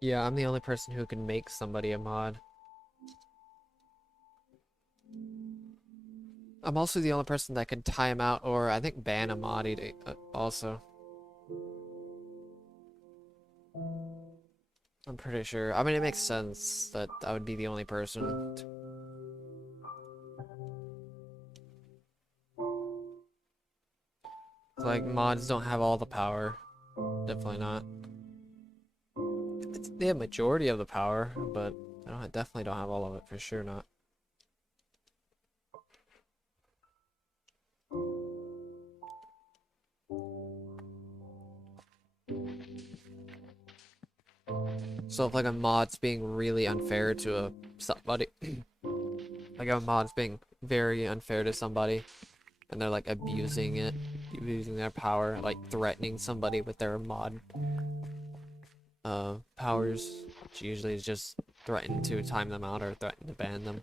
Yeah, I'm the only person who can make somebody a mod. I'm also the only person that can time out or I think ban a mod also. I'm pretty sure. I mean, it makes sense that I would be the only person. Like, mods don't have all the power. Definitely not. They have majority of the power, but I definitely don't have all of it, for sure not. So if like a mod's being really unfair to somebody, like a mod's being very unfair to somebody, and they're like abusing it, abusing their power, like threatening somebody with their mod powers, which usually is just threaten to time them out or threaten to ban them.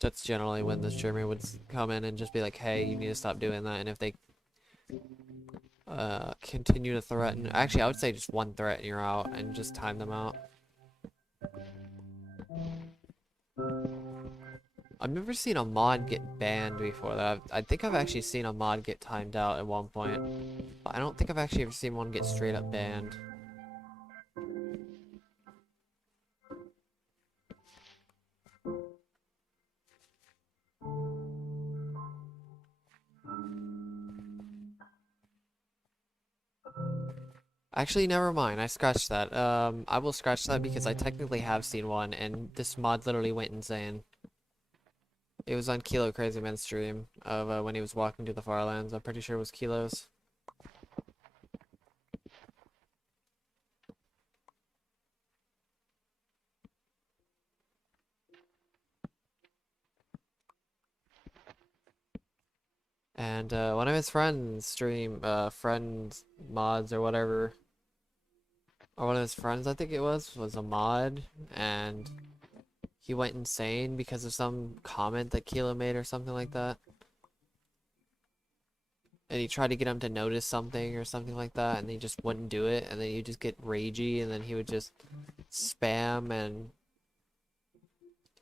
That's generally when the streamer would come in and just be like, hey, you need to stop doing that. And if they continue to threaten, actually I would say just one threat and you're out, and just time them out. I've never seen a mod get banned before that. I think I've actually seen a mod get timed out at one point, but I don't think I've actually ever seen one get straight up banned. Actually, never mind. I scratched that. I will scratch that because I technically have seen one, and this mod literally went insane. It was on Kilo Crazy Man's stream of when he was walking to the Farlands. I'm pretty sure it was Kilo's. And one of his friends friends mods or whatever, or one of his friends I think it was a mod, and he went insane because of some comment that Kilo made or something like that. And he tried to get him to notice something or something like that, and he just wouldn't do it, and then he'd just get ragey, and then he would just spam and...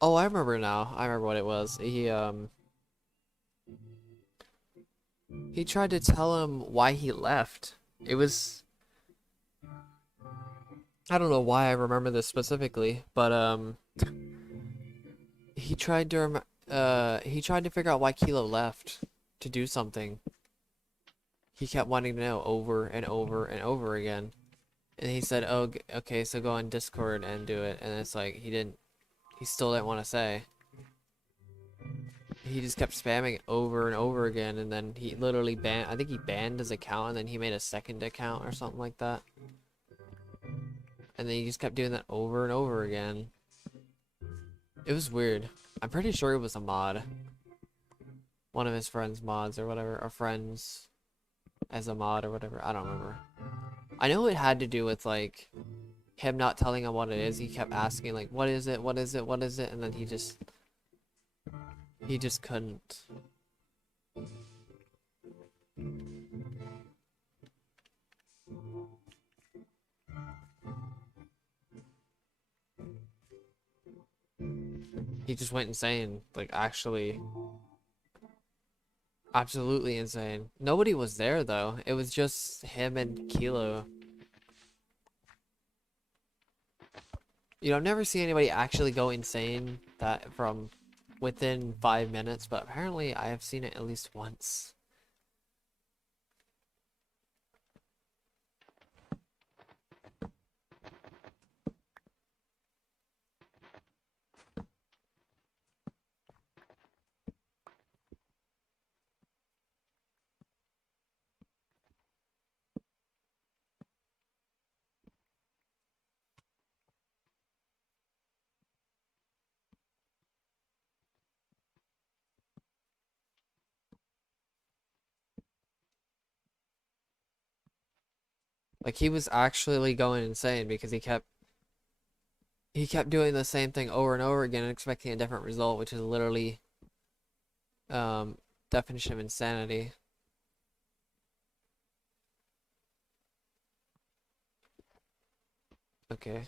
Oh, I remember now. I remember what it was. He tried to tell him why he left. It was... I don't know why I remember this specifically, but he tried to figure out why Kilo left to do something. He kept wanting to know over and over and over again. And he said, "Oh, okay, so go on Discord and do it." And it's like he still didn't want to say. he just kept spamming it over and over again, and then he literally banned, I think he banned his account, and then he made a second account or something like that. And then he just kept doing that over and over again. It was weird. I'm pretty sure it was a mod. One of his friends' mods or whatever, or friends as a mod or whatever. I don't remember. I know it had to do with like him not telling him what it is. He kept asking like, "What is it? What is it? What is it?" And then he just couldn't. He just went insane. Like actually absolutely insane. Nobody was there though. It was just him and Kilo. You know, I've never seen anybody actually go insane that from within 5 minutes, but apparently I have seen it at least once. Like he was actually going insane because he kept doing the same thing over and over again and expecting a different result, which is literally definition of insanity. Okay.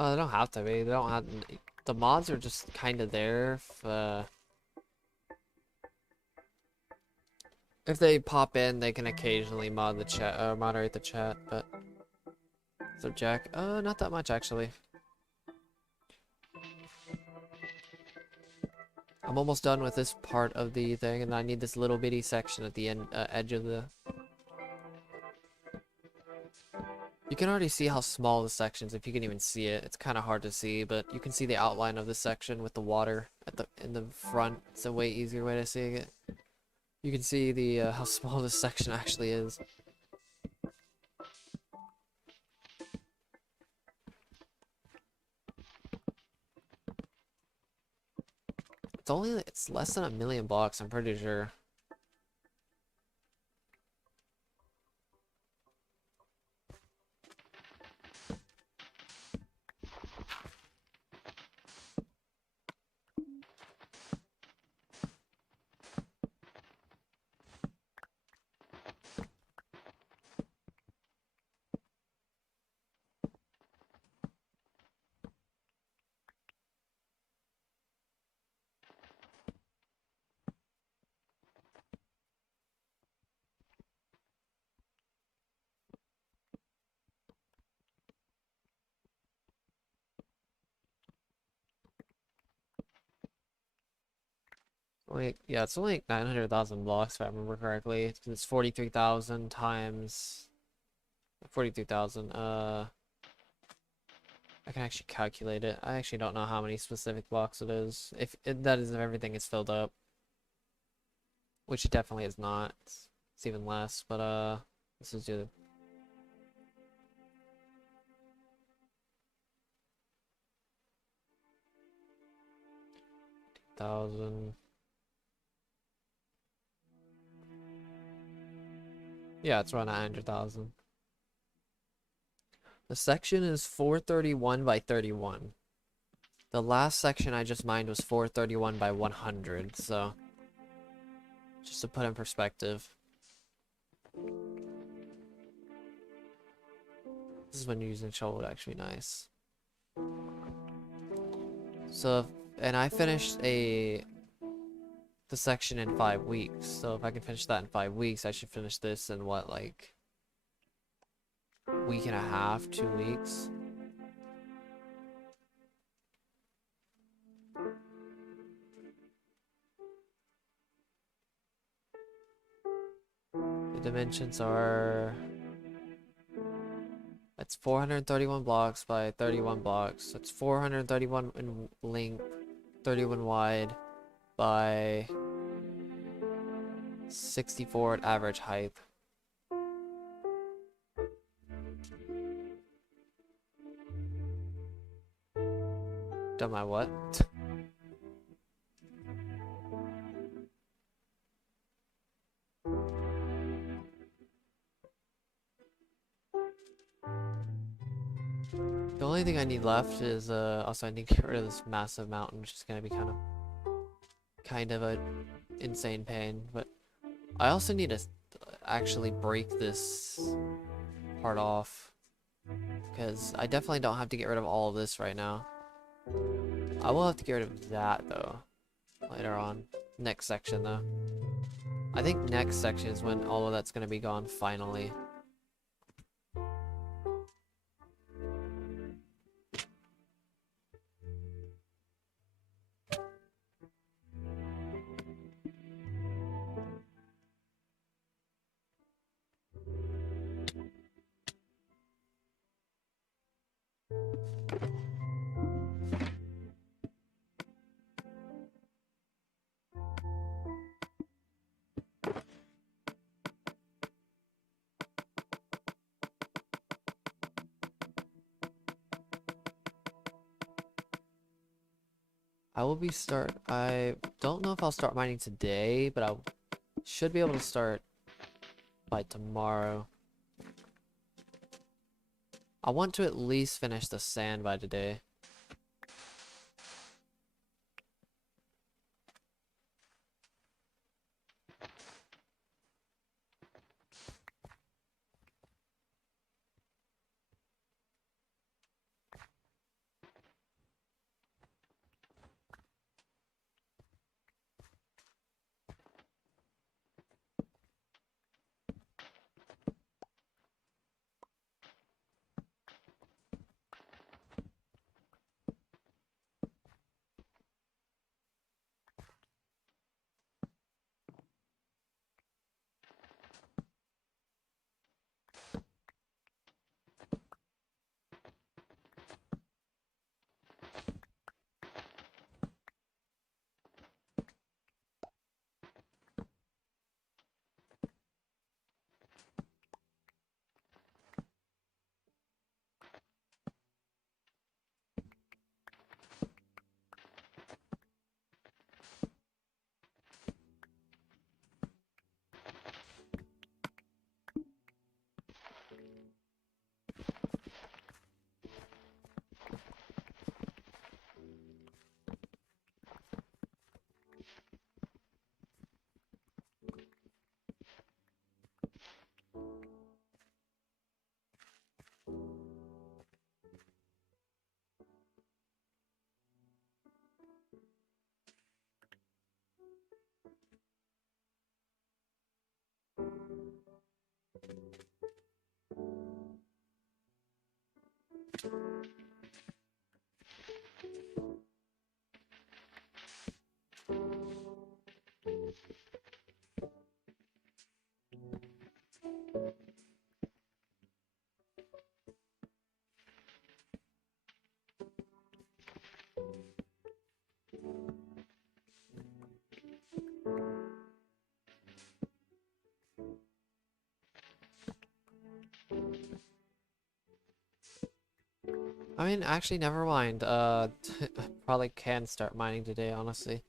They don't have to be. They don't have. The mods are just kind of there if they pop in, they can occasionally mod the chat or moderate the chat. But so Jack, not that much actually. I'm almost done with this part of the thing, and I need this little bitty section at the end, edge of the. You can already see how small the sections, if you can even see it. It's kind of hard to see, but you can see the outline of the section with the water in the front. It's a way easier way to see it. You can see the how small this section actually is. It's less than 1,000,000 blocks, I'm pretty sure. Like, yeah, it's only like 900,000 blocks if I remember correctly. It's 43,000 times 43,000. I can actually calculate it. I actually don't know how many specific blocks it is. That is if everything is filled up, which it definitely is not. It's even less. But this is do 1,000. Yeah, it's around 900,000. The section is 431 by 31. The last section I just mined was 431 by 100, so just to put in perspective. This is when you're using shovel would actually be nice. So, and I finished the section in 5 weeks, so if I can finish that in 5 weeks, I should finish this in what, like, week and a half, 2 weeks? The dimensions are... It's 431 blocks by 31 blocks. It's 431 in length, 31 wide by 64 at average height. Done my what? The only thing I need left is also I need to get rid of this massive mountain, which is gonna be kind of a insane pain. But I also need to actually break this part off, because I definitely don't have to get rid of all of this right now. I will have to get rid of that though later on. Next section though. I think next section is when all of that's gonna be gone finally. I don't know if I'll start mining today, but I should be able to start by tomorrow. I want to at least finish the sand by today. mean, actually, never mind. Probably can start mining today, honestly.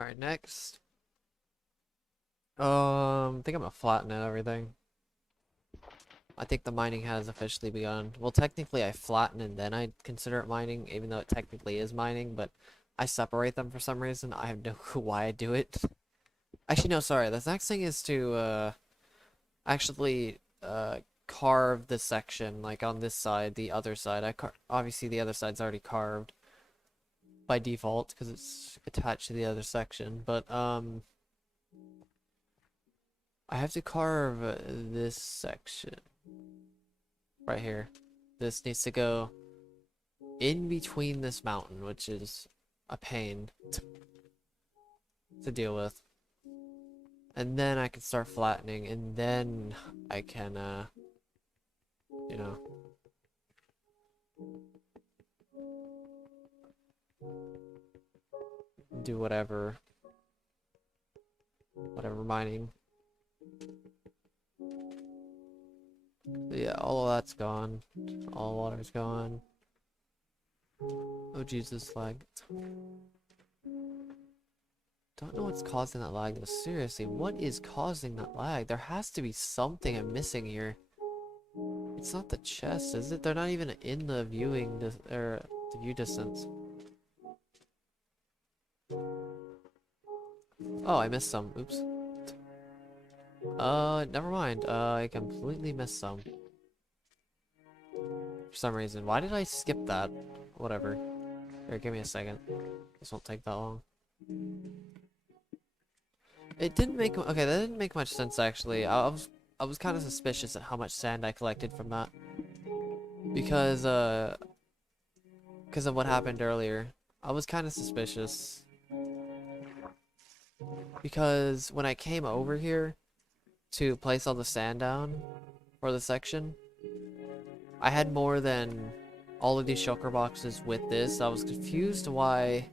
Alright, next. I think I'm gonna flatten out everything. I think the mining has officially begun. Well, technically I flatten and then I consider it mining, even though it technically is mining, but I separate them for some reason. I have no clue why I do it. Actually, no, sorry. The next thing is to, actually, carve the section, like on this side, the other side. Obviously the other side's already carved by default, because it's attached to the other section, but, I have to carve this section. Right here. This needs to go in between this mountain, which is a pain to deal with. And then I can start flattening, and then I can, you know, do whatever mining. Yeah, all of that's gone. All water's gone. Oh Jesus, lag. Don't know what's causing that lag though. Seriously, what is causing that lag? There has to be something I'm missing here. It's not the chest, is it? They're not even in the viewing or the view distance. Oh, I missed some. Oops. Never mind. I completely missed some. For some reason. Why did I skip that? Whatever. Here, give me a second. This won't take that long. It didn't make... Okay, that didn't make much sense, actually. I was kind of suspicious at how much sand I collected from that. Because of what happened earlier. I was kind of suspicious. Because when I came over here to place all the sand down for the section, I had more than all of these shulker boxes with this. I was confused why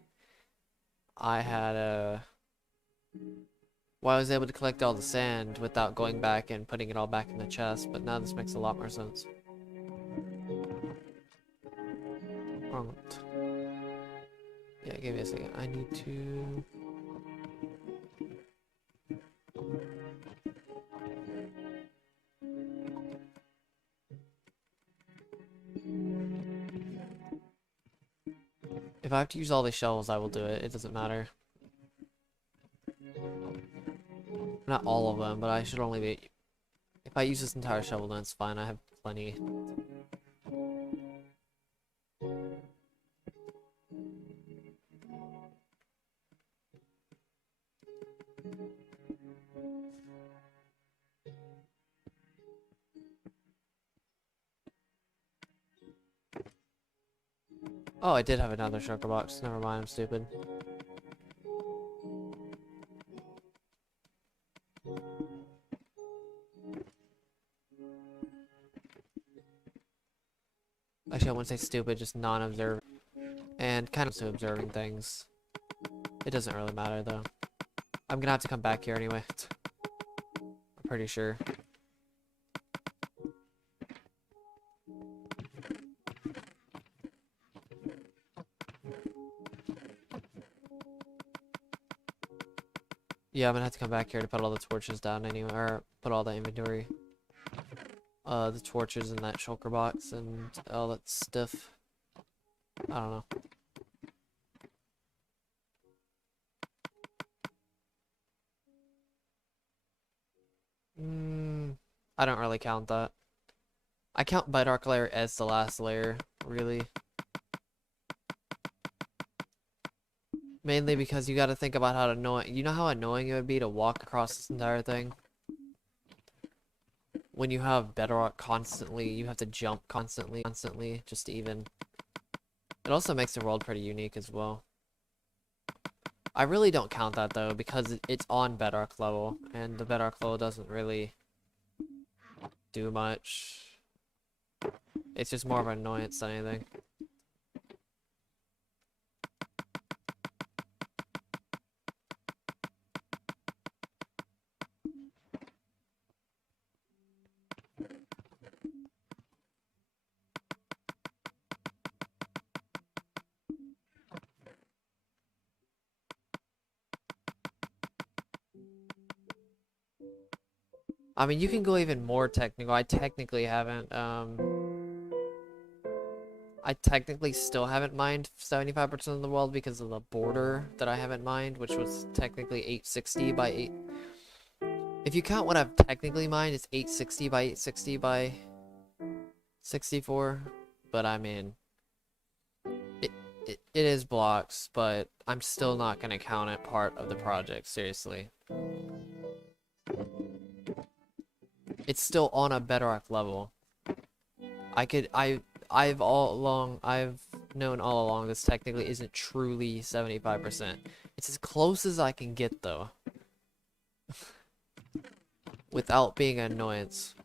I had why I was able to collect all the sand without going back and putting it all back in the chest, but now this makes a lot more sense. Wrong. Yeah, give me a second. I need to... If I have to use all these shovels, I will do it. It doesn't matter. Not all of them, but I should only be... If I use this entire shovel, then it's fine. I have plenty. Oh, I did have another shulker box. Never mind, I'm stupid. Actually, I wouldn't say stupid, just non-observant. And kind of to observing things. It doesn't really matter, though. I'm gonna have to come back here anyway. I'm pretty sure. Yeah, I'm gonna have to come back here to put all the torches down anyway, or put all the inventory. The torches in that shulker box and all that stuff. I don't know. I don't really count that. I count Bedrock layer as the last layer, really. Mainly because you gotta think about how annoying... You know how annoying it would be to walk across this entire thing? When you have Bedrock constantly, you have to jump constantly, just to even... It also makes the world pretty unique as well. I really don't count that though, because it's on Bedrock level, and the Bedrock level doesn't really do much. It's just more of an annoyance than anything. I mean, you can go even more technical. I technically haven't, I technically still haven't mined 75% of the world because of the border that I haven't mined, which was technically 860 by 8. If you count what I've technically mined, it's 860 by 860 by 64. But I mean, it, it is blocks, but I'm still not going to count it part of the project, seriously. It's still on a Bedrock level. I've known all along this technically isn't truly 75%. It's as close as I can get though. Without being an annoyance.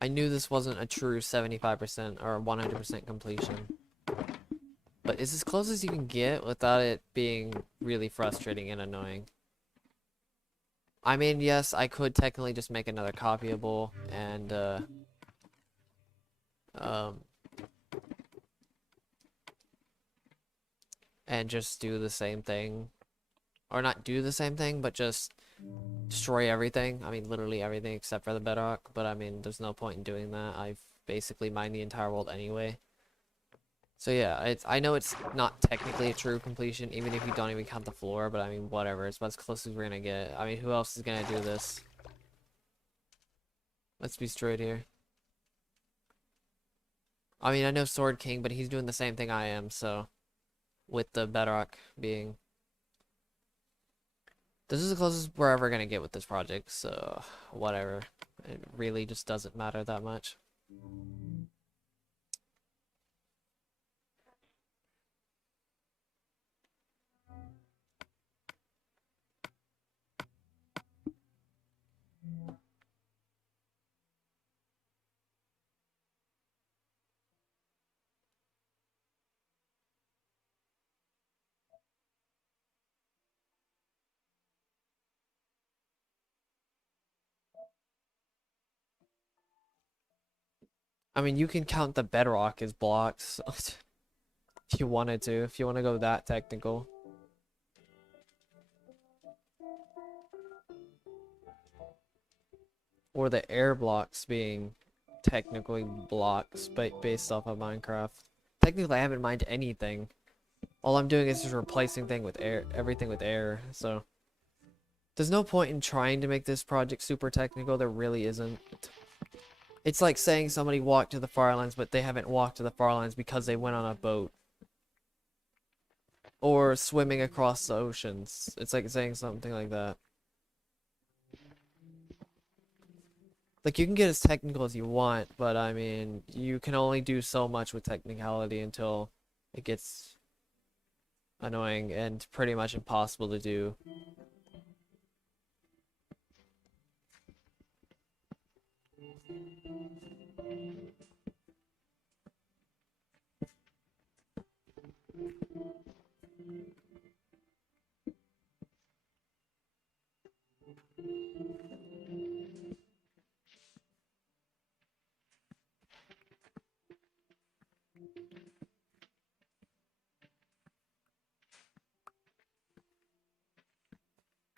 I knew this wasn't a true 75% or 100% completion. But it's as close as you can get without it being really frustrating and annoying. I mean, yes, I could technically just make another copyable and, just do the same thing. Or not do the same thing, but just destroy everything. I mean, literally everything except for the bedrock. But I mean, there's no point in doing that. I've basically mined the entire world anyway. So yeah, I know it's not technically a true completion, even if you don't even count the floor, but I mean, whatever. It's about as close as we're gonna get. I mean, who else is gonna do this? Let's be straight here. I mean, I know Sword King, but he's doing the same thing I am, so... With the bedrock being... This is the closest we're ever gonna get with this project, so... Whatever. It really just doesn't matter that much. I mean, you can count the bedrock as blocks if you wanted to, if you want to go that technical. Or the air blocks being technically blocks based off of Minecraft. Technically, I haven't mined anything. All I'm doing is just replacing everything with air, so... There's no point in trying to make this project super technical, there really isn't. It's like saying somebody walked to the far lands, but they haven't walked to the far lands because they went on a boat. Or swimming across the oceans. It's like saying something like that. Like, you can get as technical as you want, but I mean, you can only do so much with technicality until it gets annoying and pretty much impossible to do.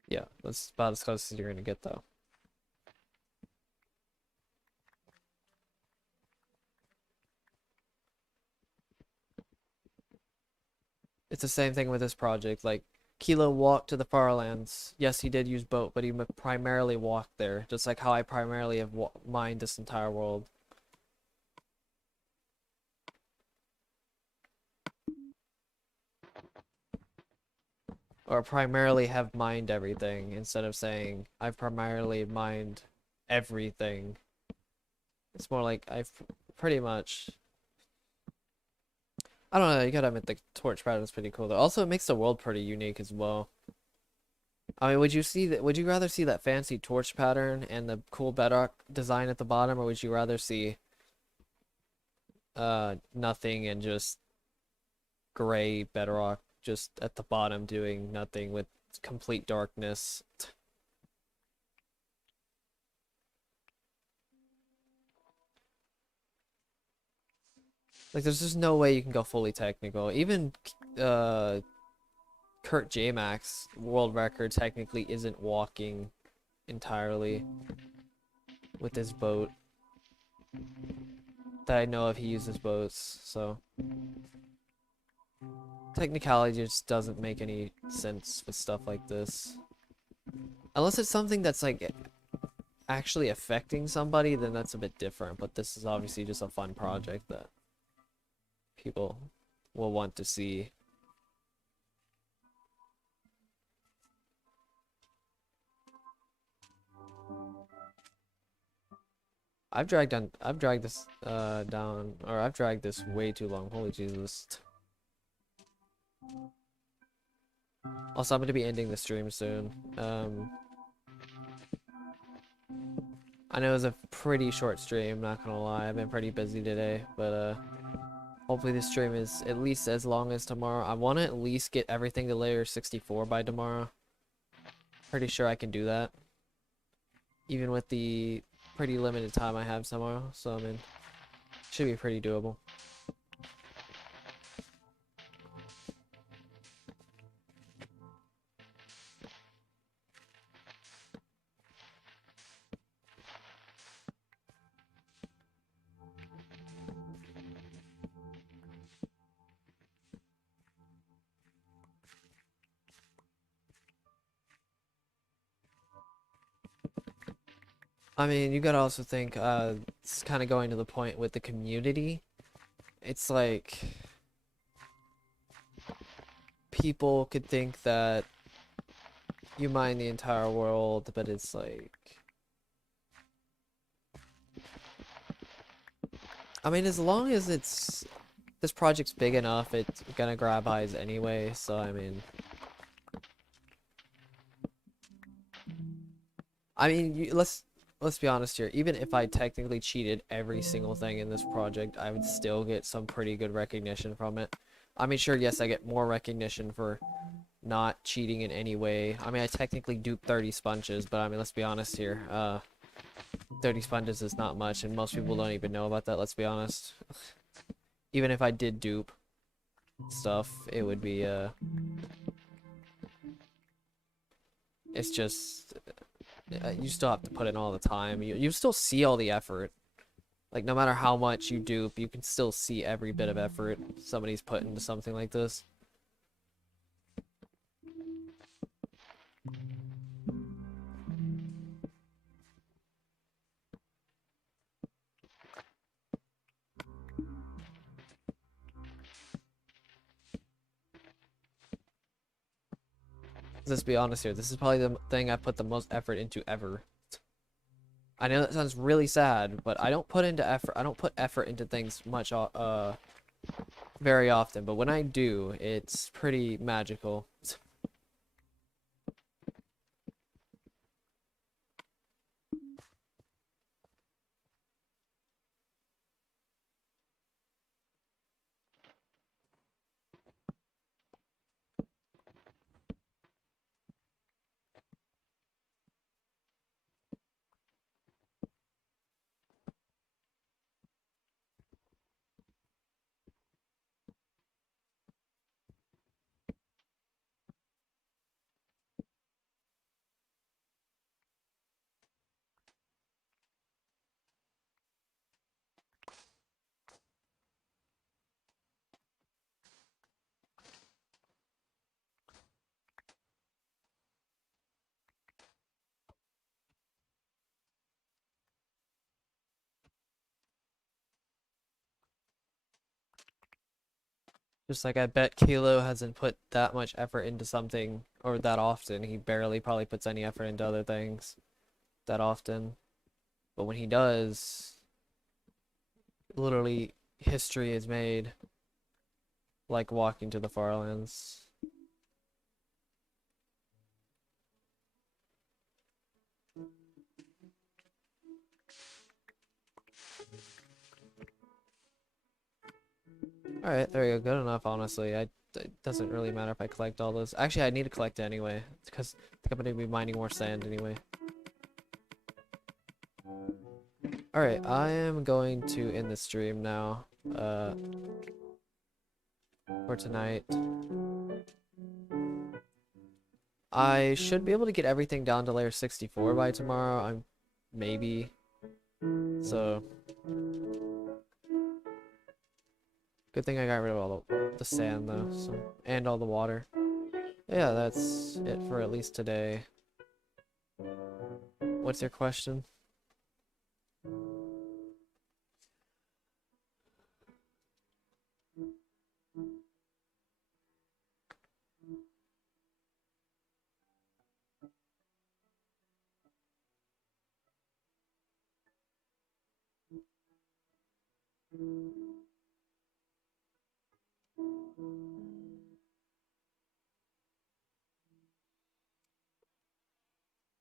Yeah, that's about as close as you're gonna get, though. It's the same thing with this project. Like, Kilo walked to the far lands. Yes, he did use boat, but he primarily walked there. Just like how I primarily have mined this entire world. Or primarily have mined everything, instead of saying I've primarily mined everything. It's more like I've pretty much... I don't know, you gotta admit the torch pattern is pretty cool though. Also, it makes the world pretty unique as well. I mean, would you rather see that fancy torch pattern and the cool bedrock design at the bottom, or would you rather see nothing and just gray bedrock just at the bottom doing nothing with complete darkness? Like, there's just no way you can go fully technical. Even Kurt J Max world record technically isn't walking entirely with his boat. That I know of, he uses boats, so technicality just doesn't make any sense with stuff like this. Unless it's something that's like actually affecting somebody, then that's a bit different. But this is obviously just a fun project that people will want to see. I've dragged this down, or I've dragged this way too long. Holy Jesus. Also, I'm going to be ending the stream soon. I know it was a pretty short stream, not gonna lie. I've been pretty busy today, but hopefully this stream is at least as long as tomorrow. I want to at least get everything to layer 64 by tomorrow. Pretty sure I can do that, even with the pretty limited time I have tomorrow. So I mean, should be pretty doable. I mean, you gotta also think, it's kind of going to the point with the community. It's like, people could think that you mine the entire world, but it's like, I mean, as long as this project's big enough, it's gonna grab eyes anyway, so I mean, let's be honest here. Even if I technically cheated every single thing in this project, I would still get some pretty good recognition from it. I mean, sure, yes, I get more recognition for not cheating in any way. I mean, I technically duped 30 sponges, but I mean, let's be honest here. 30 sponges is not much, and most people don't even know about that, let's be honest. Even if I did dupe stuff, it would be, it's just, you still have to put in all the time. You still see all the effort. Like, no matter how much you dupe, you can still see every bit of effort somebody's put into something like this. Let's be honest here. This is probably the thing I put the most effort into ever. I know that sounds really sad, but I don't put effort into things much very often, but when I do, it's pretty magical. Just like I bet Kilo hasn't put that much effort into something, or that often. He barely probably puts any effort into other things that often. But when he does, literally history is made. Like walking to the Farlands. Alright, there you go. Good enough, honestly. It doesn't really matter if I collect all those. Actually, I need to collect it anyway, because I think I'm going to be mining more sand anyway. Alright, I am going to end the stream now. for tonight. I should be able to get everything down to layer 64 by tomorrow. I'm maybe. So good thing I got rid of all the sand though, so, and all the water. Yeah, that's it for at least today. What's your question?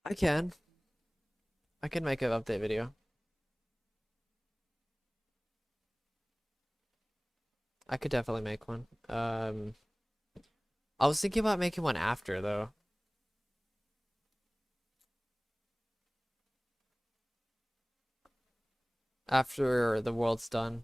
I can. I can make an update video. I could definitely make one. I was thinking about making one after though. After the world's done.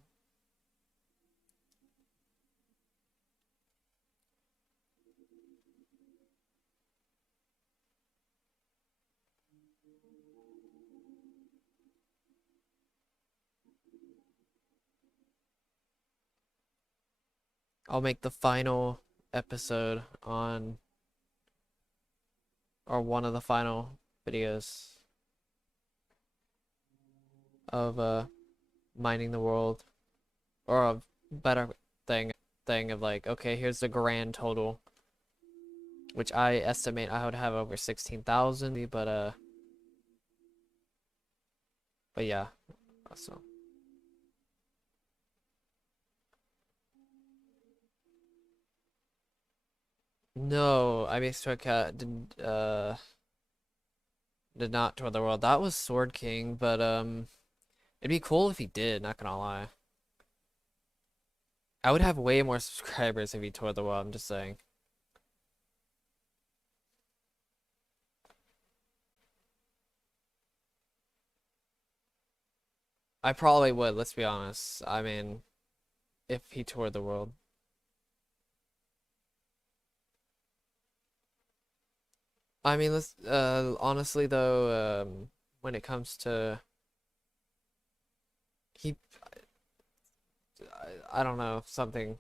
I'll make the final episode on, or one of the final videos of mining the world, or a better thing of like, okay, here's the grand total, which I estimate I would have over 16,000, but yeah, so. No, I mean, Cat did not tour the world. That was Sword King, but it'd be cool if he did, not gonna lie. I would have way more subscribers if he toured the world, I'm just saying. I probably would, let's be honest. I mean, if he toured the world. I mean, let's honestly though, when it comes to he I don't know, something